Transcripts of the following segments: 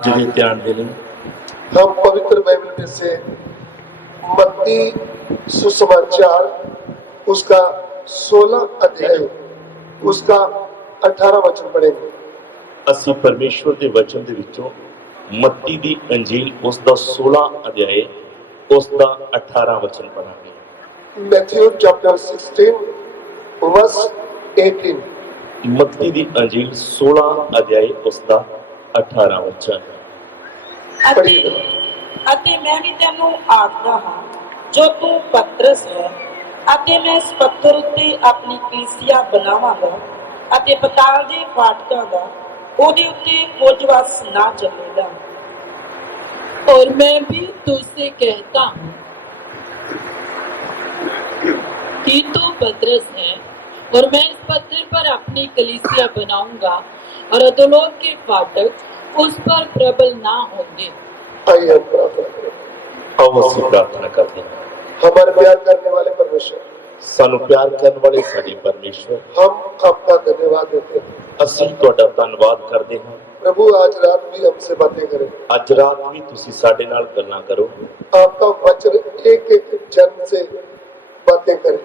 जी ध्यान दे लें। हम पवित्र बाइबल में से मत्ती सुसमाचार उसका 16 अध्याय उसका 18 वचन पढ़ेंगे। ਅਸੀਂ ਪਰਮੇਸ਼ਵਰ ਦੇ ਵਚਨ ਦੇ ਵਿੱਚੋਂ ਮੱਤੀ ਦੀ ਅੰਜੀਲ ਉਸ ਦਾ 16 ਅਧਿਆਇ ਉਸ ਦਾ 18 ਵਚਨ ਪੜਾਂਗੇ। Matthew chapter 16 verse 18। ਮੱਤੀ ਦੀ ਅੰਜੀਲ 16 ਅਧਿਆਇ ਉਸ ਦਾ 18 ਵਚਨ। ਅਤੇ ਮੈਂ ਵੀ ਤੈਨੂੰ ਆਖਦਾ ਹਾਂ, ਜੋ ਤੂੰ ਪਤਰਸ ਹੈ ਅਤੇ ਮੈਂ ਇਸ ਪੱਥਰ ਉੱਤੇ ਆਪਣੀ ਕਲੀਸਿਆ ਬਣਾਵਾਂਗਾ ਅਤੇ ਪਤਾਲ ਦੇ ਫਾਟਕਾਂ ਦਾ ਉਹਦੇ ਉੱਤੇ ਕੁਝ ਵਸ ਨਾ ਚੱਲੇਗਾ। और मैं भी तुझसे कहता हूँ कि तू पतरस है और मैं इस पत्थर पर अपनी कलीसिया बनाऊंगा और अधोलोक के फाटक उस पर प्रबल ना होंगे। आइए हम प्रार्थना करें। ਆਓ ਅਸੀਂ ਪ੍ਰਾਰਥਨਾ ਕਰਦੇ ਹਾਂ। हमारे प्यार करने वाले परमेश्वर, ਸਾਨੂੰ ਪਿਆਰ ਕਰਨ ਵਾਲੇ ਸਾਡੇ ਪਰਮੇਸ਼ਵਰ, हम आपका धन्यवाद देते हैं। ਅਸੀਂ ਤੁਹਾਡਾ ਧੰਨਵਾਦ ਕਰਦੇ ਹਾਂ। प्रभु आज रात भी हमसे बातें करें। ਅੱਜ ਰਾਤ ਵੀ ਤੁਸੀਂ ਸਾਡੇ ਨਾਲ ਗੱਲਾਂ ਕਰੋ। आपका वचन एक एक जन से बातें करे।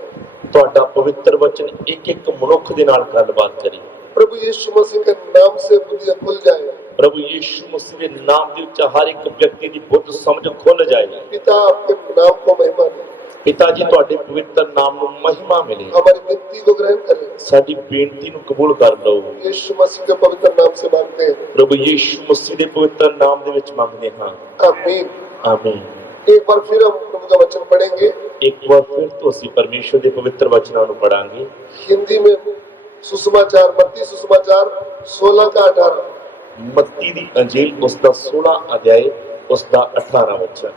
ਤੁਹਾਡਾ ਪਵਿੱਤਰ ਵਚਨ ਇੱਕ ਇੱਕ ਮਨੁੱਖ ਦੇ ਨਾਲ ਗੱਲਬਾਤ ਕਰੇ। प्रभु यीशु मसीह के नाम से बुद्धियां खुल जाए। ਪ੍ਰਭੂ ਯੀਸ਼ੂ ਮਸੀਹ ਦੇ ਨਾਮ ਦੇ ਵਿੱਚ ਹਰ ਇੱਕ ਵਿਅਕਤੀ ਦੀ ਬੁੱਧ ਸਮਝ ਖੁੱਲ ਜਾਏ। पिता आपके नाम को महिमा दे। ਪਿਤਾ ਜੀ ਤੁਹਾਡੇ ਪਵਿੱਤਰ ਨਾਮ ਨੂੰ ਮਹਿਮਾ ਮਿਲੇ। हमारी विनती को ग्रहण करें। ਸਾਡੀ ਬੇਨਤੀ ਨੂੰ ਕਬੂਲ ਕਰ ਲਓ। यीशु मसीह के पवित्र नाम से मांगते हैं। ਪ੍ਰਭੂ ਯੀਸ਼ੂ ਮਸੀਹ ਦੇ ਪਵਿੱਤਰ ਨਾਮ ਦੇ ਵਿੱਚ ਮੰਗਦੇ ਹਾਂ। आमीन। ਆਮੀਨ। एक बार फिर हम प्रभु का वचन पढ़ेंगे। ਇੱਕ ਵਾਰ ਫਿਰ ਤੋਂ ਅਸੀਂ ਪਰਮੇਸ਼ਵਰ ਦੇ ਪਵਿੱਤਰ ਵਚਨਾਂ ਨੂੰ ਪੜਾਂਗੇ। हिंदी में सुसमाचार, मत्ती सुसमाचार 16 का 18। ਮੱਤੀ ਦੀ ਅੰਜੀਲ ਉਸ ਦਾ 16 ਅਧਿਆਇ ਉਸ ਦਾ 18 ਵਚਨ।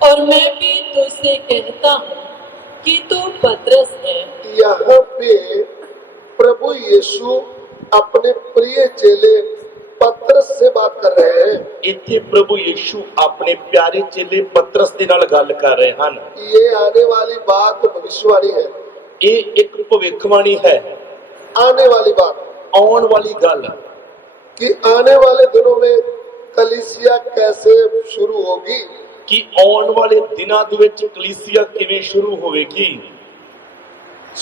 और मैं भी तुझसे कहता हूँ कि तू पतरस है। यहाँ पे प्रभु यीशु अपने प्रिय चेले पतरस से बात कर रहे हैं। ਇੱਥੇ ਪ੍ਰਭੂ ਯੀਸ਼ੂ ਆਪਣੇ ਪਿਆਰੇ ਚੇਲੇ ਪਤਰਸ ਦੇ ਨਾਲ ਗੱਲ ਕਰ ਰਹੇ ਹਨ। ये आने वाली बात भविष्यवाणी है। ਇਹ ਇੱਕ ਭਵਿੱਖਬਾਣੀ ਹੈ, आने वाली बात ਆਉਣ ਵਾਲੀ ਗੱਲ कि आने वाले दिनों में कलीसिया कैसे शुरू होगी। ਕਿ ਆਉਣ ਵਾਲੇ ਦਿਨਾਂ ਦੇ ਵਿੱਚ ਕਲੀਸਿया ਕਿਵੇਂ ਸ਼ੁਰੂ ਹੋਵੇਗੀ।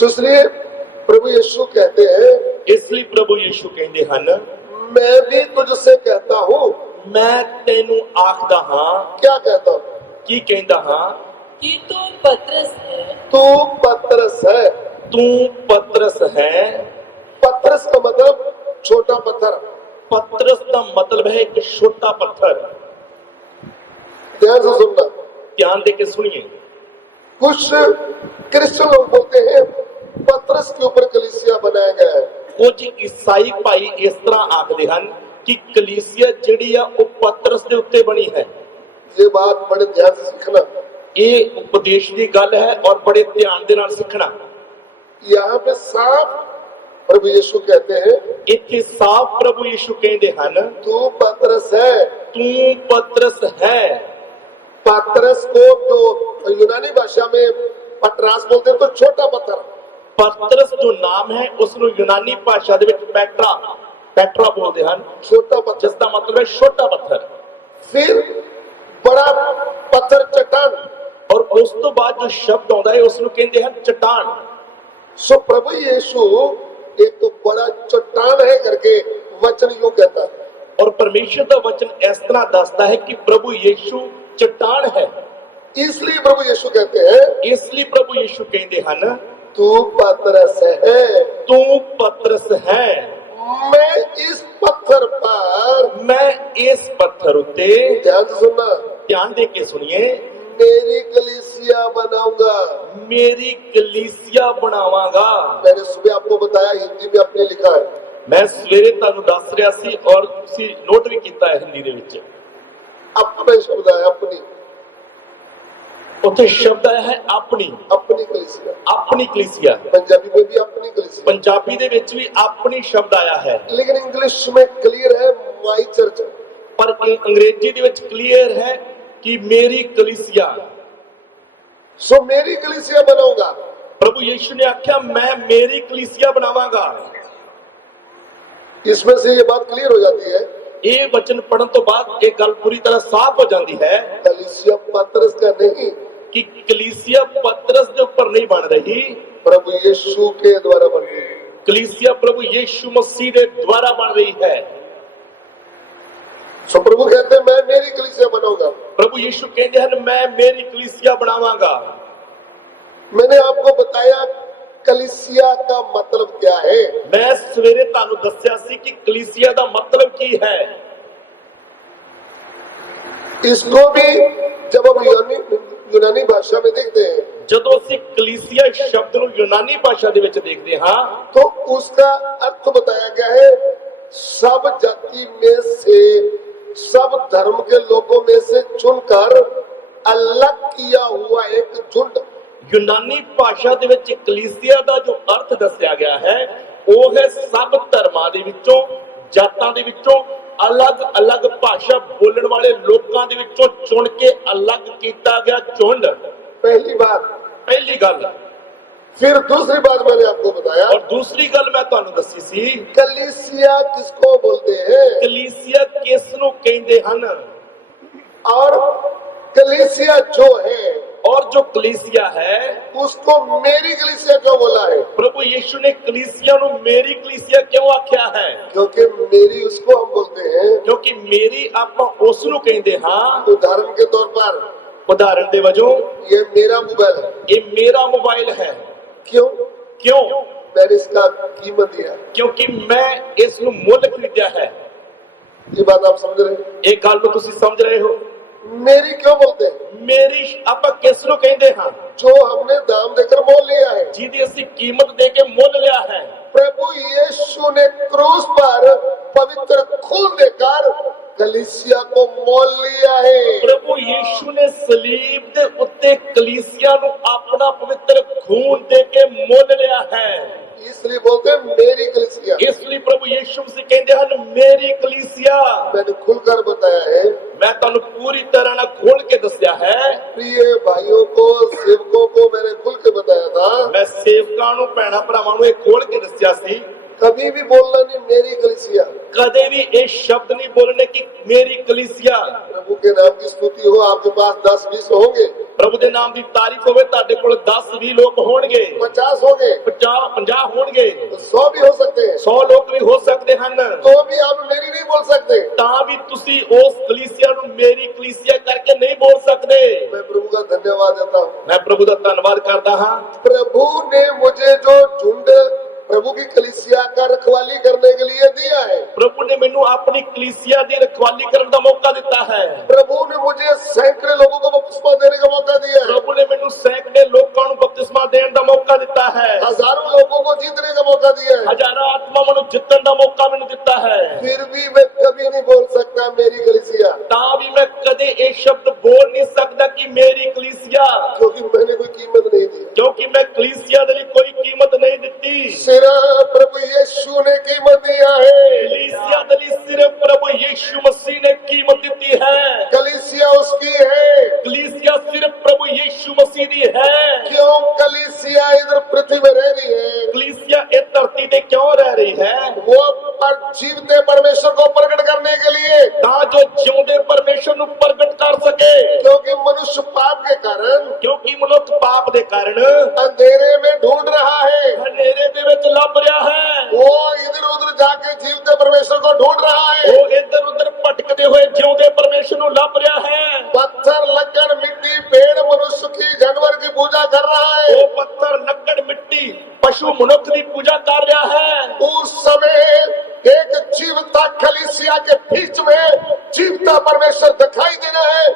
इसलिए प्रभु यीशु कहते हैं, ਇਸ ਲਈ ਪ੍ਰਭੂ ਯੀਸ਼ੂ ਕਹਿੰਦੇ ਹਨ, मैं भी तुझसे कहता हूँ। ਮੈਂ ਤੈਨੂੰ ਆਖਦਾ ਹਾਂ। क्या कहता हूँ? ਕੀ ਕਹਿੰਦਾ ਹਾਂ? कि तू पतरस है। तू पतरस है। ਤੂੰ ਪਤਰਸ ਹੈ। पतरस का मतलब छोटा पत्थर। ਪਤਰਸ ਦਾ ਮਤਲਬ ਹੈ ਇੱਕ ਛੋਟਾ ਪੱਥਰ। ध्यान से सुनना। ਧਿਆਨ ਦੇ ਕੇ ਸੁਣੀਏ। कुछ क्रिश्चियन लोग बोलते हैं पतरस के ऊपर कलीसिया बनाया गया है। ਕੁਝ ਈਸਾਈ ਭਾਈ ਇਸ ਤਰ੍ਹਾਂ ਆਖਦੇ ਹਨ ਕਿ ਕਲੀਸਿया ਜਿਹੜੀ ਆ ਉਹ ਪਤਰਸ ਦੇ ਉੱਤੇ ਬਣੀ ਹੈ। ये बात बड़े ध्यान से सीखना। ਇਹ ਉਪਦੇਸ਼ ਦੀ ਗੱਲ ਹੈ ਔਰ ਬੜੇ ਧਿਆਨ ਦੇ ਨਾਲ ਸਿੱਖਣਾ। यहाँ पे साफ प्रभु यीशु कहते हैं, ਇੱਥੇ ਸਾਫ਼ ਪ੍ਰਭੂ ਯੀਸ਼ੂ ਕਹਿੰਦੇ ਹਨ, तू पतरस है। ਤੂੰ ਪਤਰਸ ਹੈ। पतरस को जो यूनानी भाषा में पटरास बोलते हैं, तो छोटा पत्थर। ਪਤਰਸ ਜੋ ਨਾਮ ਹੈ ਉਸ ਨੂੰ ਯੂਨਾਨੀ ਭਾਸ਼ਾ ਦੇ ਵਿੱਚ ਪੈਟਰਾ ਬੋਲਦੇ ਹਨ, छोटा पत्थर। ਜਿਸ ਦਾ ਮਤਲਬ ਹੈ ਛੋਟਾ ਪੱਥਰ। फिर बड़ा पत्थर चट्टान। ਔਰ ਉਸ ਤੋਂ ਬਾਅਦ ਜੋ ਸ਼ਬਦ ਆਉਂਦਾ ਹੈ ਉਸ ਨੂੰ ਕਹਿੰਦੇ ਹਨ ਚਟਾਨ। सो प्रभु यीशु एक तो बड़ा चट्टान है करके वचन यूं कहता है। ਔਰ ਪਰਮੇਸ਼ਰ ਦਾ ਵਚਨ ਇਸ ਤਰ੍ਹਾਂ ਦੱਸਦਾ ਹੈ ਕਿ ਪ੍ਰਭੂ ਯੀਸ਼ੂ ਚਟਾਨ ਹੈ। इसलिए प्रभु यीशु कहते हैं, ਇਸ ਲਈ ਪ੍ਰਭੂ ਯੀਸ਼ੂ ਕਹਿੰਦੇ ਹਨ, तू पतरस है। ਤੂੰ ਪਤਰਸ ਹੈ। मैं इस पत्थर पर, ਮੈਂ ਇਸ ਪੱਥਰ ਉੱਤੇ, ध्यान से सुनना, ਧਿਆन ਦੇ ਕੇ ਸੁਣੀਏ, मेरी कलीसिया बनाऊंगा। ਮੇਰੀ ਕਲੀਸਿया ਬਣਾਵਾਂਗਾ। मैंने सुबह आपको बताया, हिंदी में आपने लिखा है। ਮੈਂ ਸਵੇਰੇ ਤੁਹਾਨੂੰ ਦੱਸ ਰਿਹਾ ਸੀ ਔਰ ਤੁਸੀਂ ਨੋਟ ਵੀ ਕੀਤਾ ਹੈ ਹਿੰਦੀ ਦੇ ਵਿੱਚ। अपने शब्द है, अपनी ਉੱਥੇ ਸ਼ਬਦ ਆਇਆ ਹੈ ਆਪਣੀ। अपनी कलीसिया। ਆਪਣੀ ਕਲੀਸਿया। पंजाबी में भी अपनी कलीसिया, ਪੰਜਾਬੀ ਦੇ ਵਿੱਚ ਵੀ ਆਪਣੀ ਸ਼ਬਦ ਆਇਆ ਹੈ, लेकिन इंग्लिश में क्लियर है माई चर्च। ਪਰ ਅੰਗਰੇਜ਼ੀ ਦੇ ਵਿੱਚ ਕਲੀਅਰ ਹੈ ਕਿ ਮੇਰੀ ਕਲੀਸਿया। सो मेरी कलीसिया बनाऊंगा। ਪ੍ਰਭੂ ਯੀਸ਼ੂ ਨੇ ਆਖਿਆ ਮੈਂ ਮੇਰੀ ਕਲੀਸਿया ਬਣਾਵਾਂਗਾ। इसमें से ये बात क्लियर हो जाती है, ਇਹ ਵਚਨ ਪੜਨ ਤੋਂ ਬਾਅਦ ਇਹ ਗੱਲ ਪੂਰੀ ਤਰ੍ਹਾਂ ਸਾਫ਼ ਹੋ ਜਾਂਦੀ ਹੈ कलीसिया पतरस का नहीं, ਕਿ ਕਲੀਸਿया पतरस ਦੇ ਉੱਪਰ ਨਹੀਂ ਬਣ ਰਹੀ, प्रभु यीशु के द्वारा बन रही है। कलीसिया प्रभु यीशु मसीह के द्वारा बन रही है। सो प्रभु कहते हैं मैं मेरी कलीसिया बनाऊंगा। प्रभु यीशु कहते हैं मैं मेरी कलीसिया बनावांगा। मैंने आपको बताया कलीसिया का मतलब क्या है। मैं सवेरे तानु दस्या सी कि कलीसिया का मतलब की है। इसको भी जब हम यूनानी भाषा में देखते हैं, ਜਦੋਂ ਅਸੀਂ कलीसिया शब्द ਨੂੰ यूनानी भाषा ਦੇ ਵਿੱਚ ਦੇਖਦੇ ਹਾਂ तो उसका अर्थ बताया गया है सब जाति में से, सब धर्म के लोगों में से चुनकर अलग किया हुआ एक झुंड। यूनानी भाषा ਦੇ ਵਿੱਚ कलीसिया ਦਾ ਜੋ ਅਰਥ ਦੱਸਿਆ ਗਿਆ ਹੈ ਉਹ ਹੈ ਸਭ ਧਰਮਾਂ ਦੇ ਵਿੱਚੋਂ, ਜਾਤਾਂ ਦੇ ਵਿੱਚੋਂ अलग-अलग भाषा बोलने वाले लोगों ਦੇ ਵਿੱਚੋਂ ਚੁਣ ਕੇ अलग ਕੀਤਾ ਗਿਆ ਝੁੰਡ। पहली बात। पहली गल। फिर दूसरी बात मैंने आपको बताया, और दूसरी गल मैं ਤੁਹਾਨੂੰ ਦੱਸੀ ਸੀ कलीसिया किसको बोलते हैं कलीसिया किस ਨੂੰ ਕਹਿੰਦੇ ਹਨ, और कलीसिया जो है और जो कलीसिया है उसको मेरी कलीसिया क्यों बोला है। प्रभु यीशु ने कलीसिया ਨੂੰ मेरी कलीसिया क्यों आख्या है, क्योंकि मेरी उसको हम बोलते हैं क्योंकि मेरी ਆਪਾਂ ਉਸ ਨੂੰ ਕਹਿੰਦੇ ਹਾਂ। उदाहरण के तौर पर उदाहरण ਦੇ ਵਜੋਂ ये मेरा मोबाइल है। ये मेरा मोबाइल है। क्यों? क्यों? मैंने इसका कीमत दिया, क्योंकि मैं इस ਨੂੰ ਮੁੱਲ ਖਰੀਦਿਆ है। ये बात आप समझ रहे हैं। ਇਹ ਗੱਲ ਨੂੰ ਤੁਸੀਂ ਸਮਝ ਰਹੇ ਹੋ। मेरी क्यों बोलते हैं? ਮੇਰੀ ਆਪਾਂ ਕਿਸ ਨੂੰ ਕਹਿੰਦੇ ਹਾਂ, जो हमने दाम देकर मोल लिया है। ਜਿਹਦੀ ਅਸੀਂ ਕੀਮਤ ਦੇ ਕੇ ਮੁੱਲ ਲਿਆ ਹੈ। प्रभु यीशु ने क्रूस पर पवित्र खून देकर कलीसिया को मोल लिया है। ਪ੍ਰਭੂ ਯੀਸ਼ੂ ਨੇ ਸਲੀਬ ਦੇ ਉੱਤੇ ਕਲੀਸਿਆ ਨੂੰ ਆਪਣਾ ਪਵਿੱਤਰ ਖੂਨ ਦੇ ਕੇ ਮੁੱਲ ਲਿਆ ਹੈ। इसलिए बोलते हैं मेरी कलीसिया। ਇਸ ਲਈ ਪ੍ਰਭੂ ਯੀਸ਼ੂ ਮਸੀਹ ਕਹਿੰਦੇ ਹਨ ਮੇਰੀ ਕਲੀਸਿया। मैंने खुलकर बताया है, ਮੈਂ ਤੁਹਾਨੂੰ ਪੂਰੀ ਤਰ੍ਹਾਂ ਨਾਲ ਖੋਲ ਕੇ ਦੱਸਿਆ ਹੈ। प्रिय भाइयों को, सेवकों को मैंने खुल के बताया था। ਮੈਂ ਸੇਵਕਾਂ ਨੂੰ, ਭੈਣਾਂ ਭਰਾਵਾਂ ਨੂੰ ਇਹ ਖੋਲ ਕੇ ਦੱਸਿਆ ਸੀ कभी भी बोलना नहीं मेरी कलीसिया। ਕਦੇ ਵੀ ਇਹ ਸ਼ਬਦ ਨਹੀਂ ਬੋਲਣੇ ਕਿ ਮੇਰੀ ਕਲੀਸਿया। प्रभु के नाम की स्तुति हो, आपके पास 10-20 होंगे, ਪ੍ਰਭੂ ਦੇ ਨਾਮ ਦੀ ਤਾਰੀਫ ਹੋਵੇ, ਤੁਹਾਡੇ ਕੋਲ 10-20 ਲੋਕ ਹੋਣਗੇ, 50 होंगे, 50 ਹੋਣਗੇ, 100 भी हो सकते हैं, 100 ਲੋਕ ਵੀ ਹੋ ਸਕਦੇ ਹਨ। तो भी आप मेरी नहीं बोल सकते। ਤਾਂ ਵੀ ਤੁਸੀਂ ਉਸ ਕਲੀਸਿਆ ਨੂੰ ਮੇਰੀ ਕਲੀਸਿਆ ਕਰਕੇ ਨਹੀਂ ਬੋਲ ਸਕਦੇ। मैं प्रभु का धन्यवाद देता हूँ। ਮੈਂ ਪ੍ਰਭੂ ਦਾ ਧੰਨਵਾਦ ਕਰਦਾ ਹਾਂ। प्रभु ने मुझे जो झुंड प्रभु की कलीसिया का रखवाली करने के लिए दिया है, ਪ੍ਰਭੂ ਨੇ ਮੈਨੂੰ ਆਪਣੀ ਕਲੀਸਿया ਦੀ ਰਖਵਾਲੀ ਕਰਨ ਦਾ ਮੌਕਾ ਦਿੱਤਾ ਹੈ। प्रभु ने मुझे सैकड़े लोगों को बपतिस्मा देने का मौका दिया है, ਪ੍ਰਭੂ ਨੇ ਮੈਨੂੰ ਸੈਂਕੜੇ ਲੋਕਾਂ ਨੂੰ ਬਪਤਿਸਮਾ ਦੇਣ ਦਾ ਮੌਕਾ ਦਿੱਤਾ ਹੈ। हजारों लोगों को जीतने का मौका दिया है। ਹਜ਼ਾਰਾਂ ਆਤਮਾਵਾਂ ਨੂੰ ਜਿੱਤਣ ਦਾ ਮੌਕਾ ਮੈਨੂੰ ਦਿੱਤਾ ਹੈ। फिर भी मैं कभी नहीं बोल सकता मेरी कलीसिया, ਤਾਂ ਵੀ ਮੈਂ ਕਦੇ ਇਹ ਸ਼ਬਦ ਬੋਲ ਨਹੀਂ ਸਕਦਾ ਕਿ ਮੇਰੀ ਕਲੀਸਿया, क्योंकि मैंने कोई कीमत नहीं दी। ਕਿਉਂਕਿ ਮੈਂ ਕਲੀਸਿया ਦੇ ਲਈ ਕੋਈ ਕੀਮਤ ਨਹੀਂ ਦਿੱਤੀ। सिर्फ प्रभु यीशु ने कीमत दिया है। कलीसिया ਦੇ ਲਈ ਸਿਰਫ ਪ੍ਰਭੂ ਯੀਸ਼ੂ ਮਸੀਹ ਨੇ ਕੀਮਤ ਦਿੱਤੀ ਹੈ। कलीसिया उसकी है। कलीसिया सिर्फ प्रभु यीशु मसीह दी है। क्यों कलीसिया इधर पृथ्वी में रह रही है? कलीसिया इस धरती पे क्यों रह रही है? वो पर जीवते परमेश्वर को प्रकट करने के लिए, ताकि जिਉਂਦੇ परमेश्वर ਨੂੰ प्रकट कर सके। क्योंकि मनुष्य पाप के कारण, क्योंकि मनुष्य पाप ਦੇ ਕਾਰਨ अंधेरे में ढूंढ रहा है। ਹਨੇਰੇ ਦੇ ਵਿੱਚ ਲੱਭ ਰਿਹਾ ਹੈ। वो इधर उधर जाके जीवते परमेश्वर को ढूंढ रहा है। ਉਹ ਇੱਧਰ ਉੱਧਰ ਭਟਕਦੇ ਹੋਏ ਜਿਉਂਦੇ ਪਰਮੇਸ਼ਰ ਨੂੰ ਲੱਭ ਰਿਹਾ ਹੈ। पत्थर लकड़ मिट्टी पेड़ मनुष्य की जानवर की पूजा कर रहा है। ਉਹ ਪੱਥਰ ਲੱਕੜ ਮਿੱਟੀ ਪਸ਼ੂ ਮਨੁੱਖ ਦੀ ਪੂਜਾ ਕਰ ਰਿਹਾ ਹੈ। उस समय एक जीवता कलीसिया के बीच में जीवता परमेश्वर दिखाई देना है,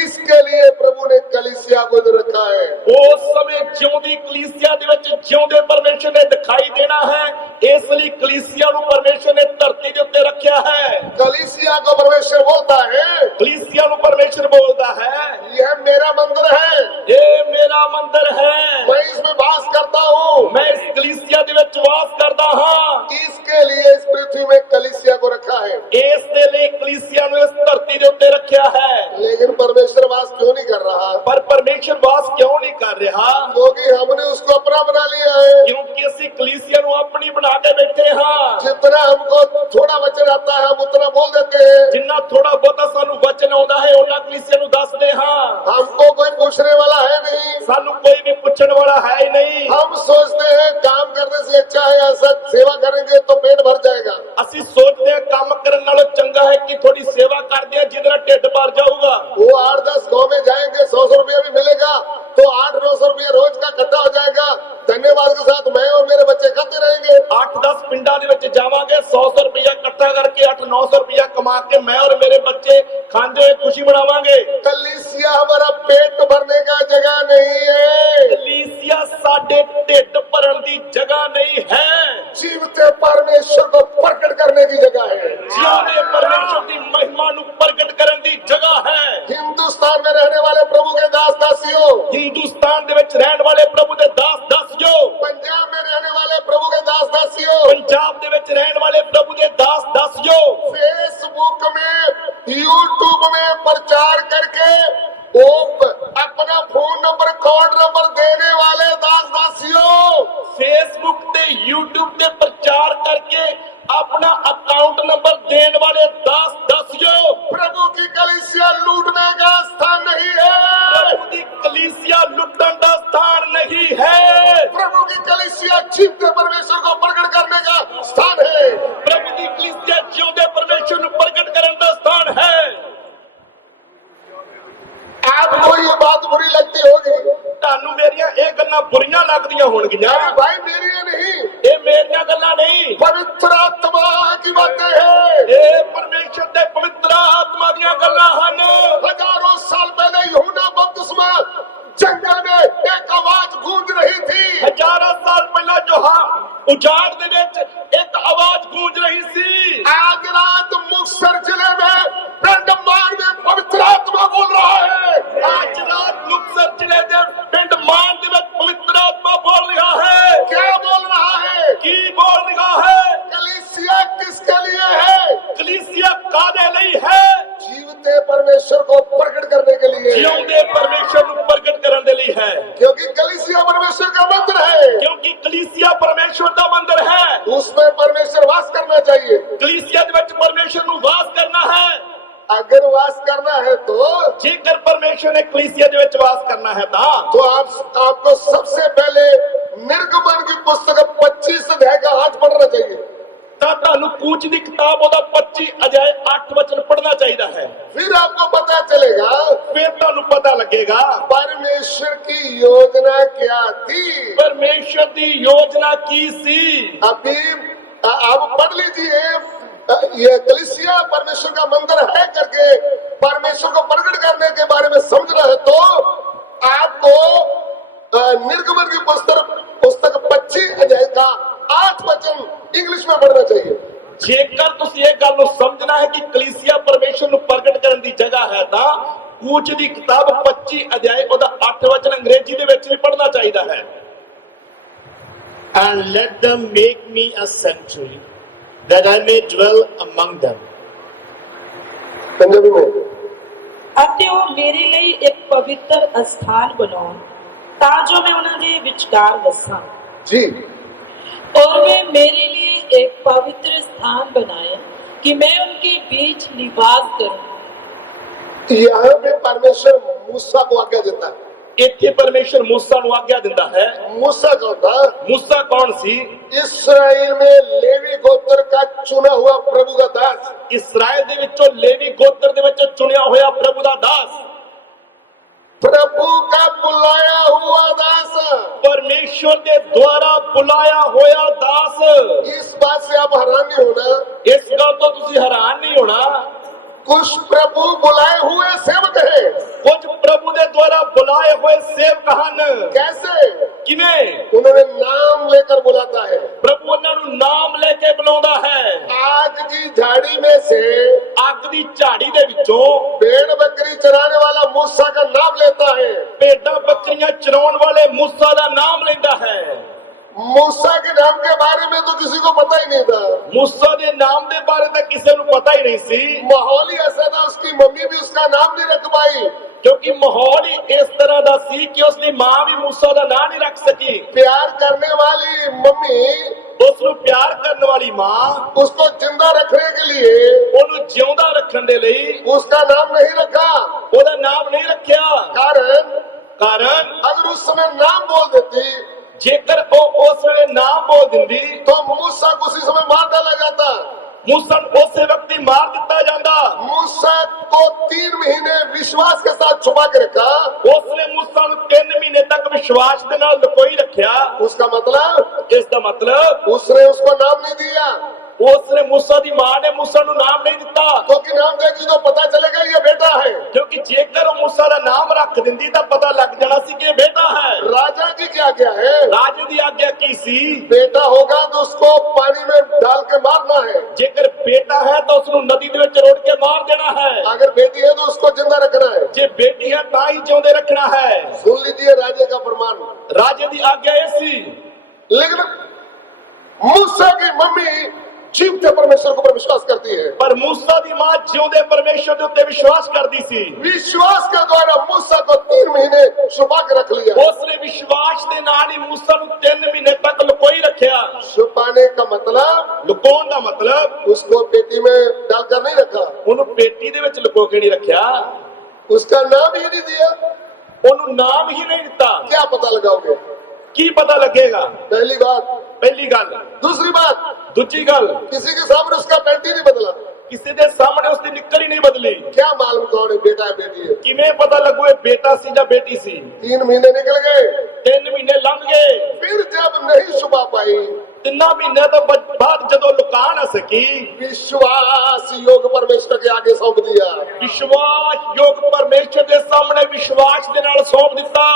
इसके लिए प्रभु ने कलीसिया को इधर रखा है। ਉਸ ਸਮੇਂ ਜਿਉਂਦੀ ਕਲੀਸਿਆ ਦੇ ਵਿੱਚ ਜਿਉਂਦੇ ਪਰਮੇਸ਼ਰ ਨੇ ਦਿਖਾਈ ਦੇਣਾ ਹੈ, ਇਸ ਲਈ ਕਲੀਸਿਆ ਨੂੰ ਪਰਮੇਸ਼ਰ ਨੇ ਧਰਤੀ ਦੇ ਉੱਤੇ ਰੱਖਿਆ ਹੈ। कलीसिया को परमेश्वर बोलता है, कलीसिया ਨੂੰ ਪਰਮੇਸ਼ਰ ਬੋਲਦਾ ਹੈ, यह मेरा मंदिर है, ਇਹ ਮੇਰਾ ਮੰਦਿਰ ਹੈ, मैं इसमें वास करता हूँ। ਮੈਂ ਇਸ ਕਲੀਸਿया ਦੇ ਵਿੱਚ ਵਾਸ ਕਰਦਾ ਹਾਂ। इसके लिए इस पृथ्वी में कलीसिया को रखा है। ਇਸ ਦੇ ਲਈ ਕਲੀਸਿਆ ਨੂੰ ਇਸ ਧਰਤੀ ਦੇ ਉੱਤੇ ਰੱਖਿਆ ਹੈ। लेकिन परमेश्वर वास क्यों नहीं कर रहा? ਪਰ ਪਰਮੇਸ਼ਰ ਵਾਸ ਕਿਉਂ ਨਹੀਂ ਕਰ ਰਿਹਾ? क्योंकि हमने उसको अपना बना लिया है। ਕਿਉਂਕਿ ਅਸੀਂ ਕਲੀਸਿया ਨੂੰ ਆਪਣੀ ਬਣਾ ਕੇ ਬੈਠੇ ਹਾਂ। जितना हमको थोड़ा वचन आता है हम उतना बोल देते हैं। ਜਿੰਨਾ ਥੋੜਾ ਬਹੁਤਾ ਸਾਨੂੰ ਵਚਨ ਆਉਂਦਾ ਹੈ ਉਹਨਾਂ ਕਲੀਸਿਆ ਨੂੰ ਦੱਸਦੇ ਹਾਂ। हमको कोई पूछने वाला है नहीं। ਸਾਨੂੰ ਕੋਈ ਵੀ ਪੁੱਛਣ ਵਾਲਾ ਹੈ ਹੀ ਨਹੀਂ। हम सोचते हैं काम करने से अच्छा है ऐसा सेवा करेंगे तो पेट भर जाएगा। ਅਸੀਂ ਸੋਚਦੇ ਹਾਂ ਕੰਮ ਕਰਨ ਨਾਲੋਂ ਚੰਗਾ ਹੈ ਕਿ ਥੋੜੀ ਸੇਵਾ ਕਰਦੇ ਹਾਂ ਜਿਹਦੇ ਨਾਲ ਢਿੱਡ ਭਰ ਜਾਊਗਾ। वो 8-10 गाँव में जाएंगे, 100 रुपया भी मिलेगा तो 800-900 रुपया रोज का इकट्ठा हो जाएगा। धन्यवाद के साथ मैं और मेरे बच्चे खाते रहेंगे। 8-10 ਪਿੰਡਾਂ ਦੇ ਵਿੱਚ ਜਾਵਾਂਗੇ, 100 ਰੁਪਇਆ ਇਕੱਠਾ ਕਰਕੇ 800-900 ਰੁਪਇਆ ਕਮਾ ਕੇ ਮੈਂ और मेरे बच्चे खाते हुए खुशी मनावांगे। कलीसिया हमारा पेट भरने का जगह नहीं है। कलीसिया साडे ढिड भरन दी जगह नहीं है। जीवते परमेश्वर को प्रकट करने की जगह है। जियोंदे परमेश्वर की महिमा नु प्रकट करन दी जगह है। हिंदुस्तान में रहने वाले प्रभु के दास दासियों, हिंदुस्तान दे विच रहन वाले प्रभु दे दास दासियो, पंजाब में रहने वाले प्रभु के दास दासियों, पंजाब दे विच रहन वाले प्रभु दे दास दासियो, फेसबुक में, यूट्यूब में प्रचार करके वो अपना फोन नंबर, कोड नंबर देने वाले दास दासियों, फेसबुक ते यूट्यूब ते प्रचार करके अपना अकाउंट नंबर देने वाले दास दासियो, प्रभु की कलीसिया लूटने का स्थान नहीं है। प्रभु की कलीसिया लुटन का स्थान नहीं है। प्रभु की कलीसिया जीवते परमेश्वर को प्रकट करने का स्थान है। प्रभु की कलीसिया जियोंदे परमेश्वर को प्रकट करने का स्थान है। आपको ये बात बुरी लगती होगी, ਤੁਹਾਨੂੰ ਮੇਰੀਆਂ ਇਹ ਗੱਲਾਂ ਬੁਰੀਆਂ ਲੱਗਦੀਆਂ ਹੋਣਗੀਆਂ। अरे भाई मेरी ये नहीं, ਇਹ ਮੇਰੀਆਂ ਗੱਲਾਂ ਨਹੀਂ, पवित्र आत्मा की बातें हैं। ਇਹ ਪਰਮੇਸ਼ਰ ਦੇ ਪਵਿੱਤਰ ਆਤਮਾ ਦੀਆਂ ਗੱਲਾਂ ਹਨ। हजारों साल पहले यूहन्ना बपतिस्मा जंगल में एक आवाज गूंज रही थी। हजारों साल पहला जो उजाड़ दे विच एक आवाज गूंज रही सी। आज रात मुक्तसर जिले में पिंड मान में पवित्र आत्मा बोल रहा है। आज रात मुक्तसर जिले दे पिंड मान दे विच पवित्र आत्मा बोल रहा है। क्या बोल रहा है? की बोल रहा है? कलीसिया किसके लिए है? कलीसिया कादे ਲਈ है? जीवते परमेश्वर को प्रकट करने के लिए। जियोंदे परमेश्वर ਨੂੰ प्रकट ਕਰਨ ਦੇ ਲਈ है। क्योंकि कलीसिया परमेश्वर का मंदिर है। क्योंकि कलीसिया परमेश्वर ਦਾ ਮੰਦਰ है। उसमें परमेश्वर वास करना चाहिए। कलीसिया ਦੇ ਵਿੱਚ परमेश्वर ਨੂੰ ਵਾਸ ਕਰਨਾ है। अगर वास करना है तो ਜੇਕਰ परमेश्वर ने कलीसिया ਦੇ ਵਿੱਚ ਵਾਸ ਕਰਨਾ है तो आपको सबसे पहले निर्गमन की पुस्तक 25 अध्याय का 8 पढ़ना चाहिए। ਤਾਂ ਤੁਹਾਨੂੰ ਕੂਚ ਦੀ ਕਿਤਾਬ ਉਹਦਾ 25 ਅਧਿਆਇ 8 ਵਚਨ ਪੜ੍ਹਨਾ ਚਾਹੀਦਾ ਹੈ। फिर आपको पता चलेगा ਫਿਰ ਤੁਹਾਨੂੰ ਪਤਾ ਲੱਗੇਗਾ परमेश्वर की योजना क्या थी। परमेश्वर ਦੀ ਯੋਜਨਾ ਕੀ ਸੀ। अभी आप पढ़ लीजिए, ये कलीसिया परमेश्वर का मंदिर है करके परमेश्वर को प्रकट करने के बारे में समझना है तो आपको निर्गमन की पुस्तक 25 अध्याय का 8 वचन इंग्लिश में पढ़ना चाहिए। ਜੇਕਰ ਤੁਸੀਂ ਇਹ ਗੱਲ ਨੂੰ ਸਮਝਣਾ ਹੈ ਕਿ ਕਲੀਸਿਆ ਪਰਮੇਸ਼ਰ ਨੂੰ ਪ੍ਰਗਟ ਕਰਨ ਦੀ ਜਗ੍ਹਾ ਹੈ ਤਾਂ ਕੂਚ ਦੀ ਕਿਤਾਬ 25 ਅਧਿਆਇ ਉਹਦਾ 8 ਵਚਨ ਅੰਗਰੇਜ਼ੀ ਦੇ ਵਿੱਚ ਵੀ ਪੜ੍ਹਨਾ ਚਾਹੀਦਾ ਹੈ। And let them make me a sanctuary, that I may dwell among them. Punjabi में ਅਤੇ ਉਹ ਮੇਰੇ ਲਈ ਇੱਕ ਪਵਿੱਤਰ ਅਸਥਾਨ ਬਣਾਉਣ ਤਾਂ ਜੋ ਮੈਂ ਉਹਨਾਂ ਦੇ ਵਿਚਕਾਰ ਵਸਾਂ। जी, और वे मेरे लिए एक पवित्र स्थान बनाए कि मैं उनके बीच निवास करूं। यहाँ पे परमेश्वर मूसा को आज्ञा देता है। ਇੱਥੇ ਪਰਮੇਸ਼ਰ ਮੂਸਾ ਨੂੰ ਆਗਿਆ ਦਿੰਦਾ ਹੈ। मूसा कौन था? ਮੂਸਾ ਕੌਣ ਸੀ? इसराइल में लेवी गोत्र का चुना हुआ प्रभु का दास। ਇਸਰਾਇਲ ਦੇ ਵਿੱਚੋਂ ਲੇਵੀ ਗੋਤਰ ਦੇ ਵਿੱਚੋਂ ਚੁਣਿਆ ਹੋਇਆ ਪ੍ਰਭੂ ਦਾ ਦਾਸ, प्रभु का बुलाया हुआ दास। ਪਰਮੇਸ਼ਰ ਦੇ ਦੁਆਰਾ ਬੁਲਾਇਆ ਹੋਇਆ ਦਾਸ। इस बात से आप हैरान नहीं होना, ਇਸ ਗੱਲ ਤੋਂ ਤੁਸੀਂ ਹੈਰਾਨ ਨਹੀਂ ਹੋਣਾ। कुछ प्रभु बुलाए हुए सेवक हैं। ਕੁਝ ਪ੍ਰਭੂ ਦੇ ਦੁਆਰਾ ਬੁਲਾਏ ਹੋਏ ਸੇਵਕ ਹਨ। कैसे? ਕਿਵੇਂ? उन्होंने नाम लेकर बुलाता है। ਪ੍ਰਭੂ ਉਹਨਾਂ ਨੂੰ ਨਾਮ ਲੈ ਕੇ ਬੁਲਾਉਂਦਾ ਹੈ। आग की झाड़ी में से ਅੱਗ ਦੀ ਝਾੜੀ ਦੇ ਵਿੱਚੋਂ भेड़ बकरी चराने वाला मूसा का नाम लेता है। ਭੇਡਾਂ ਬੱਕਰੀਆਂ ਚਰਾਉਣ ਵਾਲੇ ਮੂਸਾ ਦਾ ਨਾਮ ਲੈਂਦਾ ਹੈ। मूसा के नाम के बारे में तो किसी को पता ही नहीं था। ਮੂਸਾ ਦੇ ਨਾਮ ਦੇ ਬਾਰੇ ਤਾਂ ਕਿਸੇ ਨੂੰ ਪਤਾ ਹੀ ਨਹੀਂ ਸੀ। माहौल ही ऐसा था, उसकी मम्मी भी उसका नाम नहीं रख पाई। ਕਿਉਂਕਿ ਮਾਹੌਲ ਹੀ ਇਸ ਤਰ੍ਹਾਂ ਦਾ ਸੀ ਕਿ ਉਸਦੀ ਮਾਂ ਵੀ ਮੂਸਾ ਦਾ ਨਾਂ ਨਹੀਂ ਰੱਖ ਸਕੀ। प्यार करने वाली मम्मी ਉਸ ਨੂੰ ਪਿਆਰ ਕਰਨ ਵਾਲੀ ਮਾਂ उसको जिंदा रखने के लिए ਉਹਨੂੰ ਜਿਉਂਦਾ ਰੱਖਣ ਦੇ ਲਈ उसका नाम नहीं रखा। ਉਹਦਾ ਨਾਮ ਨਹੀਂ ਰੱਖਿਆ। ਕਾਰਨ अगर उस समय नाम बोल देती ਜੇਕਰ ਉਹ ਉਸ ਵੇਲੇ ਨਾਮ ਬੋਲ ਦਿੰਦੀ तो मूसा को उसी समय मार डाला जाता। मूसा ਨੂੰ ਉਸੇ ਵਕਤ ਹੀ ਮਾਰ ਦਿੱਤਾ ਜਾਂਦਾ। मूसा को 3 महीने विश्वास के साथ छुपा के रखा। ਉਸਨੇ मूसा ਨੂੰ 3 ਮਹੀਨੇ ਤੱਕ ਵਿਸ਼ਵਾਸ ਦੇ ਨਾਲ ਲੁਕੋਈ ਰੱਖਿਆ। उसका मतलब ਇਸ ਦਾ ਮਤਲਬ उसने उसको नाम नहीं दिया, ਉਸਨੇ मूसा ਦੀ ਮਾਂ ਨੇ मूसा ਨੂੰ ਨਾਮ ਨਹੀਂ ਦਿੱਤਾ। क्योंकि नाम देगी तो पता चलेगा ये बेटा है। ਕਿਉਂਕਿ ਜੇਕਰ ਉਹ मूसा ਦਾ ਨਾਮ ਰੱਖ ਦਿੰਦੀ ਤਾਂ ਪਤਾ ਲੱਗ ਜਾਣਾ ਸੀ ਕਿ ਇਹ ਬੇਟਾ ਹੈ। राजा की क्या आज्ञा है? ਰਾਜੇ ਦੀ ਆਗਿਆ ਕੀ ਸੀ? बेटा होगा तो उसको पानी में डाल के मारना है, ਜੇਕਰ ਬੇਟਾ ਹੈ ਤਾਂ ਉਸ ਨੂੰ ਨਦੀ ਦੇ ਵਿੱਚ ਰੋੜ ਕੇ ਮਾਰ ਦੇਣਾ ਹੈ। अगर बेटी है तो उसको जिंदा रखना है। ਜੇ ਬੇਟੀ ਹੈ ਤਾਂ ਹੀ ਜਿਉਂਦੇ ਰੱਖਣਾ ਹੈ। सुन लीजिए राजे का फरमान। ਰਾਜੇ ਦੀ ਆਗਿਆ ਇਹ ਸੀ। लेकिन मूसा की मम्मी जीवते परमेश्वर के ऊपर विश्वास करती है। ਪਰ मूसा ਦੀ ਮਾਂ ਜਿਉਂਦੇ ਪਰਮੇਸ਼ਰ ਦੇ ਉੱਤੇ ਵਿਸ਼ਵਾਸ ਕਰਦੀ ਸੀ। विश्वास के द्वारा मूसा को 3 महीने छुपा के रख लिया। ਉਸਨੇ ਵਿਸ਼ਵਾਸ ਦੇ ਨਾਲ ਹੀ मूसा ਨੂੰ 3 ਮਹੀਨੇ ਤੱਕ ਲੁਕੋਈ ਰੱਖਿਆ। छुपाने का मतलब ਲੁਕਾਉਣ ਦਾ ਮਤਲਬ उसको पेटी में डालकर नहीं रखा, ਉਹਨੂੰ ਪੇਟੀ ਦੇ ਵਿੱਚ ਲੁਕੋ ਕੇ ਨਹੀਂ ਰੱਖਿਆ। उसका नाम ही नहीं दिया। ਉਹਨੂੰ ਨਾਮ ਹੀ ਨਹੀਂ ਦਿੱਤਾ। क्या पता लगाओगे? ਕੀ ਪਤਾ ਲੱਗੇਗਾ? पहली बात। ਪਹਿਲੀ ਗੱਲ। दूसरी बात, ਦੂਜੀ ਗੱਲ, किसी के सामने उसका पैंट ही नहीं बदला। ਕਿਸੇ ਦੇ ਸਾਹਮਣੇ ਉਸਦੀ ਨਿੱਕਰ ਹੀ ਨਹੀਂ ਬਦਲੀ। क्या मालूम कौन है, बेटा है बेटी है? ਕਿਵੇਂ ਪਤਾ ਲੱਗੂ ਇਹ ਬੇਟਾ ਸੀ ਜਾਂ ਬੇਟੀ ਸੀ? 3 महीने निकल गए। 3 ਮਹੀਨੇ ਲੰਘ ਗਏ। फिर जब नहीं छुपा पाई, 3 ਮਹੀਨੇ ਤੋਂ ਬਾਅਦ ਜਦੋਂ ਲੁਕਾ ਨਾ ਸਕੀ, विश्वास योग परमेश्वर के आगे सौंप दिया। ਵਿਸ਼ਵਾਸ ਯੋਗ ਪਰਮੇਸ਼ਰ ਦੇ ਸਾਹਮਣੇ ਵਿਸ਼ਵਾਸ ਦੇ ਨਾਲ ਸੌਂਪ ਦਿੱਤਾ।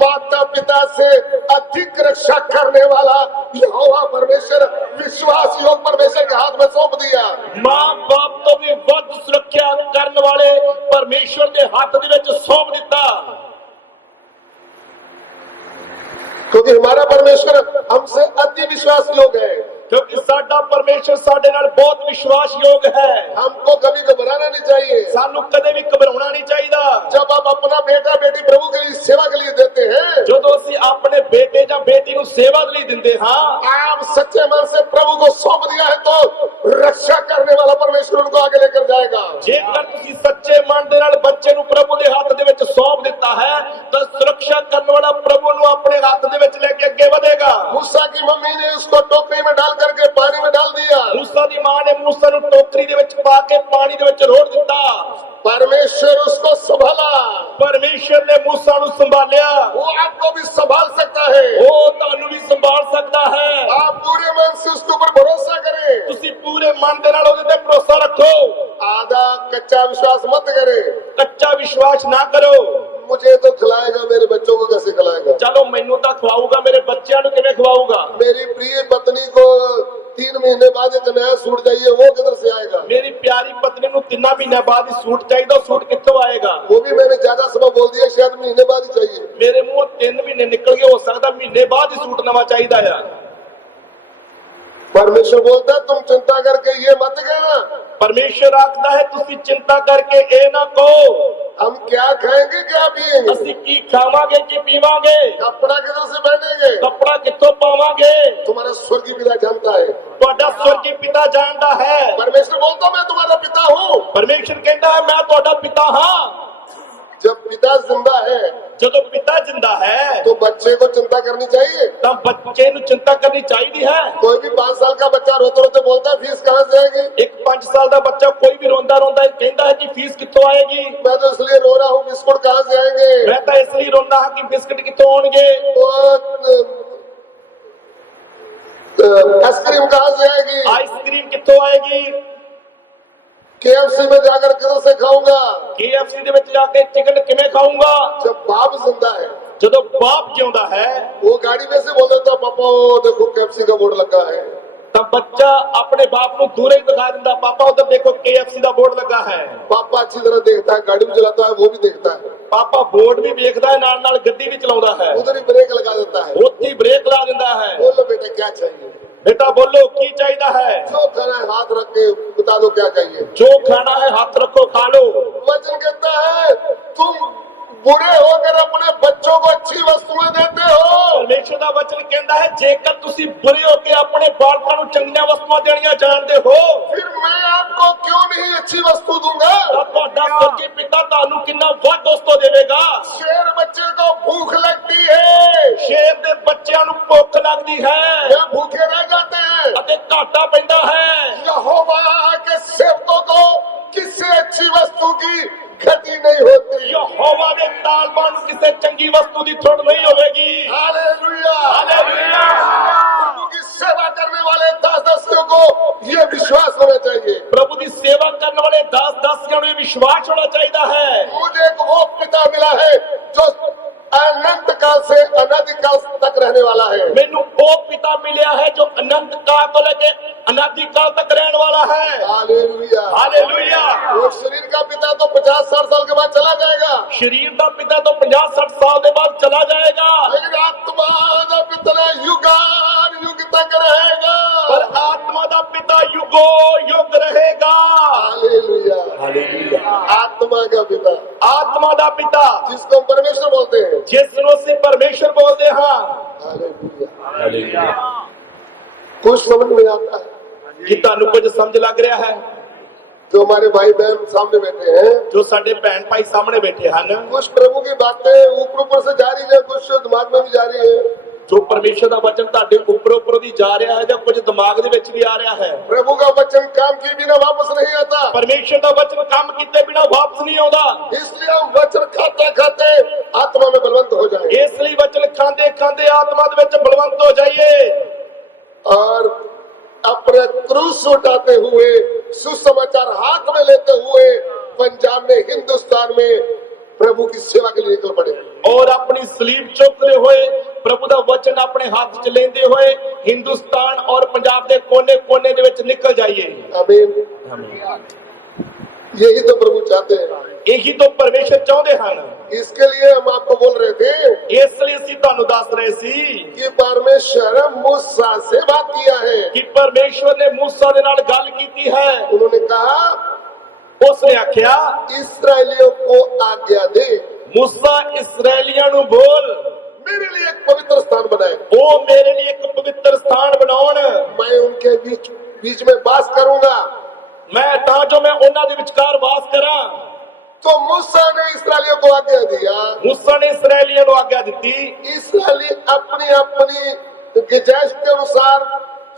माता पिता से अधिक रक्षा करने वाला यहोवा परमेश्वर विश्वास योग परमेश्वर के हाथ में सौंप दिया। ਮਾਂ ਬਾਪ ਤੋਂ ਵੀ ਵੱਧ ਸੁਰੱਖਿਆ ਕਰਨ ਵਾਲੇ ਪਰਮੇਸ਼ਰ ਦੇ ਹੱਥ ਦੇ ਵਿੱਚ ਸੌਂਪ ਦਿੱਤਾ। क्योंकि हमारा परमेश्वर हमसे अति विश्वास योग है। ਕਿਉਂਕਿ ਸਾਡਾ ਪਰਮੇਸ਼ਰ ਸਾਡੇ ਨਾਲ ਬਹੁਤ ਵਿਸ਼ਵਾਸਯੋਗ ਹੈ। हमको कभी घबराना नहीं चाहिए। ਸਾਨੂੰ ਕਦੇ ਵੀ ਘਬਰਾਉਣਾ ਨਹੀਂ ਚਾਹੀਦਾ। जब आप अपना बेटा बेटी प्रभु के लिए सेवा के लिए देते हैं, ਜਦੋਂ ਅਸੀਂ ਆਪਣੇ ਬੇਟੇ ਜਾਂ ਬੇਟੀ ਨੂੰ ਸੇਵਾ ਦੇ ਲਈ ਦਿੰਦੇ ਹਾਂ, आप सच्चे मन से प्रभु को सौंप दिया है तो रक्षा करने वाला परमेश्वर उनको आगे लेकर जाएगा। ਜੇਕਰ ਤੁਸੀਂ ਸੱਚੇ ਮਨ ਦੇ ਨਾਲ ਬੱਚੇ ਨੂੰ ਪ੍ਰਭੂ ਦੇ ਹੱਥ ਦੇ ਵਿੱਚ ਸੌਂਪ ਦਿੱਤਾ ਹੈ ਤਾਂ ਸੁਰੱਖਿਆ ਕਰਨ ਵਾਲਾ ਪ੍ਰਭੂ ਨੂੰ ਆਪਣੇ ਹੱਥ ਦੇ ਵਿੱਚ ਲੈ ਕੇ ਅੱਗੇ ਵਧੇਗਾ। मूसा की मम्मी ने उसको टोकरी में डाल करके पानी में डाल दिया। मूसा ਦੀ ਮਾਂ ਨੇ मूसा ਨੂੰ ਟੋਕਰੀ ਦੇ ਵਿੱਚ ਪਾ ਕੇ ਪਾਣੀ ਦੇ ਵਿੱਚ ਰੋੜ ਦਿੱਤਾ। परमेश्वर उसको संभाला। ਪਰਮੇਸ਼ਰ ਨੇ मूसा ਨੂੰ ਸੰਭਾਲਿਆ। वो आपको भी संभाल सकता है। ਉਹ ਤੁਹਾਨੂੰ ਵੀ ਸੰਭਾਲ ਸਕਦਾ ਹੈ। आप पूरे मन से उसके ऊपर भरोसा करें। ਤੁਸੀਂ ਪੂਰੇ ਮਨ ਦੇ ਨਾਲ ਉਹਦੇ ਤੇ ਭਰੋਸਾ ਰੱਖੋ। आधा कच्चा विश्वास मत करें। ਕੱਚਾ ਵਿਸ਼ਵਾਸ ਨਾ ਕਰੋ। मुझे तो खिलाएगा, मेरे बच्चों को कैसे खिलाएगा? ਚਲੋ ਮੈਨੂੰ ਤਾਂ ਖਵਾਊਗਾ, ਮੇਰੇ ਬੱਚਿਆਂ ਨੂੰ ਕਿਵੇਂ ਖਵਾਊਗਾ? मेरी प्रिय पत्नी को 3 महीने बाद एक नया सूट चाहिए, वो किधर से आएगा? ਮੇਰੀ ਪਿਆਰੀ ਪਤਨੀ ਨੂੰ 3 ਮਹੀਨਿਆਂ ਬਾਅਦ ਹੀ ਸੂਟ ਚਾਹੀਦਾ, ਉਹ ਸੂਟ ਕਿੱਥੋਂ ਆਏਗਾ? वो भी मैंने ज्यादा समय बोल दिया, शायद महीने बाद ही चाहिए। ਮੇਰੇ ਮੂੰਹੋਂ 3 ਮਹੀਨੇ ਨਿਕਲ ਗਏ, ਹੋ ਸਕਦਾ ਮਹੀਨੇ ਬਾਅਦ ਹੀ ਸੂਟ ਨਵਾਂ ਚਾਹੀਦਾ ਆ। परमेश्वर बोलता है तुम चिंता करके ये मत कहना। ਪਰਮੇਸ਼ਰ ਆਖਦਾ ਹੈ ਤੁਸੀਂ ਚਿੰਤਾ ਕਰਕੇ ਇਹ ਨਾ ਕਹੋ हम क्या खाएंगे क्या पिएंगे, ਅਸੀਂ ਕੀ ਖਾਵਾਂਗੇ ਕੀ ਪੀਵਾਂਗੇ, कपड़ा किधर से पहनेंगे। ਕੱਪੜਾ ਕਿੱਥੋਂ पावांगे। तुम्हारा स्वर्गीय पिता जानता है। ਤੁਹਾਡਾ ਸਵਰਗੀ ਪਿਤਾ ਜਾਣਦਾ ਹੈ। परमेश्वर बोलता मैं तुम्हारा पिता हूँ। ਪਰਮੇਸ਼ਰ ਕਹਿੰਦਾ ਹੈ ਮੈਂ ਤੁਹਾਡਾ ਪਿਤਾ ਹਾਂ। जब पिता जिंदा है ਜਦੋਂ ਪਿਤਾ ਜਿੰਦਾ ਹੈ तो बच्चे को चिंता करनी चाहिए। ਤਾਂ ਬੱਚੇ ਨੂੰ ਚਿੰਤਾ ਕਰਨੀ ਚਾਹੀਦੀ ਹੈ। कोई भी 5 साल का बच्चा रोते रोते बोलता है फीस कहाँ से आएगी। ਇੱਕ 5 ਸਾਲ ਦਾ ਬੱਚਾ ਕੋਈ ਵੀ ਰੋਂਦਾ ਰੋਂਦਾ ਕਹਿੰਦਾ ਹੈ ਕਿ ਫੀਸ ਕਿੱਥੋਂ ਆਏਗੀ। मैं तो इसलिए रो रहा हूँ, बिस्कुट कहाँ से आएंगे। ਮੈਂ ਤਾਂ ਇਸ ਲਈ ਰੋਂਦਾ ਹਾਂ ਕਿ ਬਿਸਕਟ ਕਿੱਥੋਂ ਆਉਣਗੇ, आइसक्रीम कहाँ से आएगी, ਆਈਸਕ੍ਰੀਮ ਕਿੱਥੋਂ ਆਏਗੀ, KFC में जाकर किधर से खाऊंगा। KFC ਦੇ ਵਿੱਚ ਜਾ ਕੇ ਚਿਕਨ ਕਿਵੇਂ ਖਾਊਂਗਾ। जब बाप जिंदा है ਜਦੋਂ ਬਾਪ ਜਿਉਂਦਾ ਹੈ वो गाड़ी में से बोल देता पापा वो देखो KFC का बोर्ड लगा है। ਤਾਂ ਬੱਚਾ ਆਪਣੇ ਬਾਪ ਨੂੰ ਦੂਰੇ ਹੀ ਦਿਖਾ ਦਿੰਦਾ, ਪਾਪਾ ਉਧਰ ਦੇਖੋ KFC ਦਾ ਬੋਰਡ ਲੱਗਾ ਹੈ। पापा अच्छी तरह देखता है, गाड़ी भी चलाता है, वो भी देखता है, ਪਾਪਾ ਬੋਰਡ ਵੀ ਵੇਖਦਾ ਹੈ, ਨਾਲ ਨਾਲ ਗੱਡੀ ਵੀ ਚਲਾਉਂਦਾ ਹੈ, उधर ही ब्रेक लगा देता है। ਉੱਥੇ ਹੀ ਬ੍ਰੇਕ ਲਾ ਦਿੰਦਾ ਹੈ। बोलो बेटा क्या चाहिए। बेटा बोलो की चाहिए है, जो खाना है हाथ रख के बता दो क्या चाहिए। जो खाना है हाथ रखो खा लो। वचन कहता है तुम बुरे होकर अपने बच्चों को अच्छी वस्तुएं देते हो। ਪਰਮੇਸ਼ਰ ਦਾ ਵਚਨ ਕਹਿੰਦਾ ਹੈ ਜੇਕਰ ਤੁਸੀਂ ਬੁਰੇ ਹੋ ਕੇ ਆਪਣੇ ਬਾਲਕਾਂ ਨੂੰ ਚੰਗੀਆਂ ਵਸਤੂਆਂ ਦੇਣੀਆਂ ਜਾਣਦੇ ਹੋ फिर मैं आपको क्यों नहीं अच्छी वस्तु दूंगा? ਤਾਂ ਤੁਹਾਡਾ ਸਵਰਗੀ ਪਿਤਾ ਤੁਹਾਨੂੰ ਕਿੰਨਾ ਵੱਧ ਵਸਤੂ ਦੇਵੇਗਾ। शेर बच्चे को भूख लगती है, ਸ਼ੇਰ ਦੇ ਬੱਚਿਆਂ ਨੂੰ ਭੁੱਖ ਲੱਗਦੀ ਹੈ या भूखे रह जाते हैं। ਅਤੇ ਘਾਟਾ ਪੈਂਦਾ ਹੈ। यहोवा के सेवकों को किसी अच्छी वस्तु की क्षति नहीं होती। ਯਹੋਵਾ ਦੇ ਤਾਲਬਾਨ ਨੂੰ ਕਿਸੇ ਚੰਗੀ ਵਸਤੂ ਦੀ ਥੋੜ ਨਹੀਂ ਹੋਵੇਗੀ। हालेलुया। ਹਾਲੇਲੂਇਆ। प्रभु की सेवा करने वाले दास दासियों को ये विश्वास होना चाहिए। ਪ੍ਰਭੂ ਦੀ ਸੇਵਾ ਕਰਨ ਵਾਲੇ ਦਾਸ ਦਾਸੀਆਂ ਨੂੰ ਇਹ ਵਿਸ਼ਵਾਸ ਹੋਣਾ ਚਾਹੀਦਾ ਹੈ। मुझे एक वो पिता मिला है जो अनंत काल से अनादि काल तक रहने वाला है। ਮੈਨੂੰ ਉਹ ਪਿਤਾ ਮਿਲਿਆ ਹੈ ਜੋ ਅਨੰਤ ਕਾਲ ਤੋਂ ਲੈ ਕੇ ਅਨਾਦि ਕਾਲ ਤੱਕ ਰਹਿਣ ਵਾਲਾ ਹੈ। हालेलुया। ਹਾਲੇਲੂਇਆ। वो शरीर का पिता तो 50-60 साल के बाद चला जाएगा, ਸਰੀਰ ਦਾ ਪਿਤਾ ਤਾਂ 50-60 ਸਾਲ ਦੇ ਬਾਅਦ ਚਲਾ ਜਾਏਗਾ लेकिन आत्मा का पिता युगान युग तक रहेगा। ਪਰ ਆਤਮਾ ਦਾ ਪਿਤਾ ਯੁਗੋ ਯੁਗ ਰਹੇਗਾ। हालेलुया। ਹਾਲੇਲੂਇਆ। आत्मा का पिता ਆਤਮਾ ਦਾ ਪਿਤਾ जिसको हम परमेश्वर बोलते हैं। ਜਿਸ ਨੂੰ ਅਸੀਂ ਪਰਮੇਸ਼ਰ ਬੋਲਦੇ ਹਾਂ। हालेलुया। ਹਾਲੇਲੂਇਆ। कुछ समझ में आता है? ਕੀ ਤੁਹਾਨੂੰ ਕੁਝ ਸਮਝ ਲੱਗ ਰਿਹਾ ਹੈ? जो हमारे भाई बहन सामने बैठे हैं, ਜੋ ਸਾਡੇ ਭੈਣ ਭਾਈ ਸਾਹਮਣੇ ਬੈਠੇ ਹਨ, कुछ प्रभु की बातें ऊपर ऊपर से जा रही है, कुछ दिमाग में भी जा रही है। ਜੋ ਪਰਮੇਸ਼ਰ ਦਾ ਵਚਨ ਤੁਹਾਡੇ ਉੱਪਰ ਦੀ ਜਾ ਰਿਹਾ ਹੈ ਜਾਂ ਕੁਝ ਦਿਮਾਗ ਦੇ ਵਿੱਚ ਵੀ ਆ ਰਿਹਾ ਹੈ। प्रभु का वचन काम किए बिना वापस नहीं आता, ਪਰਮੇਸ਼ਰ ਦਾ ਵਚਨ ਕੰਮ ਕੀਤੇ ਬਿਨਾ ਵਾਪਸ ਨਹੀਂ ਆਉਂਦਾ। इसलिए हम वचन खाते खाते आत्मा में बलवंत हो जाए ਇਸ ਲਈ ਵਚਨ ਖਾਂਦੇ ਖਾਂਦੇ ਆਤਮਾ ਦੇ ਵਿੱਚ ਬਲਵੰਤ ਹੋ ਜਾਈਏ और अपने क्रूस उठाते हुए सुसमाचार हाथ में लेते हुए पंजाब में, हिंदुस्तान में प्रभु की सेवा के लिए निकल पड़े। ਔਰ ਆਪਣੀ ਸਲੀਬ ਚੁੱਕਦੇ ਹੋਏ ਪ੍ਰਭੂ ਦਾ ਵਚਨ ਆਪਣੇ ਹੱਥ 'ਚ ਲੈਂਦੇ ਹੋਏ ਹਿੰਦੁਸਤਾਨ ਔਰ ਪੰਜਾਬ ਦੇ ਕੋਨੇ-ਕੋਨੇ ਦੇ ਵਿੱਚ ਨਿਕਲ ਜਾਈਏ। आमीन। यही तो प्रभु चाहते हैं। ਇਹੀ ਤੋਂ ਪਰਮੇਸ਼ਰ ਚਾਹੁੰਦੇ ਹਨ। इसके लिए हम आपको बोल रहे थे ਇਸ ਲਈ ਅਸੀਂ ਤੁਹਾਨੂੰ ਦੱਸ ਰਹੇ ਸੀ कि परमेश्वर मूसा से बात किया है। ਕਿ ਪਰਮੇਸ਼ਰ ਨੇ ਮੂਸਾ ਦੇ ਨਾਲ ਗੱਲ ਕੀਤੀ ਹੈ। उन्होंने कहा ਉਸਨੇ ਆਖਿਆ इस्राएलियों को आज्ञा दे ਮੂਸਾ ਇਸਰਾਏਲੀਆਂ ਨੂੰ ਬੋਲ मेरे लिए एक पवित्र स्थान बनाए, ਉਹ ਮੇਰੇ ਲਈ ਇੱਕ ਪਵਿੱਤਰ ਸਥਾਨ ਬਣਾਉਣ। मैं उनके बीच में वास करूंगा। ਮੈਂ ਤਾਂ ਜੋ ਮੈਂ ਉਹਨਾਂ ਦੇ ਵਿਚਕਾਰ ਵਾਸ ਕਰਾਂ। तो मूसा ने इस्राएलियों को आज्ञा दिया। ਮੂਸਾ ਨੇ ਇਸਰਾਏਲੀਆਂ ਨੂੰ ਆਗਿਆ ਦਿੱਤੀ। इसराइली अपनी अपनी गुंजाइश के अनुसार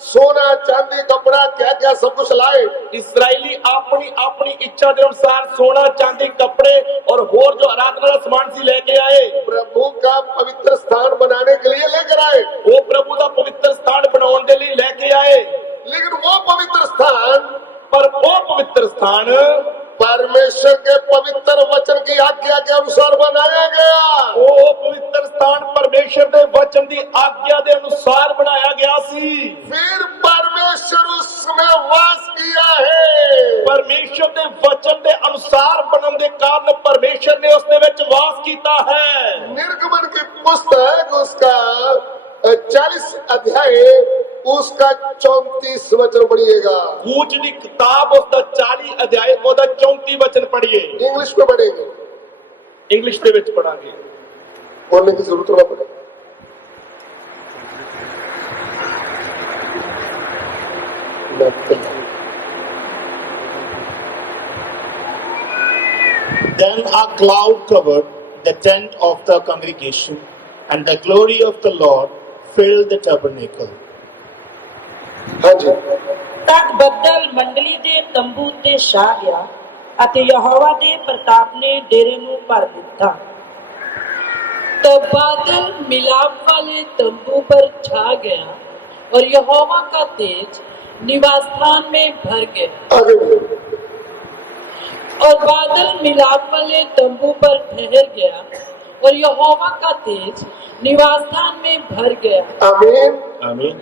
सोना चांदी कपड़ा क्या क्या सब कुछ लाए। इस्राएली अपनी अपनी इच्छा के अनुसार सोना चांदी कपड़े और होर जो आराधना का सामान सी लेके आए। प्रभु का पवित्र स्थान बनाने के लिए लेकर आए, वो प्रभु का पवित्र स्थान बनाने के लिए लेके आए। लेकिन वो पवित्र स्थान पर वो पवित्र स्थान परमेश्वर के पवित्र वचन की आज्ञा के अनुसार बनाया गया। वो पवित्र स्थान परमेश्वर के वचन की आज्ञा के अनुसार बनाया गया सी। फिर परमेश्वर उसमें वास किया है। परमेश्वर के वचन के अनुसार बनने के कारण परमेश्वर ने उसने विच वास किया है। निर्गमन की पुस्तक उसका 40 अध्याय उसका 34 वचन पढ़िएगा। कूच की किताब उसका 40 अध्याय उसका 34 वचन पढ़िए। इंग्लिश में पढ़ेंगे, इंग्लिश के विच पढ़ांगे, बोलने की जरूरत ना पड़े। Then a cloud covered the tent of the congregation, and the glory of the Lord filled the tabernacle. हाँ जी, ਤਦ ਬੱਦਲ ਮੰਡਲੀ ਦੇ ਤੰਬੂ ਉੱਤੇ ਛਾ ਗਿਆ ਅਤੇ ਯਹੋਵਾ ਦੇ ਪ੍ਰਤਾਪ ਨੇ ਡੇਰੇ ਨੂੰ ਭਰ ਦਿੱਤਾ। तब बादल मिलाप वाले तंबू पर छा गया और यहोवा का तेज निवास स्थान में भर गया। आगे बढ़िए। और बादल मिलाप वाले तंबू पर ठहर गया और यहोवा का तेज निवास स्थान में भर गया। आमीन। आमीन।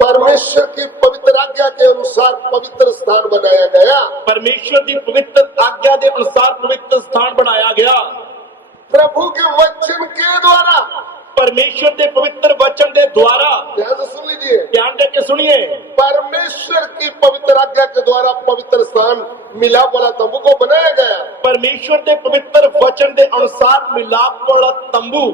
परमेश्वर की पवित्र आज्ञा के अनुसार पवित्र स्थान बनाया गया। परमेश्वर की पवित्र आज्ञा के अनुसार पवित्र स्थान बनाया गया। प्रभु के वचन के द्वारा, परमेश्वर के पवित्र वचन के द्वारा, ध्यान से सुन लीजिए, ध्यान देके सुनिए, परमेश्वर की पवित्र आज्ञा के द्वारा पवित्र स्थान मिलाप वाला तंबू को बनाया गया। परमेश्वर के पवित्र वचन के अनुसार मिलाप वाला तंबू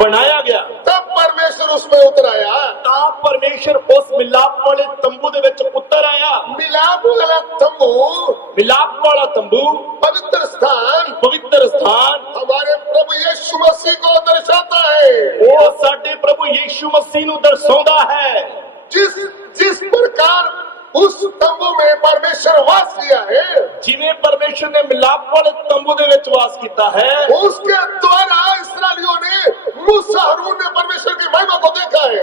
बनाया गया। तब परमेश्वर उसमें उतर आया। ਤਾਂ ਪਰਮੇਸ਼ਰ ਉਸ ਮਿਲਾਪ ਵਾਲੇ ਤੰਬੂ ਦੇ ਵਿੱਚ ਉਤਰ ਆਇਆ। मिलाप वाला तंबू, ਮਿਲਾਪ ਵਾਲਾ ਤੰਬੂ, पवित्र स्थान ਪਵਿੱਤਰ ਸਥਾਨ, हमारे प्रभु यीशु मसीह को दर्शाता है। ਉਹ ਸਾਡੇ ਪ੍ਰਭੂ ਯੀਸ਼ੂ ਮਸੀਹ ਨੂੰ ਦਰਸਾਉਂਦਾ ਹੈ। जिस प्रकार उस तंबू में परमेश्वर वास किया है, ਜਿਵੇਂ ਪਰਮੇਸ਼ਰ ਨੇ ਮਿਲਾਪ ਵਾਲੇ ਤੰਬੂ ਦੇ ਵਿੱਚ ਵਾਸ ਕੀਤਾ ਹੈ, उसके द्वारा इस्राएलियों ने, मूसा हारून ने परमेश्वर की महिमा को देखा है।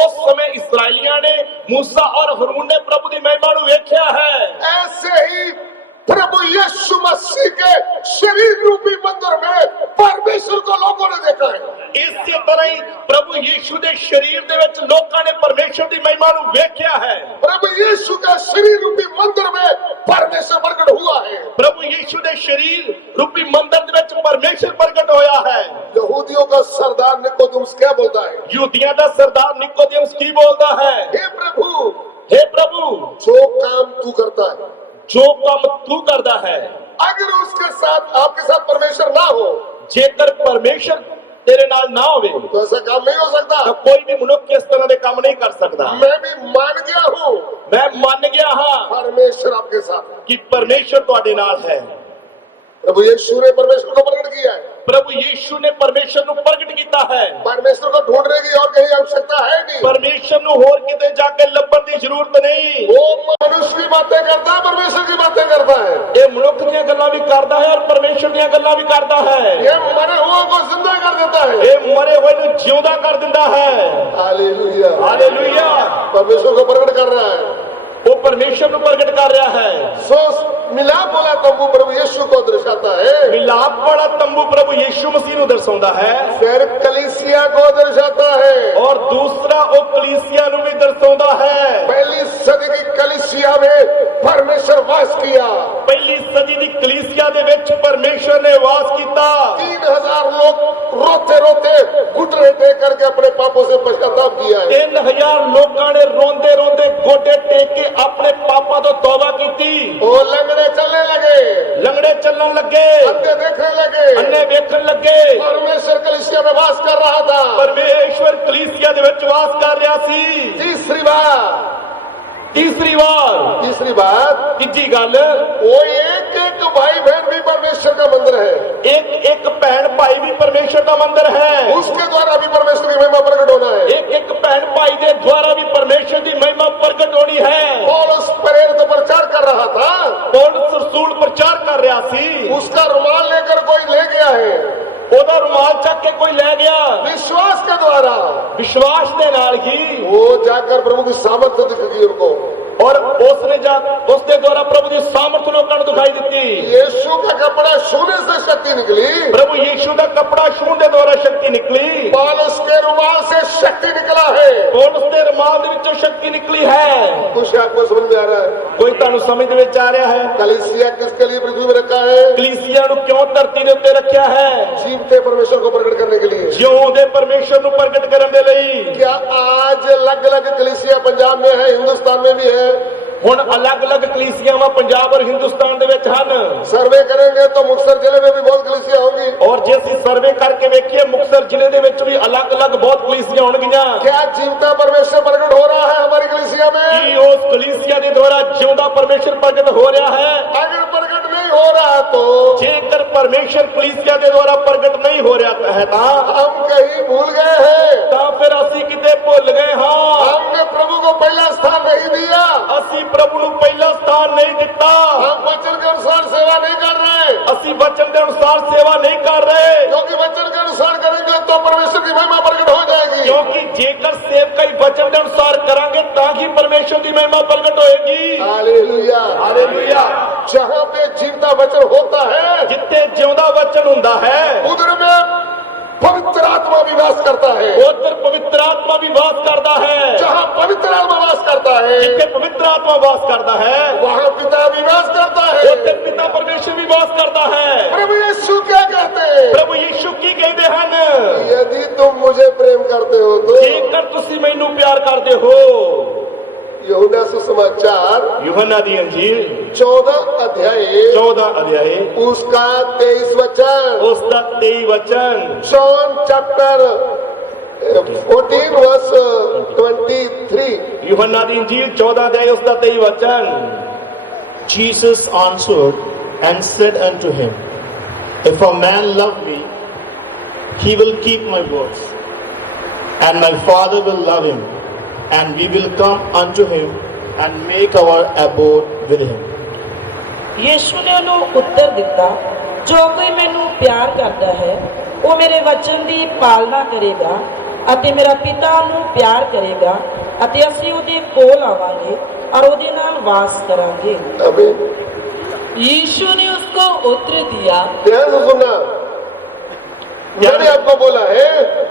ਉਸ ਸਮੇਂ ਇਸਰਾਇਲੀਆਂ ਨੇ मूसा और हारून ने प्रभु ਦੀ ਮਹਿਮਾ ਨੂੰ ਵੇਖਿਆ ਹੈ। ऐसे ही प्रभु यीशु मसीह के शरीर रूपी मंदिर में परमेश्वर को लोगों ने देखा है। ਇਸੇ ਤਰ੍ਹਾਂ ਹੀ ਪ੍ਰਭੂ ਯੀਸ਼ੂ ਦੇ ਸਰੀਰ ਦੇ ਵਿੱਚ ਲੋਕਾਂ ਨੇ ਪਰਮੇਸ਼ਰ ਦੀ ਮਹਿਮਾ ਨੂੰ ਵੇਖਿਆ ਹੈ। प्रभु यीशु का शरीर रूपी मंदिर में परमेश्वर प्रकट हुआ है। ਪ੍ਰਭੂ ਯੀਸ਼ੂ ਦੇ ਸਰੀਰ ਰੂਪੀ ਮੰਦਰ ਦੇ ਵਿੱਚ ਪਰਮੇਸ਼ਰ ਪ੍ਰਗਟ ਹੋਇਆ ਹੈ। यहूदियों का सरदार निकोदेमुस क्या बोलता है? ਯਹੂਦੀਆਂ ਦਾ ਸਰਦਾਰ ਨਿਕੋਦੇਮਸ ਕੀ ਬੋਲਦਾ ਹੈ? हे प्रभु, हे प्रभु, जो काम तू करता है, ਜੋ ਕੰਮ ਤੂੰ ਕਰਦਾ ਹੈ, अगर उसके साथ, आपके साथ परमेश्वर ना हो ਜੇਕਰ ਪਰਮੇਸ਼ਰ ਤੇਰੇ ਨਾਲ ਨਾ ਹੋਵੇ तो ऐसा काम नहीं हो सकता। ਤਾਂ ਕੋਈ ਵੀ ਮਨੁੱਖ ਇਸ ਤਰ੍ਹਾਂ ਦੇ ਕੰਮ ਨਹੀਂ ਕਰ ਸਕਦਾ। मैं भी मान गया हूँ ਮੈਂ ਮੰਨ ਗਿਆ ਹਾਂ परमेश्वर आपके साथ है। ਕਿ ਪਰਮੇਸ਼ਰ ਤੁਹਾਡੇ ਨਾਲ ਹੈ। प्रभु यीशु ने परमेश्वर को प्रकट किया है। ਪ੍ਰਭੂ ਯੀਸ਼ੂ ਨੇ ਪਰਮੇਸ਼ਰ ਨੂੰ ਪ੍ਰਗਟ ਕੀਤਾ ਹੈ। परमेश्वर को ढूंढने की और कहीं आवश्यकता है नहीं। ਪਰਮੇਸ਼ਰ ਨੂੰ ਹੋਰ ਕਿਤੇ ਜਾ ਕੇ ਲੱਭਣ ਦੀ ਜ਼ਰੂਰਤ ਨਹੀਂ। वो मनुष्य की बातें करता है, परमेश्वर की बातें करता है। ਇਹ ਮਨੁੱਖ ਦੀਆਂ ਗੱਲਾਂ ਵੀ ਕਰਦਾ ਹੈ ਔਰ ਪਰਮੇਸ਼ਰ ਦੀਆਂ ਗੱਲਾਂ ਵੀ ਕਰਦਾ ਹੈ। ये मरे हुओं को जिंदा कर देता है। ਇਹ ਮਰੇ ਹੋਏ ਨੂੰ ਜਿਉਂਦਾ ਕਰ ਦਿੰਦਾ ਹੈ। हालेलुया। ਹਾਲੇਲੂਇਆ। परमेश्वर को प्रकट कर रहा है। ਉਹ ਪਰਮੇਸ਼ਰ ਨੂੰ ਪ੍ਰਗਟ ਕਰ ਰਿਹਾ ਹੈ। सो मिलाप वाला तंबू प्रभु यीशु को दर्शाता है। ਮਿਲਾਪ ਵਾਲਾ ਤੰਬੂ ਪ੍ਰਭੂ ਯੀਸ਼ੂ ਮਸੀਹ ਨੂੰ ਦਰਸਾਉਂਦਾ ਹੈ फिर कलीसिया को दर्शाता है। ਔਰ ਦੂਸਰਾ ਉਹ ਕਲੀਸਿया ਨੂੰ ਵੀ ਦਰਸਾਉਂਦਾ ਹੈ। पहली सदी की कलीसिया में परमेश्वर वास किया। ਪਹਿਲੀ ਸਦੀ ਦੀ ਕਲੀਸਿया ਦੇ ਵਿੱਚ ਪਰਮੇਸ਼ਰ ਨੇ ਵਾਸ ਕੀਤਾ। 3000 लोग रोते रोते घुटने टेक करके अपने पापों से पश्चाताप किया है। 3000 ਲੋਕਾਂ ਨੇ ਰੋਂਦੇ ਰੋਂਦੇ ਗੋਡੇ ਟੇਕ ਕੇ ਆਪਣੇ ਪਾਪਾਂ ਤੋਂ ਤੌਬਾ ਕੀਤੀ। वो लंगड़े चलने लगे, ਲੰਗੜੇ ਚੱਲਣ ਲੱਗੇ, अंधे देखने लगे। ਅੰਨੇ ਵੇਖਣ ਲੱਗੇ। परमेश्वर कलीसिया में वास कर रहा था। ਪਰਮੇਸ਼ਰ ਕਲੀਸਿया ਦੇ ਵਿੱਚ ਵਾਸ ਕਰ ਰਿਹਾ ਸੀ। तीसरी बात, तीसरी बात, ਤੀਜੀ ਗੱਲ, वो एक एक भाई बहन भी परमेश्वर का मंदिर है। एक एक भैन भाई भी परमेश्वर का मंदिर है। उसके द्वारा भी परमेश्वर की महिमा प्रकट होना है। एक एक भैन भाई के द्वारा भी परमेश्वर की महिमा प्रकट होनी है। पौलुस प्रेरित प्रचार कर रहा था, पौलुस रसूल प्रचार कर रहा सी। उसका रुमाल लेकर कोई ले गया है। ओदा रुमाल चक के कोई ले गया। विश्वास के द्वारा विश्वास के नाल ही वो जाकर प्रभु की सामर्थ्य दिख गई उनको, और उसने द्वारा प्रभु की सामर्थ लोगों को दिखाई दी। यीशु का कपड़ा छूने से शक्ति निकली। प्रभु यीशु का कपड़ा छूने द्वारा शक्ति निकली। पौलुस के रुमाल से शक्ति निकला है। पौलुस के रुमाल दे विचों शक्ति निकली है। कुछ आपको समझ में आ रहा है? कोई तानु समझ में आ रहा है? कलीसिया किसके लिए पृथ्वी में रखा है? कलीसिया नु क्यों धरती दे उत्ते रखा है? जीवते परमेश्वर को प्रकट करने के लिए। जिਉਂਦੇ परमेश्वर नु प्रकट करने दे लई। क्या आज अलग अलग कलीसिया पंजाब में है, हिंदुस्तान में भी है? ਹੁਣ ਅਲੱਗ-ਅਲੱਗ ਕਲੀਸਿਆਵਾਂ ਪੰਜਾਬ ਔਰ ਹਿੰਦੁਸਤਾਨ ਦੇ ਵਿੱਚ ਹਨ। सर्वे करेंगे तो मुक्तसर जिले में भी बहुत कलीसिया होगी। ਔਰ ਜੇ ਅਸੀਂ ਸਰਵੇ ਕਰਕੇ ਵੇਖੀਏ ਮੁਕਤਸਰ ਜ਼ਿਲ੍ਹੇ ਦੇ ਵਿੱਚ ਵੀ ਅਲੱਗ-ਅਲੱਗ ਬਹੁਤ ਕਲੀਸਿਆ ਹੋਣਗੀਆਂ। क्या जीवता परमेश्वर प्रकट हो रहा है हमारी कलीसिया में? ਕੀ ਉਸ ਕਲੀਸਿया ਦੇ ਦੁਆਰਾ ਜਿਉਂਦਾ ਪਰਮੇਸ਼ਰ ਪ੍ਰਗਟ ਹੋ ਰਿਹਾ ਹੈ? अगर प्रकट नहीं हो रहा तो ਜੇਕਰ ਪਰਮੇਸ਼ਰ ਕਲੀਸਿया ਦੇ ਦੁਆਰਾ ਪ੍ਰਗਟ ਨਹੀਂ ਹੋ ਰਿਹਾ ਹੈ ਤਾਂ हम कहीं भूल गए हैं। ਤਾਂ ਫਿਰ ਅਸੀਂ ਕਿਤੇ ਭੁੱਲ ਗਏ ਹਾਂ। हमने प्रभु को पहला स्थान नहीं दिया। ਅਸੀਂ ਪ੍ਰਭੂ ਨੂੰ ਪਹਿਲਾ ਸਥਾਨ ਨਹੀਂ ਦਿੱਤਾ। हम वचन के अनुसार सेवा नहीं कर रहे, ਅਸੀਂ वचन ਦੇ ਅਨੁਸਾਰ ਸੇਵਾ ਨਹੀਂ ਕਰ ਰਹੇ। क्योंकि वचन के अनुसार करेंगे तो परमेश्वर की महिमा प्रकट हो जाएगी। क्योंकि जेकर सेवकाई वचन के अनुसार करांगे ताकि परमेश्वर की महिमा प्रकट होएगी। हालेलुया। हालेलुया। जहाँ पे जीवता वचन होता है जिथे जिਉਂਦਾ वचन हुंदा है उधर में पवित्र आत्मा भी वास करता है। उधर पवित्र आत्मा भी वास करता है। जहाँ पवित्र आत्मा वास करता है जिथे पवित्र आत्मा वास करता है वहाँ पिता भी वास करता है। उधर पिता परमेश्वर भी वास करता है। प्रभु यीशु क्या कहते हैं? प्रभु यीशु की कहते हैं, यदि तुम मुझे प्रेम करते हो तो जेकर तुसी मैनू प्यार करते हो। यूहन्ना सुसमाचार यूहन्ना दी अंजील 14 अध्याय उसका 23 वचन। उसका 23 वचन। John chapter 14 verse 23. यूहन्ना दी इंजील 14 अध्याय उसका 23 वचन। Jesus answered and said unto him, If a man love me, he will keep my words, and my Father will love him, and we will come unto him and make our abode with him. Yishu ਨੇ ਉਹਨੂੰ ਉੱਤਰ ਦਿੱਤਾ, ਜੋ ਕੋਈ ਮੈਨੂੰ ਪਿਆਰ ਕਰਦਾ ਹੈ ਉਹ ਮੇਰੇ ਵਚਨ ਦੀ ਪਾਲਣਾ ਕਰੇਗਾ ਅਤੇ ਮੇਰਾ ਪਿਤਾ ਉਹਨੂੰ ਪਿਆਰ ਕਰੇਗਾ ਅਤੇ ਅਸੀਂ ਉਹਦੇ ਕੋਲ ਆਵਾਂਗੇ और ਉਹਦੇ ਨਾਲ ਵਾਸ ਕਰਾਂਗੇ। आमीन। यीशु ने उसको उत्तर दिया, ध्यान से सुनना, मैंने आपको बोला है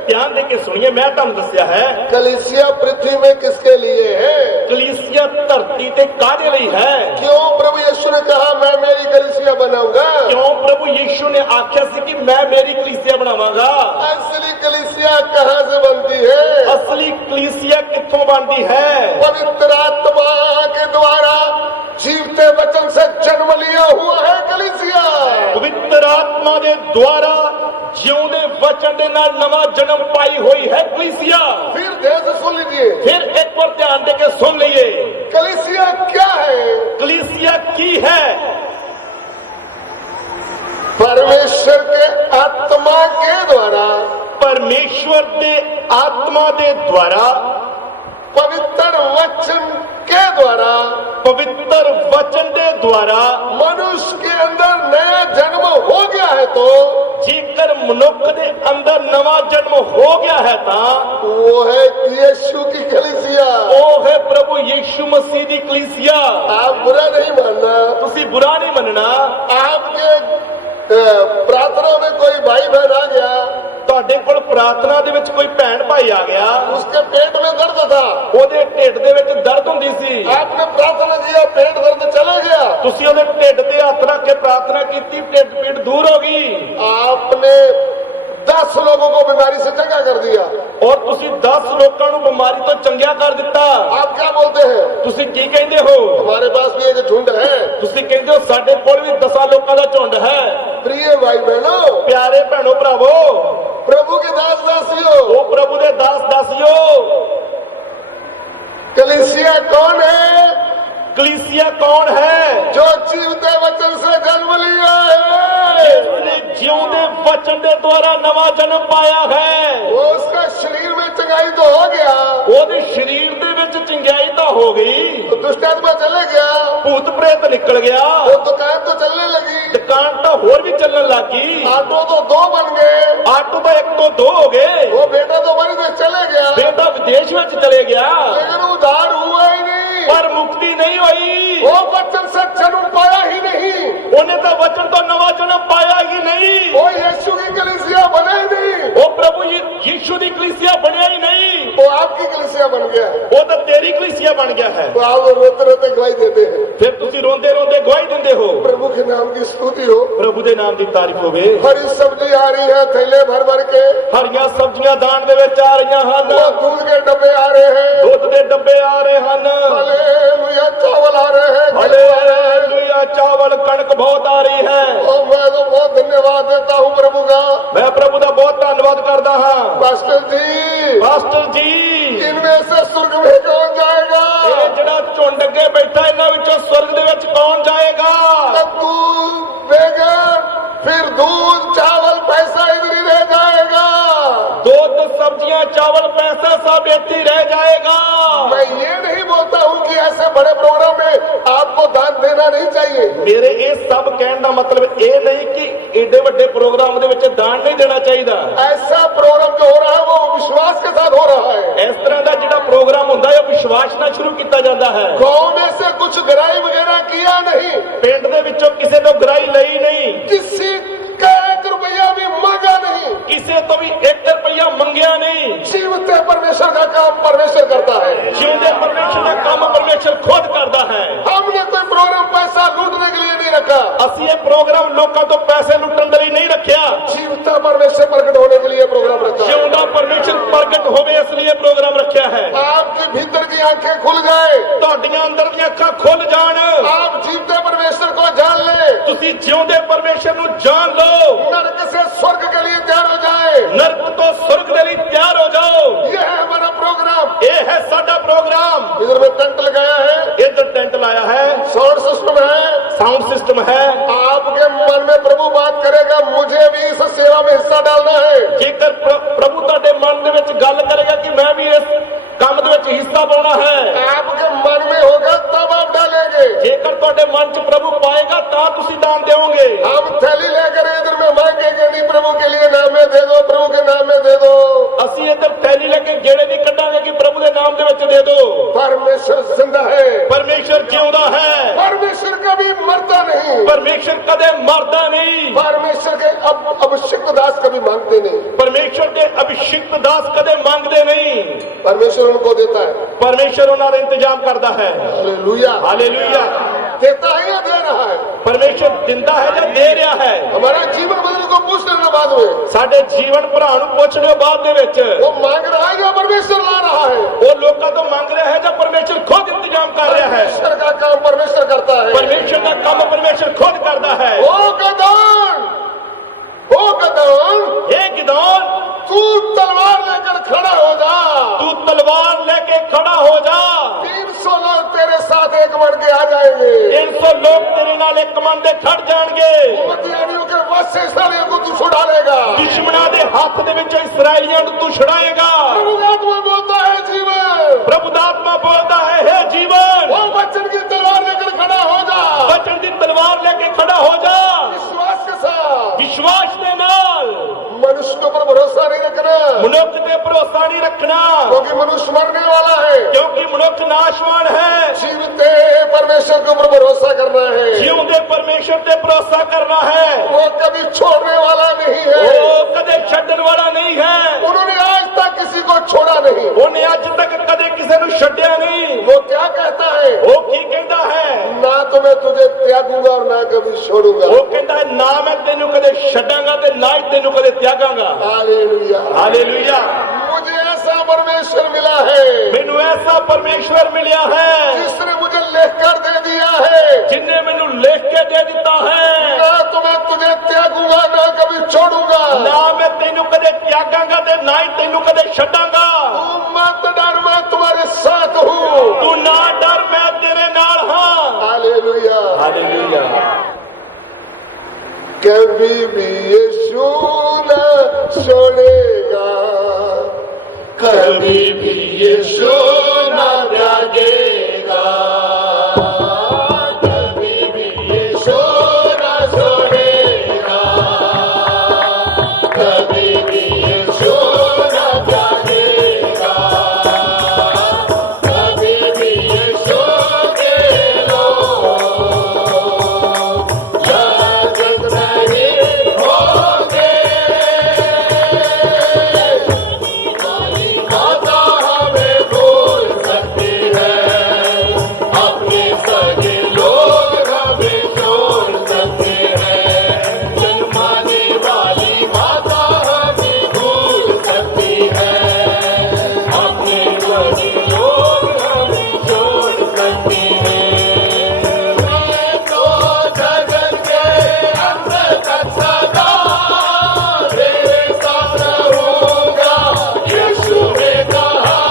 ध्यान देके सुनिए, मैं ਤੁਹਾਨੂੰ ਦੱਸਿਆ ਹੈ कलीसिया पृथ्वी में किसके लिए है? कलीसिया धरती ते कादे ਲਈ है। क्यों प्रभु यीशु ने कहा मैं मेरी कलीसिया बनाऊंगा? क्यों प्रभु यीशु ने आख्या ਸੀ कि मैं मेरी कलीसिया बनावांगा। असली कलीसिया कहाँ से बनती है? असली कलीसिया कित्थों बनती है? पवित्र आत्मा के द्वारा जीवते वचन से जन्म लिया हुआ है कलीसिया। पवित्र आत्मा दे द्वारा जिउंदे वचन दे नाल नवा जन्म पाई हुई है कलीसिया। फिर ध्यान से सुन लीजिए, फिर एक बार ध्यान देके सुन लीजिए, कलीसिया क्या है? कलीसिया की है? परमेश्वर के आत्मा के द्वारा, परमेश्वर दे आत्मा दे द्वारा, पवित्र वचन के द्वारा, पवित्र वचन दे द्वारा मनुष्य के अंदर नया जन्म हो गया है तो जेकर मनुख दे अंदर नवा जन्म हो गया है तां वो है यीशु की कलीसिया। वो है प्रभु यीशु मसीह दी कलीसिया। आप बुरा नहीं मानना, तुसी बुरा नहीं मनना। आपके प्रार्थना में कोई भाई बहन आ गया, ਤੁਹਾਡੇ ਕੋਲ ਪ੍ਰਾਰਥਨਾ ਦੇ ਵਿੱਚ ਕੋਈ ਭੈਣ ਭਾਈ ਆ ਗਿਆ, उसके पेट में दर्द था, ਉਹਦੇ ਢਿੱਡ ਦੇ ਵਿੱਚ ਦਰਦ ਹੁੰਦੀ ਸੀ, आपने प्रार्थना किया, पेट दर्द चला गया, ਤੁਸੀਂ ਉਹਦੇ ਢਿੱਡ ਤੇ ਹੱਥ ਰੱਖ ਕੇ ਪ੍ਰਾਰਥਨਾ ਕੀਤੀ, ਢਿੱਡ ਪੀੜ ਦੂਰ ਹੋ ਗਈ, आपने 10 लोगों को बीमारी से चंगा कर दिया। ਔਰ ਤੁਸੀਂ 10 ਲੋਕਾਂ ਨੂੰ ਬਿਮਾਰੀ ਤੋਂ ਚੰਗਿਆ ਕਰ ਦਿੱਤਾ। आप क्या बोलते हैं? ਤੁਸੀਂ ਕੀ ਕਹਿੰਦੇ ਹੋ? हमारे पास भी एक झुंड है। ਤੁਸੀਂ ਕਹਿੰਦੇ ਹੋ ਸਾਡੇ ਕੋਲ ਵੀ 10 ਲੋਕਾਂ ਦਾ ਝੁੰਡ ਹੈ। प्रिय भाई बहनों, ਪਿਆਰੇ ਭੈਣੋ ਭਰਾਵੋ, प्रभु के दास दासियों, ਉਹ ਪ੍ਰਭੂ ਦੇ ਦਾਸ ਦਾਸੀਓ, कलीसिया कौन है? कलीसिया कौन है? जो जीवते वचन से जन्म लिया है, जिसने जिउंदे वचन के द्वारा नवा जन्म पाया है। वो उसका शरीर में चंगाई तो हो गया, ਉਹਦੇ शरीर ਦੇ ਵਿੱਚ ਚੰਗਿਆਈ ਤਾਂ ਹੋ ਗਈ, तो दुष्ट आत्मा चले गया, ਭੂਤ ਪ੍ਰੇਤ ਨਿਕਲ ਗਿਆ, वो दुकान तो चलने लगी, ਦੁਕਾਨ ਤਾਂ ਹੋਰ ਵੀ ਚੱਲਣ ਲੱਗੀ, ऑटो तो 2 बन गए, ਆਟੋ ਤਾਂ 1 ਤੋਂ 2 ਹੋ ਗਏ, वो बेटा तो मरी में चले गया, ਬੇਟਾ ਵਿਦੇਸ਼ ਵਿੱਚ ਚਲੇ ਗਿਆ, लेकिन उद्धार हुआ ही नहीं। ਪਰ ਮੁਕਤੀ ਨਹੀਂ ਹੋਈ। वो वचन से जन्म पाया ही नहीं, ਉਹਨੇ ਤਾਂ ਵਚਨ ਤੋਂ ਨਵਾਂ ਜਨਮ ਪਾਇਆ ਹੀ नहीं। वो यीशु की कलीसिया बने ही नहीं, ਉਹ ਪ੍ਰਭੂ ਯੀਸ਼ੂ ਦੀ ਕਲੀਸਿया ਬਣਿਆ ਹੀ नहीं। वो आपकी कलीसिया बन गया। ਉਹ ਤਾਂ ਤੇਰੀ ਕਲੀਸਿया ਬਣ ਗਿਆ है। तो आप रोते रोते गवाही देते हैं, ਫਿਰ ਤੁਸੀਂ ਰੋਂਦੇ ਰੋਂਦੇ ਗਵਾਹੀ ਦਿੰਦੇ ਹੋ। प्रभु के नाम की स्तुति हो। ਪ੍ਰਭੂ ਦੇ ਨਾਮ ਦੀ ਤਾਰੀਫ ਹੋਵੇ। हरी सब्जी आ रही है थैले भर भर के, ਹਰੀਆਂ ਸਬਜ਼ੀਆਂ ਦਾਨ ਦੇ ਵਿੱਚ ਆ ਰਹੀਆਂ ਹਨ, वो दूध के डब्बे आ रहे हैं, ਦੁੱਧ ਦੇ ਡੱਬੇ ਆ ਰਹੇ ਹਨ, हालेलुया, चावल आ रहे हैं, हालेलुया, चावल कणक बहुत आ रही है। और मैं तो बहुत धन्यवाद देता हूँ प्रभु का। मैं प्रभु ਦਾ ਬਹੁਤ ਧੰਨਵਾਦ ਕਰਦਾ ਹਾਂ। पास्टर जी, ਪਾਸਟਰ जी, इनमें से स्वर्ग में कौन जाएगा? ਇਹ ਜਿਹੜਾ ਝੁੰਡ ਅੱਗੇ ਬੈਠਾ ਇਹਨਾਂ ਵਿੱਚੋਂ स्वर्ग ਦੇ ਵਿੱਚ ਕੌਣ ਜਾਏਗਾ? दूध बैगन, फिर दूध चावल पैसा इधर ही रह जाएगा। ਦੁੱਧ सब्जियां चावल पैसा सब इतनी रह जाएगा। मैं ये नहीं बोलता हूँ कि ऐसे बड़े प्रोग्राम में आपको दान देना नहीं चाहिए। ਮੇਰੇ ਇਹ ਸਭ ਕਹਿਣ ਦਾ ਮਤਲਬ ਇਹ ਨਹੀਂ ਕਿ ਏਡੇ ਵੱਡੇ ਪ੍ਰੋਗਰਾਮ ਦੇ ਵਿੱਚ ਦਾਨ ਨਹੀਂ ਦੇਣਾ ਚਾਹੀਦਾ। ऐसा प्रोग्राम जो हो रहा है वो विश्वास के साथ हो रहा है। ਇਸ ਤਰ੍ਹਾਂ ਦਾ ਜਿਹੜਾ ਪ੍ਰੋਗਰਾਮ ਹੁੰਦਾ ਹੈ ਉਹ ਵਿਸ਼ਵਾਸ ਨਾਲ ਸ਼ੁਰੂ ਕੀਤਾ ਜਾਂਦਾ ਹੈ। गाँव में से कुछ गराई वगैरह किया नहीं, ਪਿੰਡ ਦੇ ਵਿੱਚੋਂ ਕਿਸੇ ਤੋਂ ਗਰਾਈ ਲਈ ਨਹੀਂ, किसी का 1 रुपया भी मांगा नहीं। ਕਿਸੇ ਤੋਂ ਵੀ 1 ਰੁਪਇਆ ਮੰਗਿਆ नहीं। जीवते परमेश्वर का काम परमेश्वर करता है। ਜਿਉਂਦੇ ਪਰਮੇਸ਼ਰ ਦਾ ਕੰਮ ਪਰਮੇਸ਼ਰ ਖੁਦ ਕਰਦਾ ਹੈ। हमने कोई प्रोग्राम पैसा लूटने के लिए नहीं रखा, ਅਸੀਂ ਇਹ ਪ੍ਰੋਗਰਾਮ ਲੋਕਾਂ ਤੋਂ ਪੈਸੇ ਲੁੱਟਣ ਦੇ ਲਈ ਨਹੀਂ ਰੱਖਿਆ। जीवता परमेश्वर प्रकट होने के लिए प्रोग्राम रखा है। ਜਿਉਂਦਾ ਪਰਮੇਸ਼ਰ ਪ੍ਰਗਟ ਹੋਵੇ ਇਸ ਲਈ ਇਹ ਪ੍ਰੋਗਰਾਮ ਰੱਖਿਆ ਹੈ। आपके भीतर की आंखें खुल जाए, ਤੁਹਾਡੀਆਂ ਅੰਦਰ ਦੀਆਂ ਅੱਖਾਂ ਖੁੱਲ ਜਾਣ, आप जीवते परमेश्वर को जान ले, ਤੁਸੀਂ ਜਿਉਂਦੇ ਪਰਮੇਸ਼ਰ ਨੂੰ ਜਾਣ ਲਓ, नरक से स्वर्ग के लिए तैयार हो जाए। ਨਰਕ ਤੋਂ ਸੁਰਗ ਦੇ ਲਈ ਤਿਆਰ ਹੋ ਜਾਓ। टेंट लगाया है, इधर टेंट लाया है, साउंड सिस्टम है। साउंड सिस्टम है। आपके मन में प्रभु बात करेगा, मुझे भी इस सेवा में हिस्सा डालना है। जेकर प्रभु ਤੁਹਾਡੇ ਮਨ ਦੇ ਵਿੱਚ ਗੱਲ ਕਰੇਗਾ कि मैं भी इस ਕੰਮ ਦੇ ਵਿੱਚ ਹਿੱਸਾ ਪਾਉਣਾ है, आपके मन में होगा तब आप डालेंगे। जेकर ਤੁਹਾਡੇ ਮਨ 'ਚ ਪ੍ਰਭु ਪਾਏਗਾ ਤਾਂ ਤੁਸੀਂ ਦਾਨ ਦਿਓਗੇ। हम थैली लेकर इधर में मांगेंगे नहीं, प्रभु के लिए नाम में दे दो, प्रभु के नाम में दे दो। ਅਸੀਂ ਇੱਧਰ ਥੈਲੀ ਲੈ ਕੇ ਗੇੜੇ ਨਹੀਂ ਕੱਢਾਂਗੇ ਕਿ ਪ੍ਰਭु ਦੇ ਨਾਮ ਦੇ ਵਿੱਚ ਦੇ ਦਿਓ। परमेश्वर जिंदा है, ਪਰਮੇਸ਼ਰ ਜਿਉਂਦਾ ਹੈ, परमेश्वर कभी मरता नहीं, ਪਰਮੇਸ਼ਰ ਕਦੇ ਮਰਦਾ ਨਹੀਂ। परमेश्वर के अभिषिक्त दास कभी मांगते नहीं, ਪਰਮੇਸ਼ਰ ਦੇ ਅਭਿਸ਼ਿਕਤ ਦਾਸ ਕਦੇ ਮੰਗਦੇ ਨਹੀਂ। परमेश्वर उनको देता है। ਪਰਮੇਸ਼ਰ ਉਹਨਾਂ ਦਾ ਇੰਤਜ਼ਾਮ ਕਰਦਾ ਹੈ। हालेलुया। ਹਾਲੇਲੂਇਆ। देता है या दे रहा है? ਪਰਮੇਸ਼ਰ ਦਿੰਦਾ ਹੈ ਜਾਂ ਦੇ ਰਿਹਾ ਹੈ। हमारा जीवन बदल को पूछ लेना बाद में, ਸਾਡੇ ਜੀਵਨ ਭਰਾ ਨੂੰ ਪੁੱਛ ਲਿਓ ਬਾਅਦ ਦੇ ਵਿੱਚ, वो मांग रहा है या परमेश्वर ला रहा है? ਉਹ ਲੋਕਾਂ ਤੋਂ ਮੰਗ ਰਿਹਾ ਹੈ ਜਾਂ ਪਰਮੇਸ਼ਰ ਖੁਦ ਇੰਤਜ਼ਾਮ ਕਰ ਰਿਹਾ ਹੈ। परमेश्वर का काम परमेश्वर करता है। ਪਰਮੇਸ਼ਰ ਦਾ ਕੰਮ ਪਰਮੇਸ਼ਰ ਖੁਦ ਕਰਦਾ ਹੈ। ओ गदौन, ਇਹ ਗਿਦੌਨ, तू तलवार लेकर खड़ा हो जा। तू तलवार लेके खड़ा हो जा। 300 लोग तेरे साथ एक बढ़ के आ जाएंगे। 300 लोग तेरे नाल एक मन दे खड़ जाणगे। मदियानियों के वश से इस्राएलियों को तू छुड़ा लेगा। दुश्मनां दे हाथ दे विचों इस्राएलियां नूं तू छुड़ाएगा। प्रभु का आत्मा बोलता है जीवन, प्रभु दा आत्मा बोलता है हे जीवन। वो वचन की तलवार लेकर खड़ा हो जा। वचन दी तलवार लेके खड़ा हो जा। विश्वास के साथ, विश्वास दे नाल। मनुष्य के ऊपर भरोसा नहीं रखना, मनुष्य पे भरोसा नहीं रखना, क्योंकि मनुष्य मरने वाला है, क्योंकि मनुष्य नाशवान है। जीवते परमेश्वर के ऊपर भरोसा करना है। जीवते परमेश्वर पे भरोसा करना है। वो कभी छोड़ने वाला नहीं है, वो कदे छड्डण वाला नहीं है। उन्होंने आज तक किसी को छोड़ा नहीं। ਉਹਨੇ ਅੱਜ ਤੱਕ ਕਦੇ ਕਿਸੇ ਨੂੰ ਛੱਡਿਆ ਨਹੀਂ। वो क्या कहता है? ਉਹ ਕੀ ਕਹਿੰਦਾ ਹੈ? ना तो मैं तुझे त्यागूंगा और ना कभी छोड़ूंगा। ਉਹ ਕਹਿੰਦਾ ਹੈ ਨਾ ਮੈਂ ਤੈਨੂੰ ਕਦੇ ਛੱਡਾਂਗਾ ਤੇ ਨਾ ਹੀ ਤੈਨੂੰ ਕਦੇ ਤਿਆਗਾਂਗਾ। हालेलुया। ਹਾਲੇਲੂਇਆ। मुझे ऐसा परमेश्वर मिला है, ਮੈਨੂੰ ਐਸਾ ਪਰਮੇਸ਼ਵਰ ਮਿਲਿਆ ਹੈ जिसने मुझे लेकर दे दिया है। ਜਿਨੇ ਮੈਨੂੰ ਲਿਖ ਕੇ ਦੇ ਦਿੱਤਾ ਹੈ। ना तो मैं तुझे त्यागूंगा ना कभी छोड़ूंगा। ਨਾ ਮੈਂ ਤੈਨੂੰ ਕਦੇ ਤਿਆਗਾਂਗਾ ਤੇ ਨਾ ਹੀ ਤੈਨੂੰ ਕਦੇ ਛੱਡਾਂਗਾ। तू मत डर, मैं तुम्हारे साथ हूँ। ਤੂੰ ਨਾ ਡਰ, ਮੈਂ ਤੇਰੇ ਨਾਲ ਹਾਂ। हालेलुया। ਹਾਲੇਲੂਇਆ। कभी भी यीशु न छोड़ेगा, कभी भी यीशु न त्यागेगा, कभी भी यीशु न छोड़ेगा, कभी भी यीशु न त्यागेगा, कभी भी यीशु के लोग जगत नहीं होंगे। माता हमें भूल सकती है, अपने सगे लोग हमें छोड़ सकते हैं। जन्माने वाली माता हमें भूल सकती है, अपने सगे लोग हमें छोड़ सकते हैं। मैं तो जगत के अंत तक सदा तेरे साथ रहूंगा, यीशु ने कहा।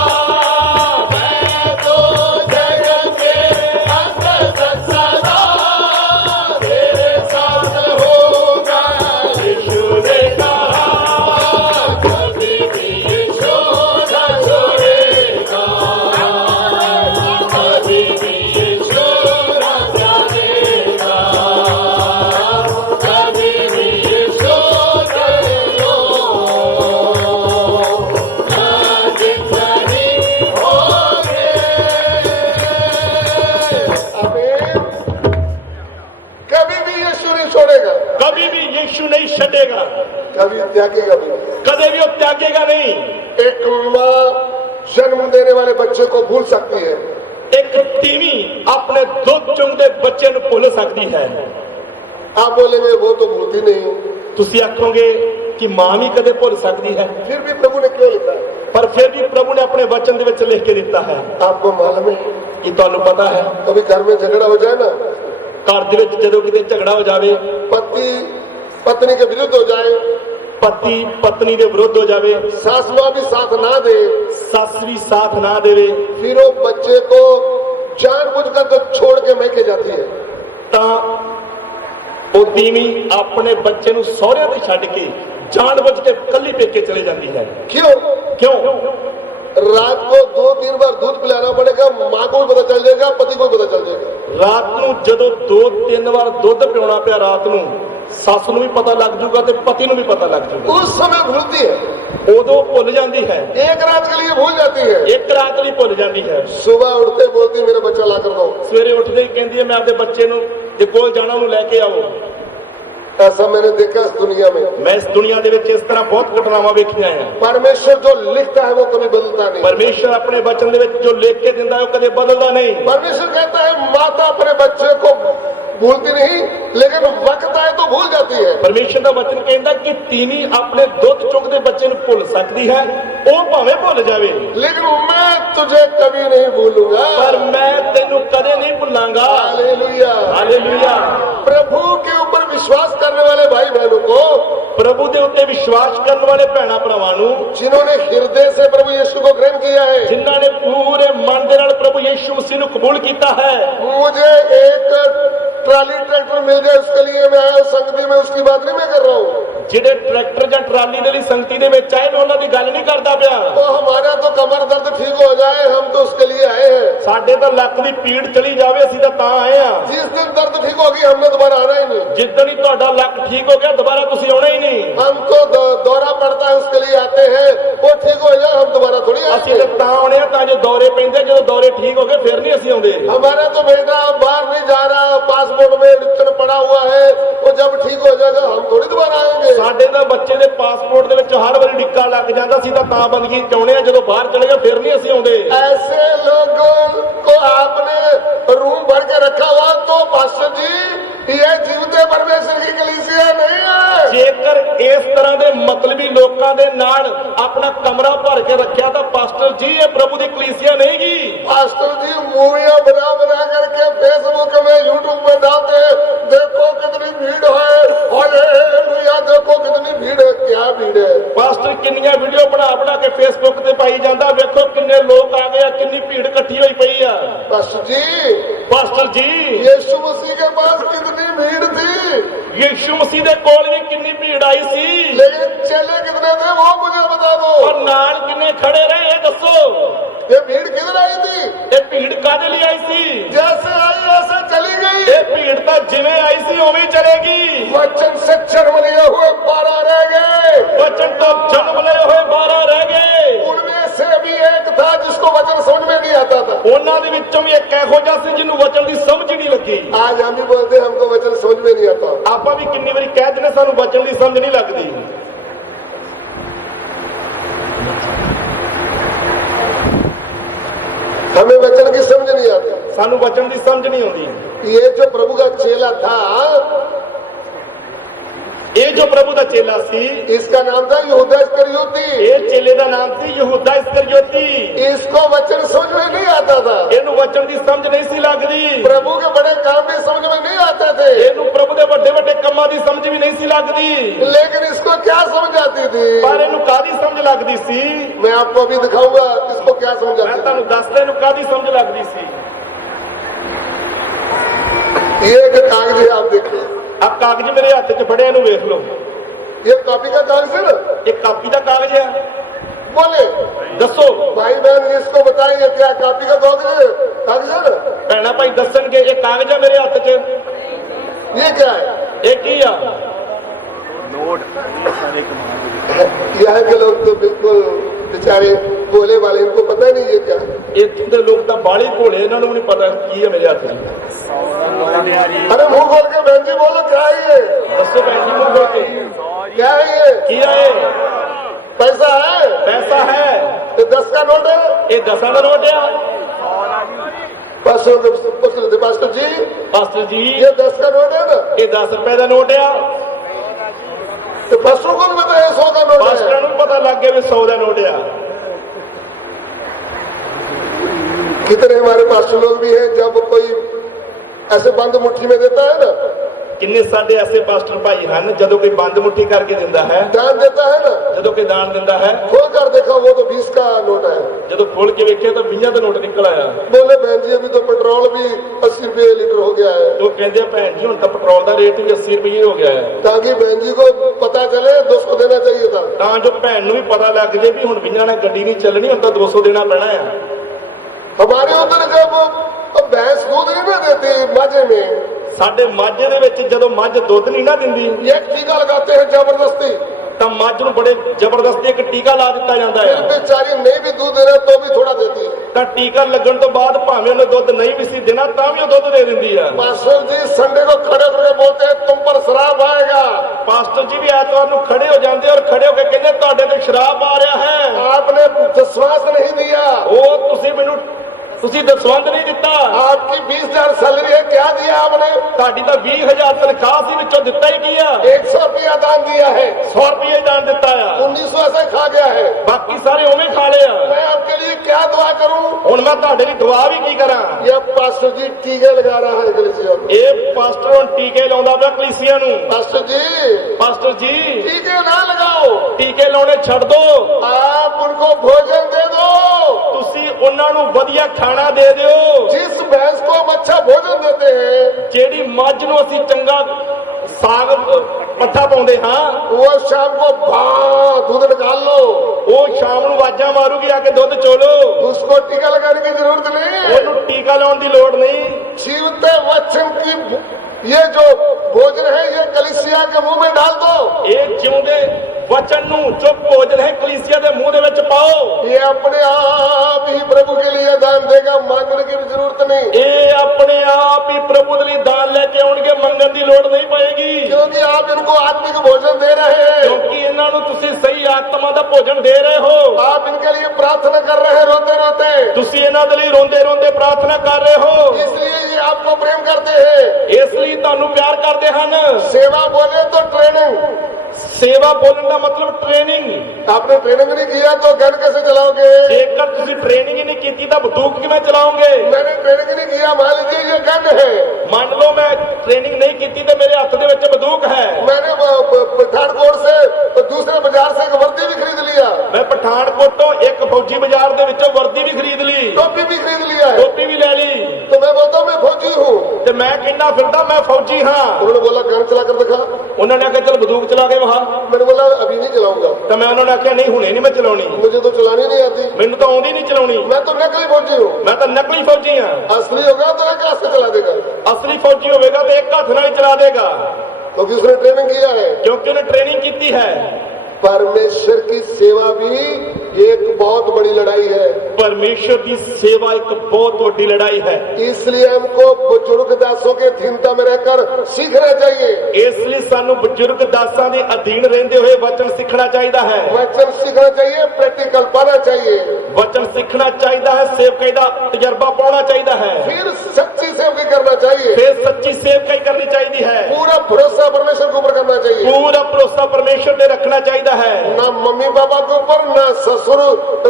मैं तो जगत के अंत तक सदा तेरे साथ रहूंगा, यीशु ने कहा। कभी भी यीशु न छोड़ेगा, कभी भी यीशु न त्यागेगा, कभी भी यीशु तेरे लोग नाजिक नहीं होंगे। आमीन। कभी भी यीशु नहीं छोड़ेगा, कभी भी यीशु नहीं छड़ेगा, कभी त्यागेगा भी नहीं। कदे भी वो त्यागेगा नहीं। एक माँ जन्म देने वाले बच्चे को भूल सकती है, एक टीवी अपने दुध चुंगदे बच्चे ਨੂੰ ਭੁੱਲ ਸਕਦੀ ਹੈ। आप बोलेंगे वो तो भूलती नहीं, ਤੁਸੀਂ ਆਖੋਗੇ ਕਿ ਮਾਂ ਵੀ ਕਦੇ ਭੁੱਲ ਸਕਦੀ ਹੈ। फिर भी प्रभु ने क्यों लिखा है? ਪਰ ਫਿਰ ਵੀ ਪ੍ਰਭੂ ਨੇ ਆਪਣੇ ਵਚਨ ਦੇ ਵਿੱਚ ਲਿਖ ਕੇ ਦਿੱਤਾ ਹੈ। आपको मालूम है? ਕਿ ਤੁਹਾਨੂੰ ਪਤਾ ਹੈ कभी घर में झगड़ा हो जाए ना, ਘਰ ਦੇ ਵਿੱਚ ਜਦੋਂ ਕਿਤੇ ਝਗੜਾ ਹੋ ਜਾਵੇ, पति पत्नी के विरुद्ध हो जाए, ਪਤੀ ਪਤਨੀ ਦੇ ਵਿਰੁੱਧ ਹੋ ਜਾਵੇ, सास माँ भी साथ ना दे, ਸੱਸ ਵੀ ਸਾਥ ਨਾ ਦੇਵੇ, फिर वो बच्चे को जानबूझकर तो छोड़ के मैके जाती है। ਤਾਂ ਉਹ ਤੀਵੀਂ ਆਪਣੇ ਬੱਚੇ ਨੂੰ ਸਹੁਰਿਆਂ ਤੇ ਛੱਡ ਕੇ ਜਾਣਬੁੱਝ ਕੇ ਕੱਲੀ ਪੇਕੇ ਚਲੇ ਜਾਂਦੀ ਹੈ। क्यों? ਕਿਉਂ? रात को 2-3 बार दूध पिलाना पड़ेगा, माँ को भी पता चल जाएगा, पति को भी पता चल जाएगा। ਰਾਤ ਨੂੰ ਜਦੋਂ 2-3 ਵਾਰ ਦੁੱਧ ਪਿਉਣਾ ਪਿਆ ਰਾਤ ਨੂੰ, ਸੱਸ ਨੂੰ ਵੀ ਪਤਾ ਲੱਗ ਜਾਊਗਾ ਤੇ ਪਤੀ ਨੂੰ ਵੀ ਪਤਾ ਲੱਗ ਜਾਊਗਾ। उस समय भूलती है, ਉਦੋਂ ਭੁੱਲ ਜਾਂਦੀ ਹੈ, एक रात के लिए भूल जाती है। ਇੱਕ ਰਾਤ ਲਈ ਭੁੱਲ ਜਾਂਦੀ ਹੈ। सुबह उठते बोलती मेरा बच्चा ला कर दो। ਸਵੇਰੇ ਉੱਠਦੇ ਹੀ ਕਹਿੰਦੀ ਹੈ ਮੈਂ ਆਪਣੇ ਬੱਚੇ ਨੂੰ ਦੇ ਕੋਲ ਜਾਣਾ, ਉਹਨੂੰ ਲੈ ਕੇ ਆਓ। ऐसा मैंने देखा इस दुनिया में। ਮੈਂ ਇਸ ਦੁਨੀਆ ਦੇ ਵਿੱਚ ਇਸ ਤਰ੍ਹਾਂ ਬਹੁਤ ਘਟਨਾਵਾਂ ਵੇਖੀਆਂ ਆ। परमेश्वर जो लिखता है वो कभी बदलता नहीं। ਪਰਮੇਸ਼ਰ ਆਪਣੇ ਬਚਨ ਦੇ ਵਿੱਚ ਜੋ ਲਿਖ ਕੇ ਦਿੰਦਾ ਹੈ ਉਹ ਕਦੇ ਬਦਲਦਾ ਨਹੀਂ। परमेश्वर कहता है माता अपने बच्चे को भूलती नहीं, लेकिन वक्त आए तो भूल जाती है। ਪਰਮੇਸ਼ਰ ਦਾ ਵਚਨ ਕਹਿੰਦਾ ਕਿ ਤੀਵੀਂ ਆਪਣੇ ਦੁੱਧ ਚੁੰਗਦੇ ਬੱਚੇ ਨੂੰ ਭੁੱਲ ਸਕਦੀ ਹੈ, ਉਹ ਭਾਵੇਂ ਭੁੱਲ ਜਾਵੇ, लेकिन मैं तुझे कभी नहीं भूलूंगा। ਪਰ ਮੈਂ ਤੈਨੂੰ ਕਦੇ ਨਹੀਂ ਭੁੱਲਾਂਗਾ। हालेलुया। ਹਾਲੇਲੂਇਆ। प्रभु के ऊपर विश्वास करने वाले भाई बहनों को, ਪ੍ਰਭੂ ਦੇ ਉੱਤੇ ਵਿਸ਼ਵਾਸ ਕਰਨ ਵਾਲੇ ਭੈਣਾਂ ਭਰਾਵਾਂ ਨੂੰ, जिन्होंने हृदय से प्रभु यीशु को ग्रहण किया है, ਜਿਨ੍ਹਾਂ ਨੇ ਪੂਰੇ ਮਨ ਦੇ ਨਾਲ ਪ੍ਰਭु ਯੀਸ਼ੂ ਮਸੀਹ ਨੂੰ ਕਬੂਲ ਕੀਤਾ ਹੈ। मुझे एक ट्राली ट्रैक्टर मिल जाए उसके लिए मैं आया हूं संगति में, उसकी बात नहीं मैं कर रहा हूँ। ਜਿਹੜੇ ਟਰੈਕਟਰ ਜਾਂ ਟਰਾਲੀ ਦੇ ਲਈ ਸੰਗਤੀ ਦੇ ਵਿੱਚ ਆਏ, ਮੈਂ ਉਹਨਾਂ ਦੀ ਗੱਲ ਨਹੀਂ ਕਰਦਾ ਪਿਆ। तो हमारा तो कमर दर्द ठीक हो जाए, हम तो उसके लिए आए हैं। ਸਾਡੇ ਤਾਂ ਲੱਕ ਦੀ ਪੀੜ ਚਲੀ ਜਾਵੇ, ਅਸੀਂ ਤਾਂ ਆਏ ਆ। जिस दिन दर्द ठीक होगी हमने दोबारा आना ही नहीं। ਜਿੱਦਣ ਹੀ ਤੁਹਾਡਾ ਲੱਕ ਠੀਕ ਹੋ ਗਿਆ, ਦੁਬਾਰਾ ਤੁਸੀਂ ਆਉਣਾ ਹੀ ਨਹੀਂ। हम तो दौरा पड़ता है उसके लिए आते हैं, वो ठीक हो जाए हम दोबारा थोड़ी ਅਸੀਂ आएंगे। ਤਾਂ ਆਉਣੇ ਆ ਤਾਂ ਜੋ ਦੌਰੇ ਪੈਂਦੇ, ਜਦੋਂ ਦੌਰੇ ਠੀਕ ਹੋ ਗਏ ਫਿਰ ਨਹੀਂ ਅਸੀਂ ਆਉਂਦੇ। हमारा तो बेटा बाहर नहीं जा रहा, पासपोर्ट में अड़चन पड़ा हुआ है, वो जब ठीक हो जाएगा हम थोड़ी दोबारा आएंगे। ਸਾਡੇ ਤਾਂ ਬੱਚੇ ਦੇ ਪਾਸਪੋਰਟ ਦੇ ਵਿੱਚ ਹਰ ਵਾਰੀ ਡਿੱਕਾ ਲੱਗ ਜਾਂਦਾ, ਅਸੀਂ ਤਾਂ ਬੰਦਗੀ ਚਾਹੁੰਦੇ ਆ, ਜਦੋਂ ਬਾਹਰ ਚਲੇ ਗਏ ਫਿਰ ਨਹੀਂ ਅਸੀਂ ਆਉਂਦੇ। ऐसे लोगों को आपने रूम भर के रखा हुआ, तो पास्टर जी ये जीवते परमेश्वर की कलीसिया नहीं है। ਜੇਕਰ ਇਸ ਤਰ੍ਹਾਂ ਦੇ ਮਤਲਬੀ ਲੋਕਾਂ ਦੇ ਨਾਲ ਆਪਣਾ ਕਮਰਾ ਭਰ ਕੇ ਰੱਖਿਆ ਤਾਂ ਪਾਸਟਰ ਜੀ ਇਹ ਪ੍ਰਭੂ ਦੀ ਕਲੀਸਿਆ ਨਹੀਂ ਗੀ। पास्टर जी मूवियां बना बना करके फेसबुक में यूट्यूब में डालते हैं, देखो कितनी भीड़ है, हालेलुया, देखो कितनी भीड़ है। क्या भीड़ है? ਪਾਸਟਰ ਕਿੰਨੀਆਂ ਵੀਡੀਓ ਬਣਾ ਕੇ ਫੇਸਬੁੱਕ ਤੇ ਪਾਈ ਜਾਂਦਾ, ਵੇਖੋ ਕਿੰਨੇ ਲੋਕ ਆ ਗਏ ਆ, ਕਿੰਨੀ ਭੀੜ ਇਕੱਠੀ ਹੋਈ ਪਈ ਆ। पास्टर जी ਪਾਸਟਰ ਜੀ यीशु मसीह के पास कितनी भीड़ थी, ਯीशु ਮਸੀਹ ਦੇ ਕੋਲ ਵੀ ਕਿੰਨੀ ਭੀੜ ਆਈ ਸੀ, लेकिन चेले कितने थे वो मुझे बता दो। ਪਰ ਨਾਲ ਕਿੰਨੇ ਖੜੇ ਰਹੇ ਇਹ ਦੱਸੋ। ये भीड़ किधर आई थी? ਇਹ ਭੀੜ ਕਾਹਦੇ ਲਈ ਆਈ ਸੀ? जैसे आई ऐसे चली गई। ਇਹ ਭੀੜ ਤਾਂ ਜਿਵੇਂ ਆਈ ਸੀ ਉਵੇਂ ਹੀ ਚਲੇਗੀ। वचन से जन्म लिए हुए 12 रह गए, ਵਚਨ ਤੋਂ ਜਨਮ ਲਏ ਹੋਏ 12 ਰਹਿ ਗਏ। उनमें से भी एक था जिसको वचन समझ में नहीं आता था। ਉਹਨਾਂ ਦੇ ਵਿੱਚੋਂ ਵੀ ਇੱਕ ਇਹੋ ਜਿਹਾ ਸੀ ਜਿਹਨੂੰ ਵਚਨ ਦੀ ਸਮਝ ਹੀ ਨਹੀਂ ਲੱਗੀ। आज हम भी बोलते हैं हमको वचन समझ में नहीं आता। ਆਪਾਂ ਵੀ ਕਿੰਨੀ ਵਾਰੀ ਕਹਿ ਦਿੰਦੇ ਸਾਨੂੰ ਵਚਨ ਦੀ ਸਮਝ ਨਹੀਂ ਲੱਗਦੀ। हमें वचन की समझ नहीं आती। ਸਾਨੂੰ ਵਚਨ ਦੀ ਸਮਝ ਨਹੀਂ ਆਉਂਦੀ। ये जो प्रभु का चेला था, ਇਹ ਜੋ ਪ੍ਰਭੂ ਦਾ ਚੇਲਾ ਸੀ, इसका नाम था यहूदा इस्करियोती। ਇਹ ਚੇਲੇ ਦਾ ਨਾਮ ਸੀ ਯਹੂਦਾ ਇਸਕਰਿਓਤੀ। इसको वचन समझ में नहीं आता था। ਇਹਨੂੰ ਵਚਨ ਦੀ ਸਮਝ ਨਹੀਂ ਸੀ ਲੱਗਦੀ। प्रभु के बड़े काम भी समझ में नहीं आते थे, ਇਹਨੂੰ ਪ੍ਰਭੂ ਦੇ ਵੱਡੇ ਵੱਡੇ ਕੰਮਾਂ ਦੀ ਸਮਝ ਵੀ ਨਹੀਂ ਸੀ ਲੱਗਦੀ। लेकिन इसको क्या समझ आती थी? ਪਰ ਇਹਨੂੰ ਕਾਹਦੀ ਸਮਝ ਲੱਗਦੀ ਸੀ? मैं आपको अभी दिखाऊंगा इसको क्या समझ ਮੈਂ आती थी। ਤੁਹਾਨੂੰ ਦੱਸਦਾ ਇਹਨੂੰ ਕਾਹਦੀ ਸਮਝ ਲੱਗਦੀ ਸੀ। ये एक कागज है, आप देखिए। ਆ ਕਾਗਜ਼ ਮੇਰੇ ਹੱਥ 'ਚ ਫੜਿਆ, ਇਹਨੂੰ ਵੇਖ ਲਓ। ये कॉपी का कागज है ना? ਇਹ ਕਾਪੀ ਦਾ ਕਾਗਜ਼ ਆ। बोले ਦੱਸੋ भाई बहन इसको बताइए क्या कॉपी का कागज है? कागज है ना? ਭੈਣਾਂ ਭਾਈ ਦੱਸਣਗੇ ਇਹ ਕਾਗਜ਼ ਆ ਮੇਰੇ ਹੱਥ 'ਚ। ये क्या है? ਇਹ ਕੀ ਆ? यहाँ के लोग तो बिल्कुल बेचारे भोले वाले, इनको पता ही नहीं ये क्या है। ਇੱਥੇ ਦੇ ਲੋਕ ਤਾਂ ਬਾਹਲੀ ਭੋਲੇ, ਇਹਨਾਂ ਨੂੰ ਵੀ ਨਹੀਂ ਪਤਾ ਕੀ ਹੈ ਮੇਰੇ ਹੱਥ 'ਚ। अरे मुंह खोल के बहन जी बोलो क्या है ये? ਦੱਸੋ ਭੈਣ ਜੀ ਮੂੰਹ ਖੋਲ ਕੇ क्या है ये? ਕੀ ਆ ਇਹ? पैसा है? ਪੈਸਾ ਹੈ। ये 10 का नोट है? ਇਹ 10 ਦਾ ਨੋਟ ਆ। पास्टर जी ਪਾਸਟਰ ਜੀ ये 10 का नोट है ना? ਇਹ 10 ਰੁਪਏ ਦਾ ਨੋਟ ਆ। तो पास्टर को भी बताया 100 का नोट ਪਾਸਟਰਾਂ है। ਨੂੰ ਪਤਾ ਲੱਗ ਗਿਆ ਵੀ 100 ਦਾ ਨੋਟ ਆ। कितने हमारे पास्टर लोग भी हैं, जब कोई ऐसे बंद मुट्ठी में देता है ना, ਕਿੰਨੇ ਸਾਡੇ ਐਸੇ ਪਾਸਟਰ ਭਾਈ ਹਨ ਜਦੋਂ ਕੋਈ ਬੰਦ ਮੁੱਠੀ ਕਰਕੇ ਦਿੰਦਾ ਹੈ, दान देता है ना, ਜਦੋਂ ਕੋਈ ਦਾਨ ਦਿੰਦਾ ਹੈ, खोल कर देखा वो तो 20 का नोट है। ਜਦੋਂ ਖੋਲ ਕੇ ਵੇਖਿਆ ਤਾਂ 20 ਦਾ ਨੋਟ ਨਿਕਲ ਆਇਆ। बोले बहन जी अभी तो पेट्रोल भी 80 रुपये लीटर हो गया है, ਉਹ ਕਹਿੰਦੇ ਆ ਭੈਣ ਜੀ ਹੁਣ ਤਾਂ ਪੈਟਰੋਲ ਦਾ ਰੇਟ ਵੀ 80 ਰੁਪਏ ਹੋ ਗਿਆ ਹੈ, ताकि बहन जी को पता चले 200 देना चाहिए था। ਤਾਂ ਜੋ ਭੈਣ ਨੂੰ ਵੀ ਪਤਾ ਲੱਗ ਜੇ ਵੀ ਹੁਣ 20 ਨਾਲ ਗੱਡੀ ਨਹੀਂ ਚੱਲਣੀ, ਹੁਣ ਤਾਂ 200 ਦੇਣਾ ਪੈਣਾ ਆ। हमारे उधर जब भैंस दूध नहीं ना देती माजे में, ਸਾਡੇ ਮਾਝੇ ਦੇ ਵਿੱਚ ਜਦੋਂ ਮੱਝ ਦੁੱਧ ਨਹੀਂ ਨਾ ਦਿੰਦੀ ये टीका लगाते हैं जबरदस्ती, ਤਾਂ ਮੱਝ ਨੂੰ ਬੜੇ ਜ਼ਬਰਦਸਤੀ ਇੱਕ ਟੀਕਾ ਲਾ ਦਿੱਤਾ ਜਾਂਦਾ फिर ਹੈ। बेचारी नहीं भी दूध दे रहे तो भी थोड़ा देती है। ਤਾਂ ਟੀਕਾ ਲੱਗਣ ਤੋਂ ਬਾਅਦ ਭਾਵੇਂ ਉਹਨੇ ਦੁੱਧ ਨਹੀਂ ਵੀ ਸੀ ਦੇਣਾ ਤਾਂ ਵੀ ਉਹ ਦੁੱਧ ਦੇ ਦਿੰਦੀ ਆ। मास्टर जी संडे को खड़े होकर बोलते हैं तुम पर शराब आएगा, ਪਾਸਟਰ ਜੀ ਵੀ ਐਤਵਾਰ ਨੂੰ ਖੜੇ ਹੋ ਜਾਂਦੇ ਔਰ ਖੜੇ ਹੋ ਕੇ ਕਹਿੰਦੇ ਤੁਹਾਡੇ ਤੇ ਸ਼ਰਾਬ ਆ ਰਿਹਾ ਹੈ, आपने विश्वास नहीं दिया, ਉਹ ਤੁਸੀਂ ਦਸਵੰਧ ਨਹੀਂ ਦਿੱਤਾ, आपकी 20,000 सैलरी है क्या दिया आपने? ਤੁਹਾਡੀ ਤਾਂ 20,000 ਤਨਖਾਹ ਸੀ, ਵਿੱਚੋਂ ਦਿੱਤਾ ਹੀ ਕੀ ਆ? 100 रुपया दान दिया है, 100 ਰੁਪਏ ਦਾਨ ਦਿੱਤਾ ਆ, 1900 ऐसे खा गया है। ਬਾਕੀ ਸਾਰੇ ਉਵੇਂ ਖਾ ਲਏ ਆ। मैं आपके लिए क्या दुआ करूं? ਹੁਣ ਮੈਂ ਤੁਹਾਡੇ ਲਈ ਦੁਆ ਵੀ ਕੀ ਕਰਾਂ? ये पास्टर जी टीके लगा रहा है कलीसिया को। ਇਹ ਪਾਸਟਰ ਹੁਣ ਟੀਕੇ ਲਾਉਂਦਾ ਪਿਆ ਕਲੀਸੀਆ ਨੂੰ। पास्टर जी ਪਾਸਟਰ ਜੀ टीके ना लगाओ, ਟੀਕੇ ਲਾਉਣੇ ਛੱਡ ਦੋ, आप उनको भोजन दे दो। ਤੁਸੀਂ ਉਹਨਾਂ ਨੂੰ ਵਧੀਆ ਖਾਣਾ ਦੇ ਦਿਓ। जिस भैंस को हम अच्छा भोजन देते हैं ਜਿਹੜੀ ਮੱਝ ਨੂੰ ਅਸੀਂ ਚੰਗਾ ਸਾਗ ਪੱਠਾ ਪਾਉਂਦੇ ਹਾਂ, वो शाम को दूध निकाल लो, ਉਹ ਸ਼ਾਮ ਨੂੰ ਆਵਾਜ਼ਾਂ ਮਾਰੂਗੀ ਆ ਕੇ ਦੁੱਧ ਚੋਲੋ। उसको टीका लगाने की जरूरत नहीं है। ਉਹਨੂੰ ਟੀਕਾ ਲਾਉਣ ਦੀ ਲੋੜ ਨਹੀਂ। जीवते वचन की ये जो भोजन है ये कलीसिया के मुंह में डाल दो। ਇਹ ਜਿਉਂਦੇ ਵਚਨ ਨੂੰ ਜੋ ਭੋਜਨ ਹੈ ਕਲੀਸੀਆ ਦੇ ਮੂੰਹ ਦੇ ਵਿੱਚ ਪਾਓ। ये अपने आप ही प्रभु के लिए दान देगा, मांगने की भी जरूरत नहीं, ਇਹ ਆਪਣੇ ਆਪ ਹੀ ਪ੍ਰਭੂ ਦੇ ਲਈ ਦਾਨ ਲੈ ਕੇ ਆਉਣਗੇ, ਮੰਗਣ ਦੀ ਲੋੜ ਨਹੀਂ ਪਏਗੀ, क्योंकि आप इनको आत्मिक भोजन दे रहे हैं। ਕਿਉਂਕਿ ਇਹਨਾਂ ਨੂੰ ਤੁਸੀਂ ਸਹੀ ਆਤਮਾ ਦਾ ਭੋਜਨ ਦੇ ਰਹੇ ਹੋ। आप इनके लिए प्रार्थना कर रहे हैं रोते रोते, ਤੁਸੀਂ ਇਹਨਾਂ ਦੇ ਲਈ ਰੋਂਦੇ ਰੋਂਦੇ ਪ੍ਰਾਰਥਨਾ ਕਰ ਰਹੇ ਹੋ, इसलिए ये आपको प्रेम करते हैं। ਇਸ ਲਈ ਤੁਹਾਨੂੰ ਪਿਆਰ ਕਰਦੇ ਹਨ। सेवा बोले तो ट्रेनिंग, ਸੇਵਾ ਬੋਲਣ ਦਾ ਮਤਲਬ ਟ੍ਰੇਨਿੰਗ। आपने ट्रेनिंग नहीं किया तो गन कैसे चलाओगे? ਜੇਕਰ ਤੁਸੀਂ ਟ੍ਰੇਨਿੰग ਹੀ ਨਹੀਂ ਕੀਤੀ ਤਾਂ ਬੰਦੂਕ ਕਿਵੇਂ ਚਲਾਓਗੇ? मैंने ट्रेनिंग नहीं किया, मान लीजिए ये गन है, ਮੰਨ ਲਓ ਮੈਂ ਟ੍ਰੇਨਿंग नहीं ਕੀਤੀ ਤੇ ਮੇਰੇ ਹੱਥ ਦੇ ਵਿੱਚ ਬੰਦੂਕ ਹੈ। मैंने पठानकोट से दूसरे बाजार से एक वर्दी भी खरीद लिया, ਮੈਂ ਪਠਾਨਕੋਟ ਤੋਂ ਇੱਕ ਫੌਜੀ ਬਾਜ਼ਾਰ ਦੇ ਵਿੱਚੋਂ ਵਰਦੀ ਵੀ ਖਰੀਦ ਲਈ, टोपी भी खरीद लिया है, ਟੋਪੀ ਵੀ ਲੈ ਲਈ, तो मैं बोलता हूँ मैं फौजी हूँ। ਤੇ ਮੈਂ ਕਹਿੰਦਾ ਫਿਰਦਾ ਮੈਂ ਫੌਜੀ ਹਾਂ। उन्होंने बोला गन चला कर दिखा, ਉਹਨਾਂ ਨੇ ਆਖਿਆ ਚਲ ਬੰਦੂਕ ਚਲਾ ਕੇ ਵਿਖਾ। मैंने बोला अभी नहीं चलाऊंगा, ਤਾਂ ਮੈਂ ਉਹਨਾਂ ਨੂੰ ਆਖਿਆ ਨਹੀਂ ਹੁਣੇ ਨਹੀਂ ਮੈਂ ਚਲਾਉਣੀ, मुझे तो चलानी नहीं आती, ਮੈਨੂੰ ਤਾਂ ਆਉਂਦੀ ਨਹੀਂ ਚਲਾਉਣੀ, मैं तो नकली फौजी हूँ। ਮੈਂ ਤਾਂ ਨਕਲੀ ਫੌਜੀ ਹਾਂ। असली होगा तो एक हाथ से चला देगा, ਅਸਲੀ ਫੌਜੀ ਹੋਵੇਗਾ ਤੇ ਇੱਕ ਹੱਥ ਨਾਲ ਹੀ ਚਲਾ ਦੇਗਾ, क्योंकि उसने ट्रेनिंग किया है। ਕਿਉਂਕਿ ਉਹਨੇ ਟ੍ਰੇਨਿੰਗ ਕੀਤੀ ਹੈ। परमेश्वर की सेवा भी एक बहुत बड़ी लड़ाई है, परमेश्वर की सेवा एक बहुत बड़ी लड़ाई है, इसलिए हमको बुजुर्ग दासों के अधीनता में रहकर सीखना चाहिए। इसलिए सानू बुजुर्ग दासां दे अधीन रहंदे होए वचन सीखना चाहिए है। वचन सीखना चाहिए, प्रैक्टिकल पाना चाहिए, वचन सीखना चाहिए है, सेवकाई दा तजर्बा पाना चाहिए है, फिर सच्ची सेवकी करना चाहिए, फिर सच्ची सेवकाई करनी चाहिए है, पूरा भरोसा परमेश्वर के ऊपर करना चाहिए, पूरा भरोसा परमेश्वर पे रखना चाहिए है। ना मम्मी पापा के ऊपर, ना ससुर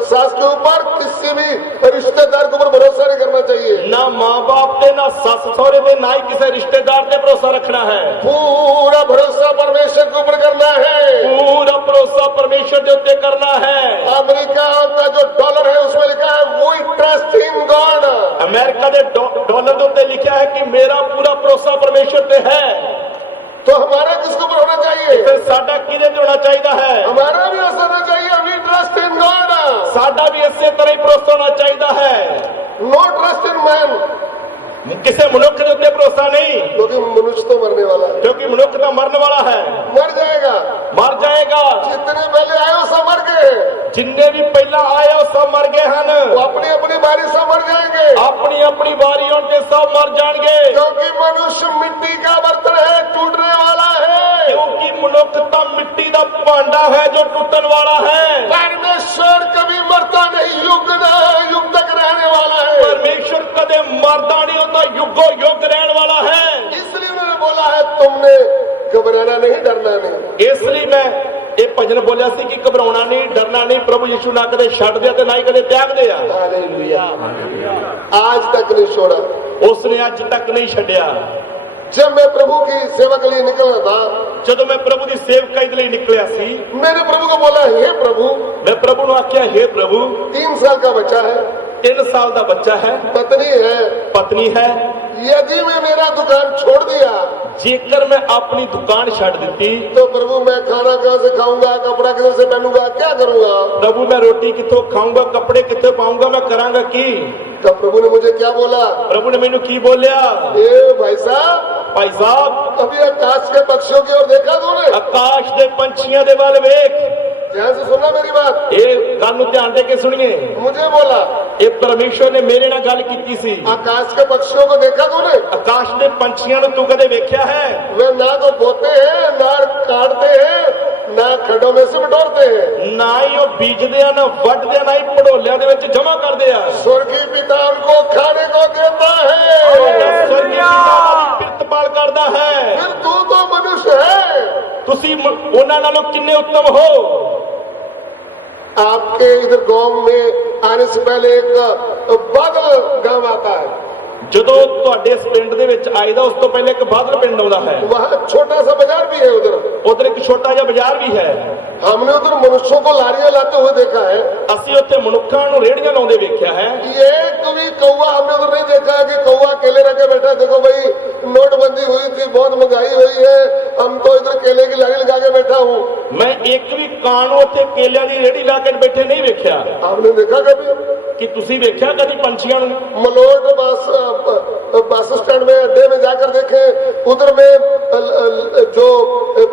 सास के ऊपर, किसी भी रिश्तेदार के ऊपर भरोसा नहीं करना चाहिए, ना माँ बाप पे, ना सस सहुरे पे, ना ही किसी रिश्तेदार पे भरोसा रखना है। पूरा भरोसा परमेश्वर के ऊपर करना है, पूरा भरोसा परमेश्वर के ऊपर करना है। अमेरिका का जो डॉलर है उसमें लिखा है we trust in God, America के डॉलर के ऊपर लिखा है कि मेरा पूरा भरोसा परमेश्वर पे है। तो हमारा किसके ऊपर होना चाहिए? फिर साडा किदे ते होना चाहिए है? हमारा भी ऐसा होना चाहिए, वी ट्रस्ट इन गॉड, साडा भी इसी तरह ही भरोसा होना चाहिए है। नो ट्रस्ट इन मैन, किसी मनुष्य के ऊपर भरोसा नहीं, क्योंकि मनुष्य तो मरने वाला है, क्योंकि मनुष्य तो मरने वाला है, मर जाएगा, मर जाएगा। जितने पहले आए वो सब मर गए, जिन्ने भी पहला आए वो सब मर गए हैं, वो अपनी अपनी बारी से मर जाएंगे, अपनी अपनी बारियों के सब मर जाएंगे, क्योंकि मनुष्य मिट्टी का बर्तन है, टूटने वाला है, क्योंकि मनुष्य तो मिट्टी का भांडा है जो टूटने वाला है। परमेश्वर कभी मरता नहीं, युग युग तक रहने वाला है, परमेश्वर कदे मरदा नहीं होता, युगो युग रहने वाला है। इसलिए उन्होंने बोला है तुमने घबराना नहीं, डरना नहीं। इसलिए मैं ये भजन बोलिया सी कि घबराना नहीं, डरना नहीं, प्रभु यीशु ना कदे छड्ड दिया ते ना ही कदे त्याग दिया। हालेलुया, आज तक नहीं छोड़ा। उसने अज तक नहीं छड्डिया। जब मैं प्रभु की सेवा के लिए निकला था, ਜਦੋਂ ਮੈਂ ਪ੍ਰਭੂ ਦੀ ਸੇਵਕਾਈ ਦੇ ਲਈ ਨਿਕਲਿਆ ਸੀ, मैंने प्रभु को बोला, हे प्रभु, ਮੈਂ ਪ੍ਰਭੂ ਨੂੰ ਆਖਿਆ, हे ਪ੍ਰਭੂ, 3 साल का बच्चा है, 3 ਸਾਲ ਦਾ ਬੱਚਾ ਹੈ, पत्नी है, ਪਤਨੀ ਹੈ, यदि मैं मेरा दुकान छोड़ दिया ਜੇਕਰ ਮੈਂ ਆਪਣੀ ਦੁਕਾਨ ਛੱਡ ਦਿੱਤੀ, तो प्रभु मैं खाना कहाँ से खाऊंगा, कपड़ा किधर से पहनूंगा, क्या करूंगा? ਪ੍ਰਭੂ ਮੈਂ ਰੋਟੀ ਕਿੱਥੋਂ ਖਾਊਂਗਾ, ਕੱਪੜੇ ਕਿੱਥੋਂ ਪਾਊਂਗਾ, ਮੈਂ ਕਰਾਂਗਾ ਕੀ? तब प्रभु ने मुझे क्या बोला, ਪ੍ਰਭੂ ਨੇ ਮੈਨੂੰ ਕੀ ਬੋਲਿਆ? ए भाई साहब, ਭਾਈ ਸਾਹਿਬ, अभी आकाश के पक्षियों की ओर देखा तूने? ਆਕਾਸ਼ ਦੇ ਪੰਛੀਆਂ ਦੇ ਵੱਲ ਵੇਖ। ध्यान से सुनना मेरी बात। ਇਹ ਗੱਲ ਨੂੰ ਧਿਆਨ ਦੇ ਕੇ ਸੁਣੀਏ। मुझे बोला, ਇਹ ਪਰਮੇਸ਼ਵਰ ਨੇ ਮੇਰੇ ਨਾਲ ਗੱਲ ਕੀਤੀ ਸੀ। आकाश के पक्षियों को देखा तूने? ਆਕਾਸ਼ ਦੇ ਪੰਛੀਆਂ ਨੂੰ ਤੂੰ ਕਦੇ ਵੇਖਿਆ ਹੈ? वे ना तो बोते हैं, ना काटते हैं, ना खड्डों में से बटोरते हैं। ਨਾ ਹੀ ਉਹ ਬੀਜਦੇ ਆ, ਨਾ ਵੱਢਦੇ ਆ, ਨਾ ਹੀ ਪੜੋਲਿਆਂ ਦੇ ਵਿੱਚ ਜਮਾ ਕਰਦੇ ਆ। स्वर्गीय पिता उनको खाने को देता है। ਸਵਰਗੀ ਪਿਤਾ ਦਾ ਪਿਰਤਪਾਲ ਕਰਦਾ ਹੈ। फिर तू तो मनुष्य है। ਤੁਸੀਂ ਉਹਨਾਂ ਨਾਲੋਂ ਕਿੰਨੇ ਉੱਤਮ ਹੋ। आपके इधर गांव में आने से पहले एक बादल गांव आता है, ਜਦੋਂ ਤੁਹਾਡੇ ਇਸ ਪਿੰਡ ਦੇ ਵਿੱਚ ਆਈਦਾ ਉਸ ਤੋਂ ਪਹਿਲੇ ਇੱਕ ਬਾਦਲ ਪਿੰਡ ਆਉਂਦਾ ਹੈ। वहाँ छोटा सा बाजार भी है उधर। ਉਧਰ ਇੱਕ ਛੋਟਾ ਜਿਹਾ ਬਾਜ਼ਾਰ ਵੀ ਹੈ। हमने उधर मनुष्यों को लारियां लाते हुए देखा है। ਅਸੀਂ ਉੱਥੇ ਮਨੁੱਖਾਂ ਨੂੰ ਰੇੜੀਆਂ ਲਾਉਂਦੇ ਵੇਖਿਆ है। एक भी कौवा हमने उधर नहीं देखा है कि कौवा केले रखे बैठा, देखो भाई नोटबंदी हुई थी, बहुत महंगाई हुई है, हम तो इधर केले की लारी लगा के बैठा हूँ। ਮੈਂ ਇੱਕ ਵੀ ਕਾਂ ਨੂੰ ਉੱਥੇ ਕੇਲਿਆਂ ਦੀ ਰੇੜੀ ਲਾ ਕੇ ਬੈਠੇ ਨਹੀਂ ਵੇਖਿਆ। आपने देखा कभी? ਕਿ ਤੁਸੀਂ ਵੇਖਿਆ ਕਦੀ ਪੰਛੀਆਂ ਨੂੰ? मलोट बस स्टैंड में अड्डे में जाकर देखे, उधर में जो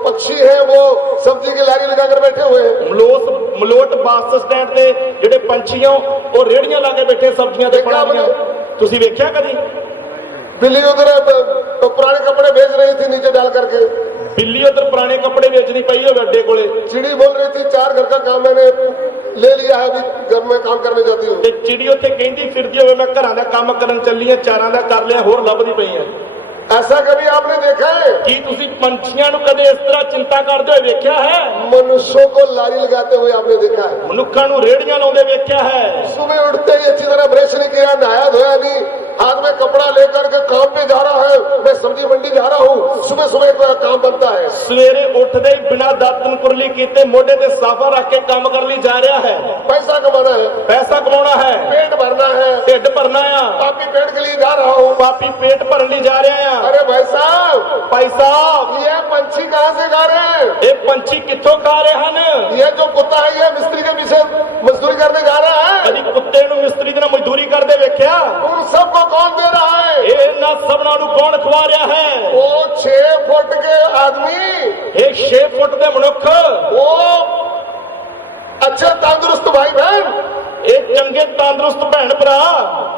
पक्षी है वो सब्जी की लारी लगाकर बैठे हुए हैं। ਮਲੋਟ ਬੱਸ ਸਟੈਂਡ ਤੇ ਜਿਹੜੇ ਪੰਛੀ ਆ ਉਹ ਰੇੜੀਆਂ ਲਾ ਕੇ ਬੈਠੇ ਸਬਜ਼ੀਆਂ ਤੇ ਫਲਾਂ ਦੀਆਂ। ਤੁਸੀਂ ਵੇਖਿਆ ਕਦੀ? बिल्ली उधर पुराने कपड़े भेज रही थी नीचे डाल करके। ਬਿੱਲੀ ਉਧਰ ਪੁਰਾਣੇ ਕੱਪੜੇ ਵੇਚਦੀ ਪਈ ਹੋਵੇ ਅੱਡੇ ਕੋਲੇ। चिड़ी बोल रही थी 4 घर का काम मैंने ले लिया है, अभी घर में काम करने जाती हूँ। ਤੇ ਚਿੜੀ ਉੱਥੇ ਕਹਿੰਦੀ ਫਿਰਦੀ ਹੋਵੇ ਮੈਂ ਘਰਾਂ ਦਾ ਕੰਮ ਕਰਨ ਚੱਲੀ ਆ, ਚਾਰਾਂ ਦਾ ਕਰ ਲਿਆ, ਹੋਰ ਲੱਭਦੀ ਪਈ ਆ। ऐसा कभी आपने देखा है? ਕੀ ਤੁਸੀਂ ਪੰਛੀਆਂ ਨੂੰ ਕਦੇ ਇਸ ਤਰ੍ਹਾਂ ਚਿੰਤਾ ਕਰਦੇ ਹੋਏ ਵੇਖਿਆ ਹੈ? मनुष्यों को लारी लगाते हुए आपने देखा है? ਮਨੁੱਖਾਂ ਨੂੰ ਰੇੜੀਆਂ ਲਾਉਂਦੇ ਵੇਖਿਆ ਹੈ? सुबह उठते ही अच्छी तरह ब्रश नहीं किया, नहाया धोया नहीं, हाथ में कपड़ा लेकर के काम पे जा रहा है, मैं सब्जी मंडी जा रहा हूँ, सुबह सुबह एक काम बनता है। ਸਵੇਰੇ ਉੱਠਦੇ ਹੀ ਬਿਨਾਂ ਦਾਤਨ ਕੁਰਲੀ ਕੀਤੇ ਮੋਢੇ ਤੇ ਸਾਫਾ ਰੱਖ ਕੇ ਕੰਮ ਕਰਨ ਲਈ ਜਾ ਰਿਹਾ ਹੈ। पैसा कमाना है, ਪੈਸਾ ਕਮਾਉਣਾ ਹੈ, पेट भरना है, ਢਿੱਡ ਭਰਨਾ ਆ। पापी पेट के लिए जा रहा हूँ। ਪਾਪੀ ਪੇਟ ਭਰਨ ਲਈ ਜਾ ਰਿਹਾ ਆ। अरे भाई साहब, ਭਾਈ ਸਾਹਿਬ, ये पंछी कहाँ से खा रहे हैं? ਇਹ ਪੰਛੀ ਕਿੱਥੋਂ ਖਾ ਰਹੇ ਹਨ? ये जो कुत्ता है ये मिस्त्री के पीछे मजदूरी करने जा रहा है। ਕਦੀ ਕੁੱਤੇ ਨੂੰ ਮਿਸਤਰੀ ਦੀ ਨਾਲ ਮਜ਼ਦੂਰੀ ਕਰਦੇ ਵੇਖਿਆ? उन सबको कौन दे रहा है? ਇਹ ਇਹਨਾਂ ਸਭਨਾਂ ਨੂੰ ਕੌਣ ਖਵਾ ਰਿਹਾ ਹੈ? वो 6 फुट के आदमी, ਇਹ 6 ਫੁੱਟ ਦੇ ਮਨੁੱਖ, वो अच्छे तंदुरुस्त भाई बहन। ਇਹ ਚੰਗੇ ਤੰਦਰੁਸਤ ਭੈਣ ਭਰਾ,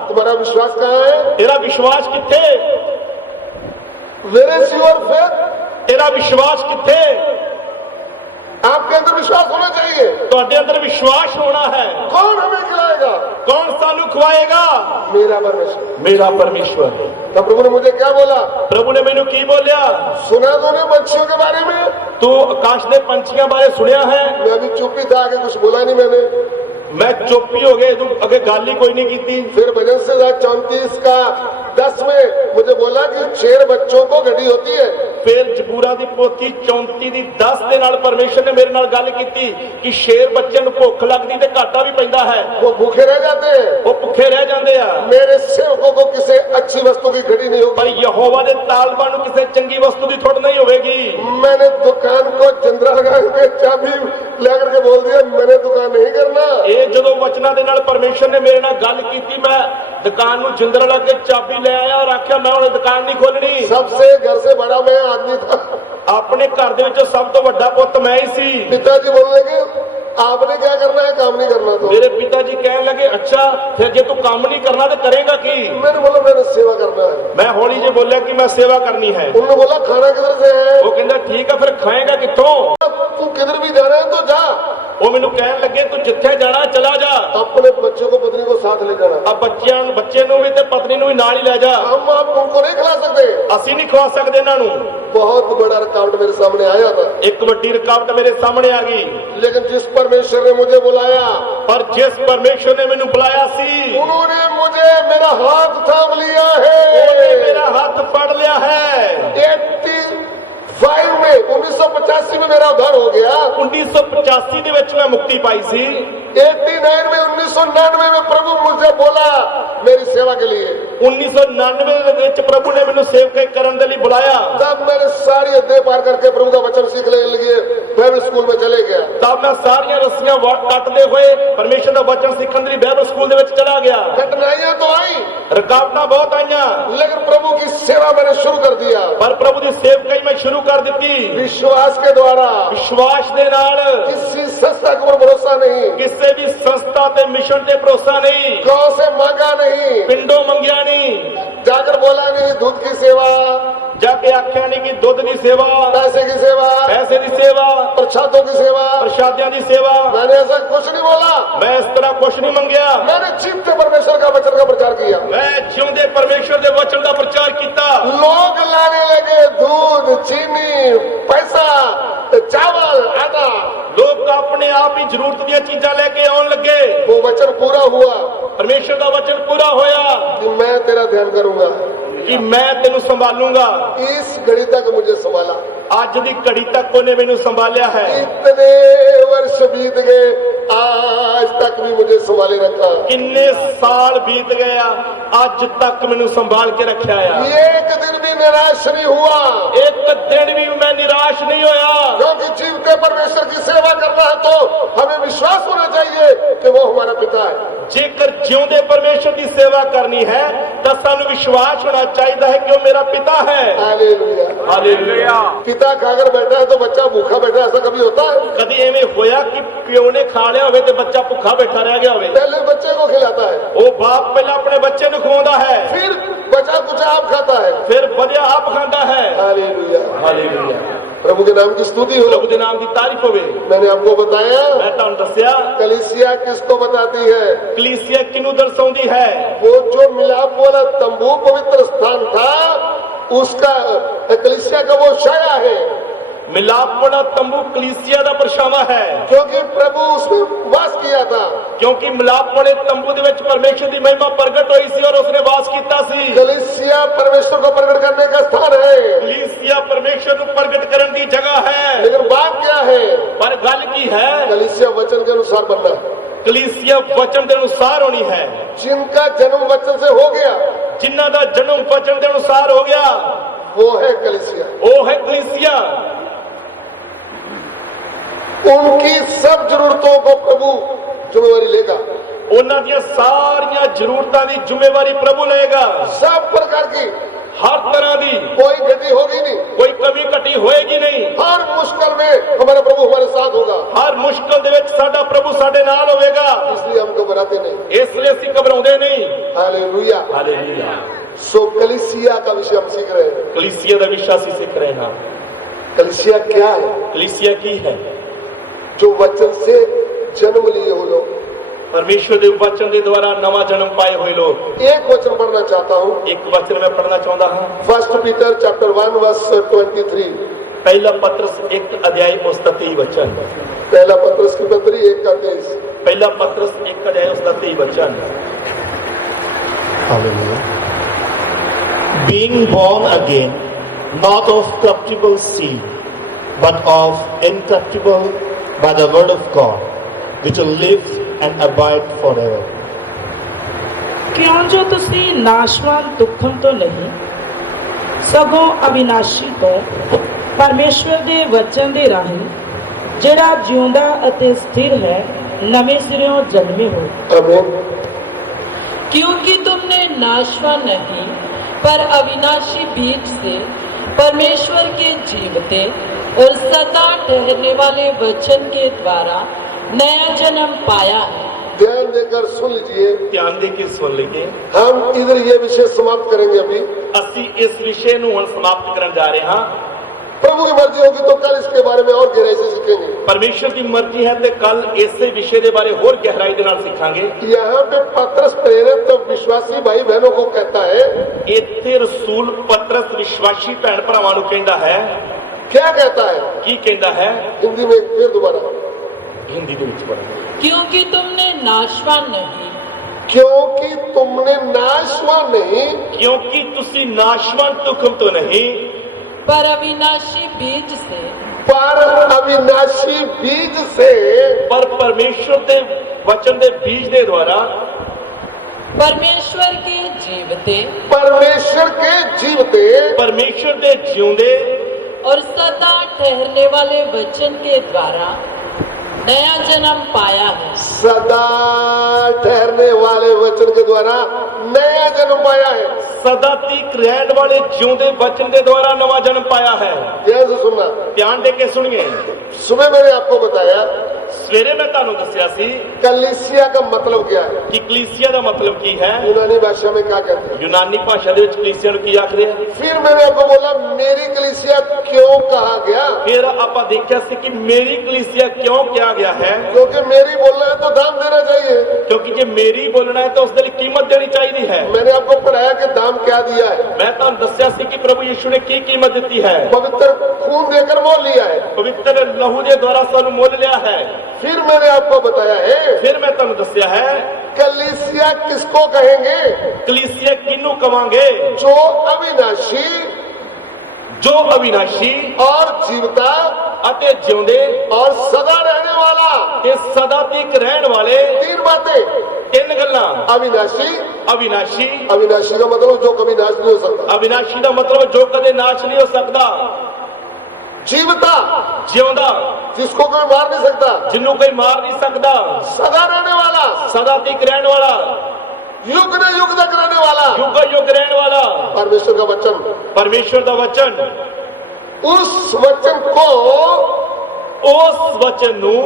तुम्हारा विश्वास कहाँ है? ਤੇਰਾ ਵਿਸ਼ਵਾਸ ਕਿੱਥੇ? Where is your faith? ਤੇਰਾ ਵਿਸ਼ਵਾਸ ਕਿੱਥੇ? आपके अंदर विश्वास होना चाहिए। ਤੁਹਾਡੇ ਅੰਦਰ ਵਿਸ਼ਵਾਸ ਹੋਣਾ ਹੈ। कौन हमें खिलाएगा? ਕੌਣ ਸਾਨੂੰ ਖਵਾਏਗਾ? मेरा परमेश्वर। ਮੇਰਾ ਪਰਮੇਸ਼ਵਰ। तब प्रभु ने मुझे क्या बोला? ਪ੍ਰਭੂ ਨੇ ਮੈਨੂੰ ਕੀ ਬੋਲਿਆ? सुना तूने पंछियों के बारे में? ਤੂੰ ਆਕਾਸ਼ ਦੇ ਪੰਛੀਆਂ ਬਾਰੇ ਸੁਣਿਆ ਹੈ? मैं अभी चुप ही था, आगे कुछ बोला नहीं मैंने। ਮੈਂ ਚੁੱਪ ਹੀ ਹੋ ਗਿਆ, ਤੂੰ ਅੱਗੇ ਗੱਲ ही कोई नहीं ਕੀਤੀ। फिर भजन से 34 का 10 में मुझे बोला कि 6 बच्चों को घटी होती है। ਫਿਰ ਜਬੂਰਾ ਦੀ ਪੋਥੀ 34 ਦੀ 10 ਦੇ ਨਾਲ ਪਰਮੇਸ਼ਰ ਨੇ ਮੇਰੇ ਨਾਲ ਗੱਲ ਕੀਤੀ ਕਿ ਸ਼ੇਰ ਬੱਚੇ ਨੂੰ ਭੁੱਖ ਲੱਗਦੀ ਤੇ ਘਾਟਾ ਵੀ ਪੈਂਦਾ ਹੈ, वो भूखे रह जाते हैं। ਉਹ ਭੁੱਖੇ ਰਹਿ ਜਾਂਦੇ ਆ। मेरे सेवकों को किसी अच्छी वस्तु की घटी नहीं ਪਰ होगी। ਯਹੋਵਾ ਦੇ ਤਾਲਬਾਂ ਨੂੰ ਕਿਸੇ ਚੰਗੀ ਵਸਤੂ ਦੀ ਥੁੜ ਨਹੀਂ ਹੋਵੇਗੀ। मैंने दुकान को जिंदरा लगा के चाबी लेकर के बोल दिया मैंने दुकान नहीं करना। ਇਹ ਜਦੋਂ ਵਚਨਾਂ ਦੇ ਨਾਲ ਪਰਮੇਸ਼ਰ ਨੇ ਮੇਰੇ ਨਾਲ ਗੱਲ ਕੀਤੀ, ਮੈਂ ਦੁਕਾਨ ਨੂੰ ਜਿੰਦਰਾ ਲਾ ਕੇ ਚਾਬੀ ਲੈ ਆਇਆ ਔਰ ਆਖਿਆ ਮੈਂ ਹੁਣ ਦੁਕਾਨ ਨਹੀਂ ਖੋਲਣੀ। सबसे घर से बड़ा मैं आदमी था। ਆਪਣੇ ਘਰ ਦੇ ਵਿੱਚੋਂ ਸਭ ਤੋਂ ਵੱਡਾ ਪੁੱਤ ਮੈਂ ਹੀ ਸੀ। पिताजी बोलने लगे आपने क्या करना है, काम नहीं करना। तो ਮੇਰੇ ਪਿਤਾ ਜੀ ਕਹਿਣ ਲੱਗੇ ਅੱਛਾ ਫਿਰ ਜੇ ਤੂੰ ਕੰਮ ਨਹੀਂ ਕਰਨਾ ਤੇ ਕਰੇਗਾ ਕੀ? मैंने बोला मैंने सेवा करना है। ਮੈਂ ਹੌਲੀ ਜਿਹੀ ਬੋਲਿਆ ਕਿ ਮੈਂ ਸੇਵਾ ਕਰਨੀ ਹੈ। उन्होंने बोला खाना किधर से है? ਉਹ ਕਹਿੰਦਾ ਠੀਕ ਆ ਫਿਰ ਖਾਏਗਾ ਕਿੱਥੋਂ? तू किधर भी जाना है तो जा, ਉਹ ਮੈਨੂੰ ਕਹਿਣ ਲੱਗੇ ਤੂੰ ਜਿੱਥੇ ਜਾਣਾ ਚਲਾ ਜਾ, अपने बच्चों को पत्नी को साथ ले जाना। ਆ ਬੱਚੇ ਨੂੰ ਵੀ ਤੇ ਪਤਨੀ ਨੂੰ ਵੀ ਨਾਲ ਹੀ ਲੈ ਜਾ। हम आप उनको नहीं खिला सकते। ਅਸੀਂ ਨਹੀਂ ਖਵਾ ਸਕਦੇ ਇਹਨਾਂ ਨੂੰ। बहुत बड़ा रुकावट मेरे सामने आया था, ਇੱਕ ਵੱਡੀ ਰੁਕਾਵਟ ਮੇਰੇ ਸਾਹਮਣੇ ਆ ਗਈ। लेकिन जिस परमेश्वर ने मुझे बुलाया पर जिस परमेश्वर ने मैनू बुलाया सी उन्होंने मुझे मेरा हाथ थाम लिया ਉਹਨੇ है। मेरा हाथ फड़ लिया है। 85 में 1985 में मेरा उद्धार हो गया। 1985 ਦੇ ਵਿੱਚ ਮੈਂ ਮੁਕਤੀ ਪਾਈ ਸੀ। 89 में 1999 में प्रभु मुझे बोला मेरी सेवा के लिए। 1999 ਦੇ ਵਿੱਚ ਪ੍ਰਭੂ ਨੇ ਮੈਨੂੰ ਸੇਵਕਾਈ ਕਰਨ ਦੇ ਲਈ ਬੁਲਾਇਆ। तब मैंने सारी अध्याय पार करके प्रभु का वचन सीखने के लिए बाइबल स्कूल में चले गया। तब मैं सारियां रस्सियां ਕੱਟਦੇ ਹੋਏ ਪਰਮੇਸ਼ਰ ਦਾ ਵਚਨ ਸਿੱਖਣ ਲਈ ਬਾਈਬਲ ਸਕੂਲ ਦੇ ਵਿੱਚ ਚਲਾ ਗਿਆ। कठिनाइयां तो आई, ਰੁਕਾਵਟਾਂ ਬਹੁਤ ਆਈਆਂ, लेकिन प्रभु की सेवा मैंने शुरू कर दिया। ਪਰ ਪ੍ਰਭੂ ਦੀ ਸੇਵਕਾਈ ਮੈਂ ਸ਼ੁਰੂ ਕਰ ਦਿੱਤੀ। विश्वास के द्वारा, ਵਿਸ਼ਵਾਸ ਦੇ ਨਾਲ, किसी संस्था के ऊपर भरोसा नहीं, ਕਿਸੇ ਵੀ ਸੰਸਥਾ ਤੇ ਮਿਸ਼ਨ ਤੇ ਭਰੋਸਾ ਨਹੀਂ, गांव से मांगा नहीं, ਪਿੰਡੋਂ ਮੰਗਿਆ ਨਹੀਂ, जाकर बोला नहीं दूध की सेवा, ਜਾ ਕੇ ਆਖਿਆ ਨਹੀਂ ਕਿ ਦੁੱਧ ਦੀ ਸੇਵਾ, पैसे की सेवा, ਪੈਸੇ ਦੀ ਸੇਵਾ, प्रसादों की सेवा। ਪ੍ਰਸ਼ਾਦਿਆਂ ਦੀ ਸੇਵਾ। मैंने ऐसा कुछ नहीं बोला। ਮੈਂ ਇਸ ਤਰ੍ਹਾਂ ਕੁਝ ਨਹੀਂ ਮੰਗਿਆ। मैंने जीवते परमेश्वर का वचन का प्रचार किया। ਮੈਂ ਜਿਉਂਦੇ ਪਰਮੇਸ਼ਰ ਦੇ ਵਚਨ ਦਾ ਪ੍ਰਚਾਰ ਕੀਤਾ। लोग लाने लगे दूध, चीनी, पैसा, चावल, आटा। ਲੋਕ ਆਪਣੇ ਆਪ ਹੀ ਜ਼ਰੂਰਤ ਦੀਆਂ ਚੀਜ਼ਾਂ ਲੈ ਕੇ ਆਉਣ ਲੱਗੇ। वो वचन पूरा हुआ ਪਰਮੇਸ਼ਰ ਦਾ ਵਚਨ ਪੂਰਾ ਹੋਇਆ कि मैं तेरा ध्यान करूंगा। ਕਿ ਮੈਂ ਤੈਨੂੰ ਸੰਭਾਲੂੰਗਾ। इस घड़ी तक मुझे संभाला। ਅੱਜ ਦੀ ਘੜੀ ਤੱਕ ਉਹਨੇ ਮੈਨੂੰ ਸੰਭਾਲਿਆ ਹੈ। इतने वर्ष बीत गए, आज तक भी मुझे संभाले रखा। ਕਿੰਨੇ ਸਾਲ ਬੀਤ ਗਏ ਆ, ਅੱਜ ਤੱਕ ਮੈਨੂੰ ਸੰਭਾਲ ਕੇ ਰੱਖਿਆ ਆ। एक दिन भी निराश नहीं हुआ, ਇੱਕ ਦਿਨ ਵੀ ਮੈਂ ਨਿਰਾਸ਼ ਨਹੀਂ ਹੋਇਆ। क्योंकि जीवते परमेश्वर की सेवा करना है तो हमें विश्वास होना चाहिए कि वो हमारा पिता है। ਜੇਕਰ ਜਿਉਂਦੇ ਪਰਮੇਸ਼ਰ ਦੀ ਸੇਵਾ ਕਰਨੀ ਹੈ ਤਾਂ ਸਾਨੂੰ ਵਿਸ਼ਵਾਸ ਹੋਣਾ ਚਾਹੀਦਾ ਹੈ ਕਿ ਉਹ ਮੇਰਾ ਪਿਤਾ ਹੈ। हालेलुया। ਹਾਲੇਲੂਇਆ। पिता खाकर बैठा है तो बच्चा भूखा बैठा है, ऐसा कभी होता है? ਕਦੀ ਐਵੇਂ ਹੋਇਆ ਕਿ ਪਿਓ ਨੇ ਖਾ ਲਿਆ ਹੋਵੇ ਤੇ ਬੱਚਾ ਭੁੱਖਾ ਬੈਠਾ ਰਹਿ ਗਿਆ ਹੋਵੇ? पहले बच्चे को खिलाता है, ਉਹ ਬਾਪ ਪਹਿਲਾਂ ਆਪਣੇ ਬੱਚੇ ਨੂੰ ਖਵਾਉਂਦਾ ਹੈ, फिर बचा कुछ आप खाता है। ਫਿਰ ਵਧਿਆ ਆਪ ਖਾਂਦਾ ਹੈ। हालेलुया। ਹਾਲੇਲੂਇਆ। प्रभु के नाम की स्तुति हो। ਪ੍ਰਭੂ ਦੇ ਨਾਮ ਦੀ ਤਾਰੀਫ ਹੋਵੇ। मैंने आपको बताया ਮੈਂ ਤੁਹਾਨੂੰ ਦੱਸਿਆ कलीसिया किसको बताती है। ਕਲੀਸਿया ਕਿਹਨੂੰ ਦਰਸਾਉਂਦੀ ਹੈ? वो जो मिलाप वाला तंबू पवित्र स्थान था, उसका कलीसिया का वो छाया है, ਮਿਲਾਪ ਵਾਲਾ ਤੰਬੂ ਕਲੀਸਿया ਦਾ ਪਰਛਾਵਾਂ ਹੈ। क्योंकि प्रभु उसमें वास किया था। ਕਿਉਂਕਿ ਮਿਲਾਪ ਵਾਲੇ ਤੰਬੂ ਦੇ ਵਿੱਚ ਪਰਮੇਸ਼ਰ ਦੀ ਮਹਿਮਾ ਪ੍ਰਗਟ ਹੋਈ ਸੀ ਔਰ ਉਸਨੇ ਵਾਸ ਕੀਤਾ ਸੀ। कलीसिया परमेश्वर को प्रकट करने का स्थान है। ਕਲੀਸਿया ਪਰਮੇਸ਼ਰ ਨੂੰ ਪ੍ਰਗਟ ਕਰਨ ਦੀ ਜਗ੍ਹਾ ਹੈ। लेकिन बात क्या है? ਪਰ ਗੱਲ ਕੀ ਹੈ? कलीसिया वचन के अनुसार बनना है। ਕਲੀਸਿया ਵਚਨ ਦੇ ਅਨੁਸਾਰ ਹੋਣੀ ਹੈ। जिनका जन्म वचन से हो गया ਜਿਨ੍ਹਾਂ ਦਾ ਜਨਮ ਵਚਨ ਦੇ ਅਨੁਸਾਰ ਹੋ ਗਿਆ वो है कलीसिया। ਉਹ ਹੈ ਕਲੀਸਿया। उनकी सब जरूरतों को प्रभु जिम्मेवारी लेगा। ਉਹਨਾਂ ਦੀਆਂ ਸਾਰੀਆਂ ਜ਼ਰੂਰਤਾਂ ਦੀ ਜ਼ਿੰਮੇਵਾਰੀ ਪ੍ਰਭੂ ਲਏਗਾ। सब प्रकार की, ਹਰ ਤਰ੍ਹਾਂ ਦੀ कोई गति होगी नहीं। ਕੋਈ ਕਮੀ ਘਟੀ ਹੋਏਗੀ ਨਹੀਂ। हर मुश्किल में हमारा प्रभु हमारे साथ होगा। ਹਰ ਮੁਸ਼ਕਲ ਦੇ ਵਿੱਚ ਸਾਡਾ ਪ੍ਰਭੂ ਸਾਡੇ ਨਾਲ ਹੋਵੇਗਾ। इसलिए हम घबराते नहीं। ਇਸ ਲਈ ਅਸੀਂ ਘਬਰਾਉਂਦੇ ਨਹੀਂ। हालेलुया। ਹਾਲੇਲੂਇਆ। सो कलीसिया का विषय हम सीख रहे हैं। ਕਲੀਸਿया ਦਾ ਵਿਸ਼ਾ ਅਸੀਂ ਸਿੱਖ ਰਹੇ ਹਾਂ। कलीसिया क्या है? ਕਲੀਸਿया ਕੀ ਹੈ? जो वचन से जन्म लिए हो लोग। ਪਰਮੇਸ਼ਰ ਦੇ ਵਚਨ ਦੇ ਦੁਆਰਾ ਨਵਾਂ ਜਨਮ ਪਾਏ ਹੋਏ ਲੋਕ। एक वचन पढ़ना चाहता हूँ। ਇੱਕ ਵਚਨ ਮੈਂ ਪੜ੍ਹਨਾ ਚਾਹੁੰਦਾ ਹਾਂ। 1 पीटर चैप्टर 1 वर्स 23। ਪਹਿਲਾ ਪਤਰਸ 1 ਅਧਿਆਇ ਉਸ ਦਾ 23 ਵਚਨ। पहला पत्रस की पत्री 1 का 23। ਪਹਿਲਾ ਪਤਰਸ 1 ਅਧਿਆਇ ਉਸ ਦਾ 23 ਵਚਨ। Hallelujah. Being born again, not of corruptible seed, but of incorruptible, by the word of God, which will live and abide forever. ਕਿਉਂ ਜੋ ਤੁਸੀਂ ਨਾਸ਼ਵਾਨ ਦੁੱਖਾਂ ਤੋਂ ਨਹੀਂ ਸਗੋਂ ਅਵਿਨਾਸ਼ੀ ਤੋਂ ਪਰਮੇਸ਼ਵਰ ਦੇ ਵਚਨ ਦੇ ਰਾਹੀਂ ਜਿਹੜਾ ਜਿਉਂਦਾ ਅਤੇ ਸਥਿਰ ਹੈ ਨਵੇਂ ਸਿਰਿਓਂ ਜਨਮੇ ਹੋ। आमीन। क्योंकि तुमने नाशवान नहीं पर अविनाशी बीज से परमेश्वर के जीवते और सदा ठहरने वाले वचन के द्वारा नया जन्म पाया है। ध्यान देकर सुन लीजिए। ਧਿਆਨ ਦੇ ਕੇ ਸੁਣ ਲਈਏ। हम इधर ये विषय समाप्त करेंगे अभी। ਅਸੀਂ ਇਸ ਵਿਸ਼ੇ ਨੂੰ ਹੁਣ ਸਮਾਪਤ ਕਰਨ ਜਾ ਰਹੇ ਹਾਂ। प्रभु की मर्जी होगी तो कल इसके बारे में और गहराई से सीखेंगे। ਪਰਮੇਸ਼ਰ ਦੀ ਮਰਜ਼ੀ ਹੈ ਤੇ ਕੱਲ ਇਸੇ ਵਿਸ਼ੇ ਦੇ ਬਾਰੇ ਹੋਰ ਗਹਿਰਾਈ ਦੇ ਨਾਲ ਸਿੱਖਾਂਗੇ। यहाँ पे पत्रस प्रेरित तो विश्वासी भाई बहनों को कहता है। ਇੱਥੇ ਰਸੂਲ ਪਤਰਸ ਵਿਸ਼ਵਾਸੀ ਭੈਣ ਭਰਾਵਾਂ ਨੂੰ ਕਹਿੰਦਾ ਹੈ। क्या कहता है? ਕੀ ਕਹਿੰਦਾ ਹੈ? हिंदी में फिर दोबारा। हिंदी ਦੇ ਵਿੱਚ ਪੜ੍ਹਾਂਗੇ। क्योंकि तुमने नाशवान नहीं क्योंकि तुमने नाशवान नहीं, क्योंकि तुसी नाशवान तुखम तो नहीं, पर अविनाशी बीज से पर अविनाशी बीज से, पर परमेश्वर के वचन के बीज के द्वारा परमेश्वर के जीवते परमेश्वर के जीवते परमेश्वर के जिਉਂਦੇ और सदा ठहरने वाले वचन के द्वारा नया जन्म पाया है। सदा ठहरने वाले वचन के द्वारा नया जन्म पाया है। सदा तक रहने वाले जिਉਂਦੇ वचन के द्वारा नवा जन्म पाया है। जैसे सुनना, ध्यान दे के सुनिए। सुबह मैंने आपको बताया सवेरे मैं ਤੁਹਾਨੂੰ ਦੱਸਿਆ ਸੀ कलीसिया का मतलब क्या है, ਕਿ ਕਲੀਸਿया ਦਾ मतलब ਕੀ ਹੈ। यूनानी भाषा में क्या कहते हैं। यूनानी भाषा ਦੇ ਵਿੱਚ ਕਲੀਸਿया ਨੂੰ ਕੀ ਆਖਦੇ ਆ। फिर मैंने आपको बोला मेरी कलीसिया क्यों कहा गया, ਫਿਰ ਆਪਾਂ ਦੇਖਿਆ ਸੀ ਕਿ ਮੇਰੀ ਕਲੀਸਿया क्यों ਕਿਹਾ ਗਿਆ ਹੈ। क्योंकि मेरी बोलना है तो दाम देना चाहिए। ਕਿਉਂਕਿ ਜੇ ਮੇਰੀ ਬੋਲਣਾ ਹੈ ਤਾਂ ਉਸ ਦੇ ਲਈ ਕੀਮਤ ਦੇਣੀ ਚਾਹੀਦੀ ਹੈ। मैंने आपको पढ़ाया कि दाम क्या दिया है, ਮੈਂ ਤੁਹਾਨੂੰ ਦੱਸਿਆ ਸੀ ਕਿ ਪ੍ਰਭੂ ਯਿਸੂ ਨੇ ਕੀ ਕੀਮਤ ਦਿੱਤੀ ਹੈ। पवित्र खून देकर मोल लिया है। ਪਵਿੱਤਰ ਲਹੂ ਦੇ ਦੁਆਰਾ ਸਾਨੂੰ ਮੁੱਲ ਲਿਆ ਹੈ। फिर मैंने आपको बताया है ਫਿਰ ਮੈਂ ਤੁਹਾਨੂੰ ਦੱਸਿਆ ਹੈ कलीसिया किसको कहेंगे, ਕਲੀਸਿया ਕਿਹਨੂੰ ਕਵਾਂਗੇ। जो अविनाशी ਜੋ ਅਵਿਨਾਸ਼ੀ और जीवता ਅਤੇ ਜਿਉਂਦੇ और सदा रहने वाला। ਤੇ ਸਦਾ ਤੱਕ ਰਹਿਣ ਵਾਲੇ। तीन बातें, ਤਿੰਨ ਗੱਲਾਂ। अविनाशी, ਅਵਿਨਾਸ਼ੀ अविनाशी का मतलब जो कभी नाश नहीं हो सकता, ਅਵਿਨਾਸ਼ੀ ਦਾ ਮਤਲਬ ਜੋ ਕਦੇ ਨਾਸ਼ ਨਹੀਂ ਹੋ ਸਕਦਾ। जीवता ਜਿਉਂਦਾ जिसको कोई मार नहीं सकता, ਜਿਹਨੂੰ ਕੋਈ ਮਾਰ ਨਹੀਂ ਸਕਦਾ। सदा रहने वाला, ਸਦਾ ਤੱਕ ਰਹਿਣ ਵਾਲਾ, युग न युग तक रहने वाला, ਯੁੱਗ ਯੁੱਗ ਰਹਿਣ ਵਾਲਾ। परमेश्वर का वचन। ਪਰਮੇਸ਼ਰ ਦਾ ਵਚਨ, उस वचन को ਉਸ ਵਚਨ ਨੂੰ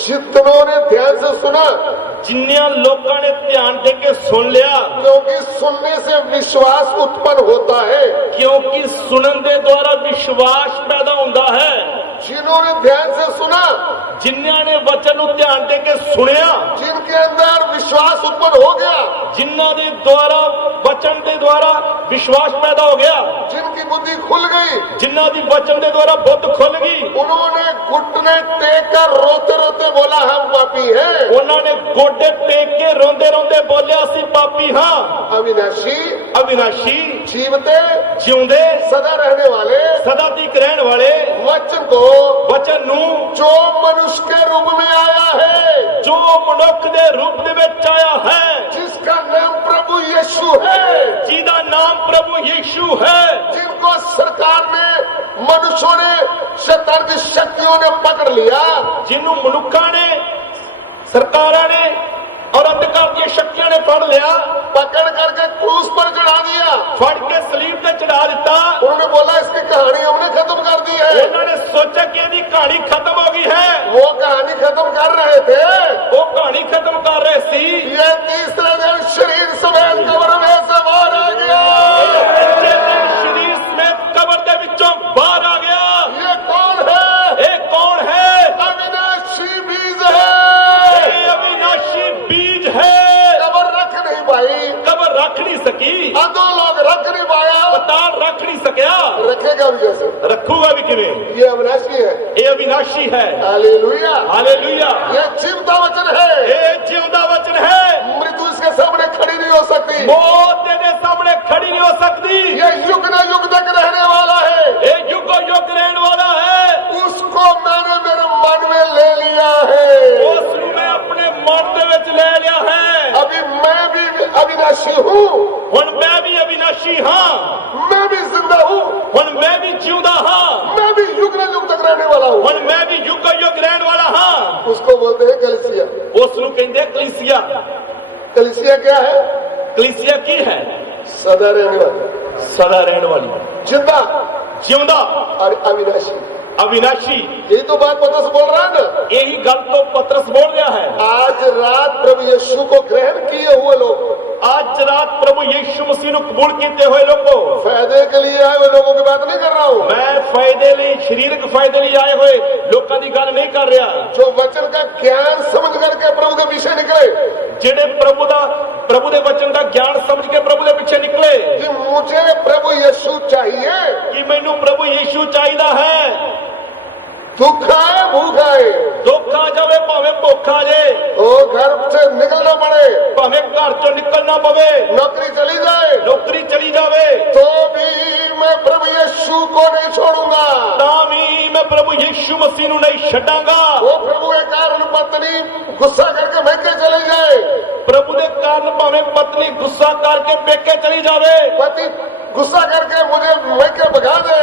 जितनों ने ध्यान से सुना, ਜਿੰਨਿਆਂ ਲੋਕਾਂ ਨੇ ਧਿਆਨ ਦੇ ਕੇ ਸੁਣ ਲਿਆ, क्योंकि सुनने से विश्वास उत्पन्न होता है। ਕਿਉਂਕਿ ਸੁਣਨ ਦੇ ਦੁਆਰਾ ਵਿਸ਼ਵਾਸ ਪੈਦਾ ਹੁੰਦਾ ਹੈ। जिन्होंने ध्यान से सुना, ਜਿਨ੍ਹਾਂ ਨੇ ਵਚਨ ਨੂੰ ਧਿਆਨ ਦੇ ਕੇ ਸੁਣਿਆ, जिनके अंदर विश्वास उत्पन्न हो गया, ਜਿਨ੍ਹਾਂ ਦੇ ਦੁਆਰਾ ਵਚਨ ਦੇ ਦੁਆਰਾ ਵਿਸ਼ਵਾਸ ਪੈਦਾ ਹੋ ਗਿਆ, जिनकी बुद्धि खुल गई, ਜਿਨ੍ਹਾਂ ਦੀ ਵਚਨ ਦੇ ਦੁਆਰਾ ਬੁੱਧ ਖੁੱਲ ਗਈ, उन्होंने घुटने टेक कर रोते रोते बोला हम पापी हैं। ਉਹਨਾਂ ਨੇ ਗੋਡੇ ਟੇਕ ਕੇ ਰੋਂਦੇ ਰੋਂਦੇ ਬੋਲਿਆ ਅਸੀਂ ਪਾਪੀ ਹਾਂ। अविनाशी, ਅਵਿਨਾਸ਼ੀ, जीवते, ਜਿਉਂਦੇ, सदा रहने वाले ਸਦਾ ਤੱਕ ਰਹਿਣ ਵਾਲੇ वचन को ਵਚਨ ਨੂੰ जो मनुष्य के रूप में आया है, ਜੋ ਮਨੁੱਖ ਦੇ ਰੂਪ ਦੇ ਵਿੱਚ ਆਇਆ ਹੈ, जिसका नाम प्रभु यीशु है, ਜਿਹਦਾ ਨਾਮ ਪ੍ਰਭੂ ਯੀਸ਼ੂ ਹੈ, जिनको सरकार ने, मनुष्यों ने, शैतान की शक्तियों ने पकड़ लिया, ਜਿਹਨੂੰ ਮਨੁੱਖਾਂ ਨੇ, ਸਰਕਾਰਾਂ ਨੇ ਔਰ ਅੰਧਕਾਰ ਦੀਆਂ ਸ਼ਕਤੀਆਂ ਨੇ ਫੜ ਲਿਆ, पकड़ करके क्रूस पर चढ़ा दिया। ਫੜ ਕੇ ਸਲੀਬ ਤੇ ਚੜਾ ਦਿੱਤਾ। उन्होंने बोला इसकी कहानी हमने खत्म कर दी है। ਉਹਨਾਂ ਨੇ ਸੋਚਿਆ ਕਿ ਇਹਦੀ ਕਹਾਣੀ ਖਤਮ ਹੋ ਗਈ ਹੈ। वो कहानी खत्म कर रहे थे, ਉਹ ਕਹਾਣੀ ਖਤਮ ਕਰ ਰਹੇ ਸੀ। ये तीसरे दिन शरीर समेत कब्र में से बाहर आ गया। ਤੀਜੇ ਦਿਨ ਸਰੀਰ ਸਮੇਤ ਕਬਰ ਦੇ ਵਿੱਚੋਂ ਬਾਹਰ ਆ ਗਿਆ। ये कौन है? ਇਹ ਕੌਣ ਹੈ? अविनाशी बीज है। ਇਹ ਅਵਿਨਾਸ਼ੀ ਬੀਜ ਹੈ। कब्र रख नहीं पाई, ਕਬਰ ਰੱਖ ਨਹੀਂ ਸਕੀ, दो लोग रख नहीं पाया, ਪਤਾਲ ਰੱਖ ਨਹੀਂ ਸਕਿਆ, रखेगा भी कैसे? ਰੱਖੂਗਾ ਵੀ ਕਿਵੇਂ? ये अविनाशी है। ਇਹ ਅਵਿਨਾਸ਼ੀ ਹੈ। हालेलुया। ਹਾਲੇਲੂਇਆ। ये जीवता वचन है। ਇਹ ਜਿਉਂਦਾ ਵਚਨ ਹੈ। मृत्यु इसके सामने खड़ी नहीं हो सकती। ਮੌਤ ਇਹਦੇ ਸਾਹਮਣੇ ਖੜੀ ਨਹੀਂ ਹੋ ਸਕਦੀ। ये युग न युग तक रहने वाला है। ਇਹ ਯੁੱਗੋ ਯੁੱਗ ਰਹਿਣ ਵਾਲਾ ਹੈ। उसको मैंने मेरे मन में ले लिया है। ਉਸ ਨੂੰ ਮੈਂ ਆਪਣੇ ਮਨ ਦੇ ਵਿੱਚ ਲੈ ਲਿਆ ਹੈ। अभी मैं भी अविनाशी हूँ, ਹੁਣ ਮੈਂ ਵੀ ਅਵਿਨਾਸ਼ੀ ਹਾਂ। मैं भी जिंदा हूँ, ਹੁਣ मैं भी ਜਿਉਂਦਾ ਹਾਂ। मैं भी युग न युग तक रहने वाला हूँ। ਹੁਣ मैं भी ਯੁੱਗੋ ਯੁੱਗ ਰਹਿਣ ਵਾਲਾ ਹਾਂ। उसको बोलते हैं कलीसिया। ਉਸ ਨੂੰ ਕਹਿੰਦੇ ਕਲੀਸਿਆ। कलीसिया क्या है? ਕਲੀਸਿया ਕੀ ਹੈ? सदा रहने वाला, ਸਦਾ ਰਹਿਣ ਵਾਲੀ, जिंदा ਜਿਉਂਦਾ, और अविनाशी। ਅਵਿਨਾਸ਼ੀ। यही तो बात पता से बोल रहा है ना। ਇਹੀ ਗੱਲ ਤੋਂ ਪਤਰਸ बोल ਰਿਹਾ है। आज रात प्रभु यीशु को ग्रहण किए हुए लोग, आज रात प्रभु यीशु मसीह ਨੂੰ ਕਬੂਲ ਕੀਤੇ ਹੋਏ ਲੋਕੋ, फायदे के लिए आए हुए लोगों की बात नहीं कर रहा हूँ। ਮੈਂ ਫਾਇਦੇ ਲਈ, ਸਰੀਰਕ ਫਾਇਦੇ ਲਈ ਆਏ ਹੋਏ ਲੋਕਾਂ ਦੀ ਗੱਲ ਨਹੀਂ ਕਰ ਰਿਹਾ। जो वचन का ज्ञान समझ करके प्रभु के पीछे निकले, ਜਿਹੜੇ ਪ੍ਰਭੂ ਦੇ ਵਚਨ ਦਾ ਗਿਆਨ ਸਮਝ ਕੇ ਪ੍ਰਭੂ ਦੇ ਪਿੱਛੇ ਨਿਕਲੇ कि मुझे प्रभु यीशु चाहिए, ਕਿ ਮੈਨੂੰ ਪ੍ਰਭੂ ਯੀਸ਼ੂ ਚਾਹੀਦਾ ਹੈ। दुख आए भूख आए, ਦੁੱਖ ਆ ਜਾਵੇ, ਧੋਖਾ ਜੇ वो घर से निकलना पड़े, ਭਾਵੇਂ ਘਰ ਚੋਂ ਨਿਕਲਣਾ ਪਵੇ, नौकरी चली जाए, ਨੌਕਰੀ ਚਲੀ ਜਾਵੇ, तो भी मैं प्रभु यीशु को नहीं छोड़ूंगा। ਤਾਂ ਵੀ ਮੈਂ ਪ੍ਰਭੂ ਯੀਸ਼ੂ ਮਸੀਹ ਨੂੰ ਨਹੀਂ ਛੱਡਾਂਗਾ। वो प्रभु के कारण पत्नी गुस्सा करके महके चली जाए, ਪ੍ਰਭੂ ਦੇ ਕਾਰਨ ਭਾਵੇਂ ਪਤਨੀ ਗੁੱਸਾ ਕਰਕੇ ਪੇਕੇ ਚਲੀ ਜਾਵੇ, पति गुस्सा करके मुझे महके भगा दे,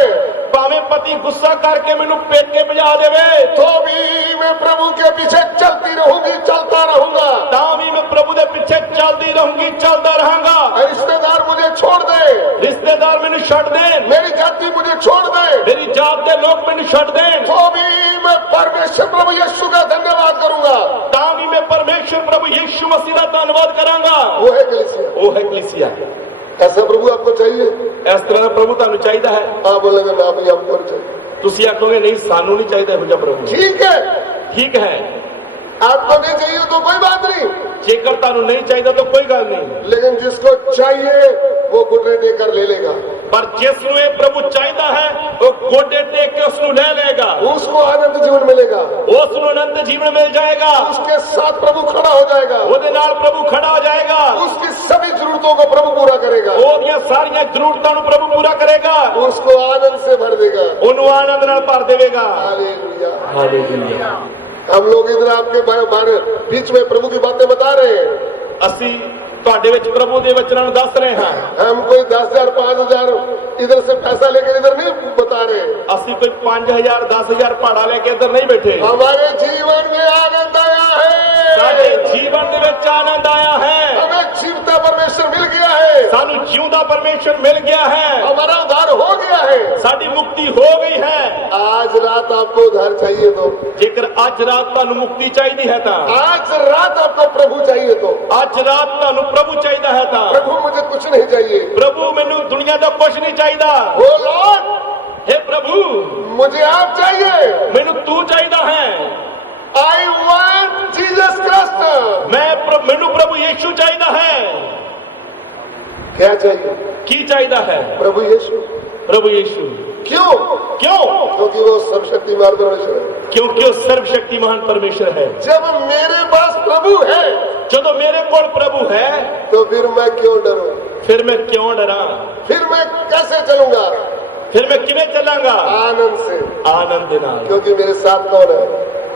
ਭਾਵੇਂ ਪਤੀ ਗੁੱਸਾ ਕਰਕੇ ਮੈਨੂੰ ਪੇਕੇ ਭਜਾ ਦੇਵੇ, तो भी मैं प्रभु के पीछे चलती रहूंगी, चलता रहूंगा। ਤਾਂ ਵੀ ਮੈਂ ਪ੍ਰਭੂ ਦੇ ਪਿੱਛੇ ਚੱਲਦੀ ਰਹੂੰਗੀ, ਚੱਲਦਾ ਰਹਾਂਗਾ। रिश्तेदार मुझे छोड़ दे, ਰਿਸ਼ਤੇਦਾਰ ਮੈਨੂੰ ਛੱਡ ਦੇਣ, मेरी जाति मुझे छोड़ दे, ਮੇਰੀ ਜਾਤ ਦੇ ਲੋਕ ਮੈਨੂੰ ਛੱਡ ਦੇਣ, तो भी मैं परमेश्वर प्रभु यीशु का धन्यवाद करूंगा। ਤਾਂ ਵੀ ਮੈਂ ਪਰਮੇਸ਼ਰ ਪ੍ਰਭੂ ਯੀਸ਼ੂ ਮਸੀਹ ਦਾ ਧੰਨਵਾਦ ਕਰਾਂਗਾ। वो है कलीसिया। ਉਹ ਹੈ ਕਲੀਸਿਆ। ऐसा प्रभु आपको चाहिए? ਇਸ ਤਰ੍ਹਾਂ ਦਾ ਪ੍ਰਭੂ ਤੁਹਾਨੂੰ ਚਾਹੀਦਾ ਹੈ। आप बोलेंगे ना भाई हमको नहीं चाहिए। ਤੁਸੀਂ ਆਖੋਗੇ ਨਹੀਂ ਸਾਨੂੰ ਨਹੀਂ ਚਾਹੀਦਾ ਇਹੋ ਜਿਹਾ ਪ੍ਰਭੂ। ठीक है, ਠੀਕ ਹੈ, आपको नहीं चाहिए तो कोई बात नहीं, ਜੇਕਰ ਤੁਹਾਨੂੰ ਨਹੀਂ ਚਾਹੀਦਾ ਤਾਂ ਕੋਈ ਗੱਲ ਨਹੀਂ, लेकिन जिसको चाहिए वो घुटने देकर ले लेगा, ਪਰ ਜਿਸ ਨੂੰ ਇਹ ਪ੍ਰਭੂ ਚਾਹੀਦਾ ਹੈ ਉਹ ਗੋਡੇ ਟੇਕ ਕੇ ਉਸ ਨੂੰ ਲੈ ਲਏਗਾ, उसको आनंद जीवन मिलेगा, ਉਸ ਨੂੰ ਅਨੰਤ ਜੀਵਨ ਮਿਲ ਜਾਏਗਾ, उसके साथ प्रभु खड़ा हो जाएगा, ਉਹਦੇ ਨਾਲ ਪ੍ਰਭੂ ਖੜਾ ਹੋ ਜਾਏਗਾ, उसकी सभी जरूरतों को प्रभु पूरा करेगा, ਉਹਦੀਆਂ ਸਾਰੀਆਂ ਜ਼ਰੂਰਤਾਂ ਨੂੰ ਪ੍ਰਭੂ ਪੂਰਾ ਕਰੇਗਾ, उसको आनंद से भर देगा। ਉਹਨੂੰ ਆਨੰਦ ਨਾਲ ਭਰ ਦੇਵੇਗਾ। हालेलुया। ਹਾਲੇਲੂਇਆ। हम लोग इधर आपके बारे बीच में प्रभु की बातें बता रहे हैं। ਅਸੀਂ ਤੁਹਾਡੇ ਵਿੱਚ ਪ੍ਰਭੂ ਦੇ ਵਚਨਾਂ ਨੂੰ ਦੱਸ ਰਹੇ ਹਾਂ। हम कोई 10,000 5,000 इधर से पैसा लेकर इधर नहीं बता रहे, ਅਸੀਂ ਕੋਈ 5000 10000 ਭਾੜਾ ਲੈ ਕੇ ਇੱਧਰ ਨਹੀਂ ਬੈਠੇ। हमारे जीवन में आनंद आया ਸਾਡੇ है, ਜੀਵਨ ਦੇ ਵਿੱਚ ਆਨੰਦ ਆਇਆ ਹੈ, हमें जीवता परमेश्वर मिल गया है, ਸਾਨੂੰ ਜਿਉਂਦਾ ਪਰਮੇਸ਼ਰ ਮਿਲ ਗਿਆ ਹੈ, हमारा उद्धार हो गया है। ਸਾਡੀ ਮੁਕਤੀ ਹੋ ਗਈ ਹੈ। आज रात आपको उद्धार चाहिए तो, ਜੇਕਰ ਅੱਜ ਰਾਤ ਤੁਹਾਨੂੰ ਮੁਕਤੀ ਚਾਹੀਦੀ ਹੈ ਤਾਂ, आज रात आपको प्रभु चाहिए तो, ਅੱਜ ਰਾਤ ਤੁਹਾਨੂੰ ਪ੍ਰਭੂ ਚਾਹੀਦਾ ਹੈ ਤਾਂ, प्रभु मुझे कुछ नहीं चाहिए, ਪ੍ਰਭੂ ਮੈਨੂੰ ਦੁਨੀਆ ਦਾ ਕੁਝ ਨਹੀਂ ਚਾਹੀਦਾ। ओ लॉर्ड हे ਪ੍ਰਭੂ मुझे आप चाहिए, ਮੈਨੂੰ ਤੂੰ ਚਾਹੀਦਾ ਹੈ। I want Jesus Christ. ਮੈਨੂੰ ਪ੍ਰਭੂ ਯੀਸ਼ੂ ਚਾਹੀਦਾ ਹੈ। क्या चाहिए? ਕੀ ਚਾਹੀਦਾ ਹੈ? प्रभु यीशु। ਪ੍ਰਭੂ ਯੀਸ਼ੂ। क्यों? ਕਿਉਂ? क्योंकि वो सर्वशक्तिमान परमेश्वर है। ਕਿਉਂਕਿ ਉਹ ਸਰਵਸ਼ਕਤੀਮਾਨ ਪਰਮੇਸ਼ਰ ਹੈ। जब मेरे पास प्रभु है ਜਦੋਂ ਮੇਰੇ ਕੋਲ ਪ੍ਰਭੂ ਹੈ तो फिर मैं क्यों डरूं? ਫਿਰ ਮੈਂ ਕਿਉਂ ਡਰਾਂ? फिर मैं कैसे चलूंगा? ਫਿਰ ਮੈਂ ਕਿਵੇਂ ਚੱਲਾਂਗਾ? आनंद से, ਆਨੰਦ ਦੇ ਨਾਲ। क्योंकि मेरे साथ कौन है?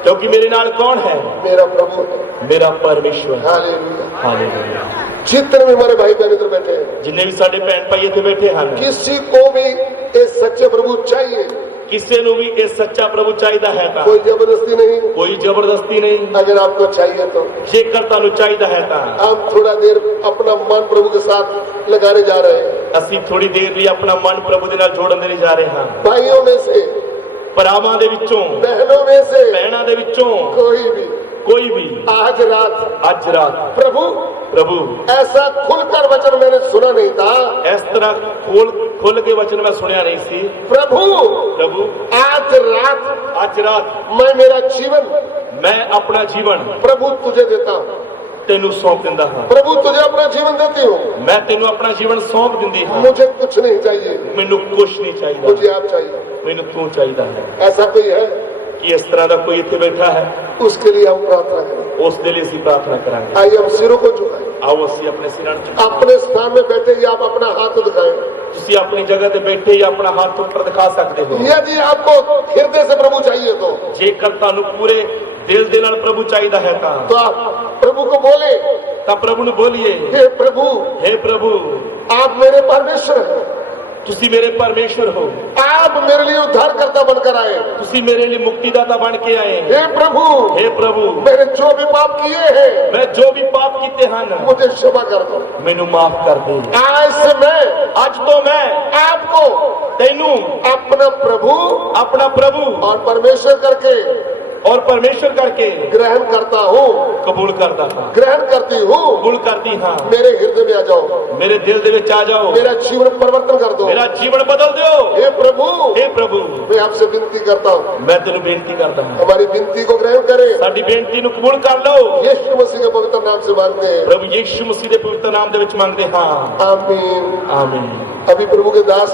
ਕਿਉਂਕਿ ਮੇਰੇ ਨਾਲ ਕੌਣ ਹੈ? मेरा प्रभु है। ਮੇਰਾ ਪਰਮੇਸ਼ਵਰ। हालेलुया। ਹਾਲੇਲੂਇਆ। जितने भी हमारे भाई बहन इधर बैठे हैं, ਜਿੰਨੇ ਵੀ ਸਾਡੇ ਭੈਣ ਭਾਈ ਇੱਥੇ ਬੈਠੇ ਹਨ, किसी को भी इस सच्चे प्रभु चाहिए, ਕਿਸੇ ਨੂੰ ਵੀ ਇਹ ਸੱਚਾ ਪ੍ਰਭੂ ਚਾਹੀਦਾ ਹੈ ਤਾਂ कोई जबरदस्ती नहीं। ਕੋਈ ਜ਼ਬਰਦਸਤੀ ਨਹੀਂ। अगर आपको चाहिए तो ਜੇਕਰ ਤੁਹਾਨੂੰ ਚਾਹੀਦਾ ਹੈ ਤਾਂ हम थोड़ा देर अपना मन प्रभु के साथ लगाने जा रहे हैं। ਅਸੀਂ ਥੋੜੀ ਦੇਰ ਲਈ ਆਪਣਾ ਮਨ ਪ੍ਰਭੂ ਦੇ ਨਾਲ ਜੋੜਨ ਦੇ ਲਈ ਜਾ ਰਹੇ ਹਾਂ। भाइयों में से, ਭਰਾਵਾਂ ਦੇ ਵਿੱਚੋਂ, बहनों में से ਭੈਣਾਂ ਦੇ ਵਿੱਚੋਂ कोई भी आज रात प्रभु ऐसा खुलकर वचन मैंने सुना नहीं था। इस तरह खोल के वचन मैं सुनिया नहीं सी। प्रभु आज रात मैं मेरा जीवन, मैं अपना जीवन प्रभु तुझे देता हूँ। तेनू सौंप दिंदा हां। प्रभु तुझे अपना जीवन देती हूँ। मैं तेनू अपना जीवन सौंप दिंदी हां। मुझे कुछ नहीं चाहिए, मैनू कुछ नहीं चाहिए, मुझे आप चाहिए। मैनू तू चाहिए है। ऐसा कोई है कि इस तरह का कोई इत्थे बैठा है? उसके लिए हम प्रार्थना करें। उस दिल से प्रार्थना करांगे। आइए हम सिरों को झुकाएं। आओ असी अपने सिरां नूं झुकाएं। अपने स्थान में बैठे ही आप अपना हाथ दिखाएं। तुसी अपनी जगह पे बैठे ही अपना हाथ ऊपर दिखा सकते हो। यदि आपको हृदय से प्रभु चाहिए तो जेकर तुहानू पूरे दिल दे नाल प्रभु चाहिए है तो आप प्रभु को बोले, तो प्रभु ने बोलिए, हे प्रभु आप मेरे परमेश्वर हैं। तुसी मेरे परमेश्वर हो। आप मेरे लिए उद्धारकर्ता बनकर आए। तुसी मेरे लिए मुक्तिदाता बन के आए। हे प्रभु मैंने जो भी पाप किए हैं, मैं जो भी पाप किए हैं, मुझे क्षमा कर दो, मैनू माफ कर दे। आज से आज तो मैं आपको तेनू अपना प्रभु और परमेश्वर करके ग्रहण करता हूँ, कबूल करता था, ग्रहण करती हूँ, कबूल करती हाँ। मेरे हृदय में आ जाओ, मेरे दिल दे विच आ जाओ, मेरा जीवन परिवर्तन कर दो, मेरा जीवन बदल दो। हे प्रभु मैं आपसे विनती करता हूँ, मैं तेनू बेनती करता हूँ, हमारी विनती को ग्रहण करें, साडी बेनती नू कबूल कर लो। यीशु मसीह के पवित्र नाम से मांगते हैं। प्रभु यीशु मसीह के पवित्र नाम दे विच मांगते हाँ। आमीन। आमीन। अभी प्रभु के दास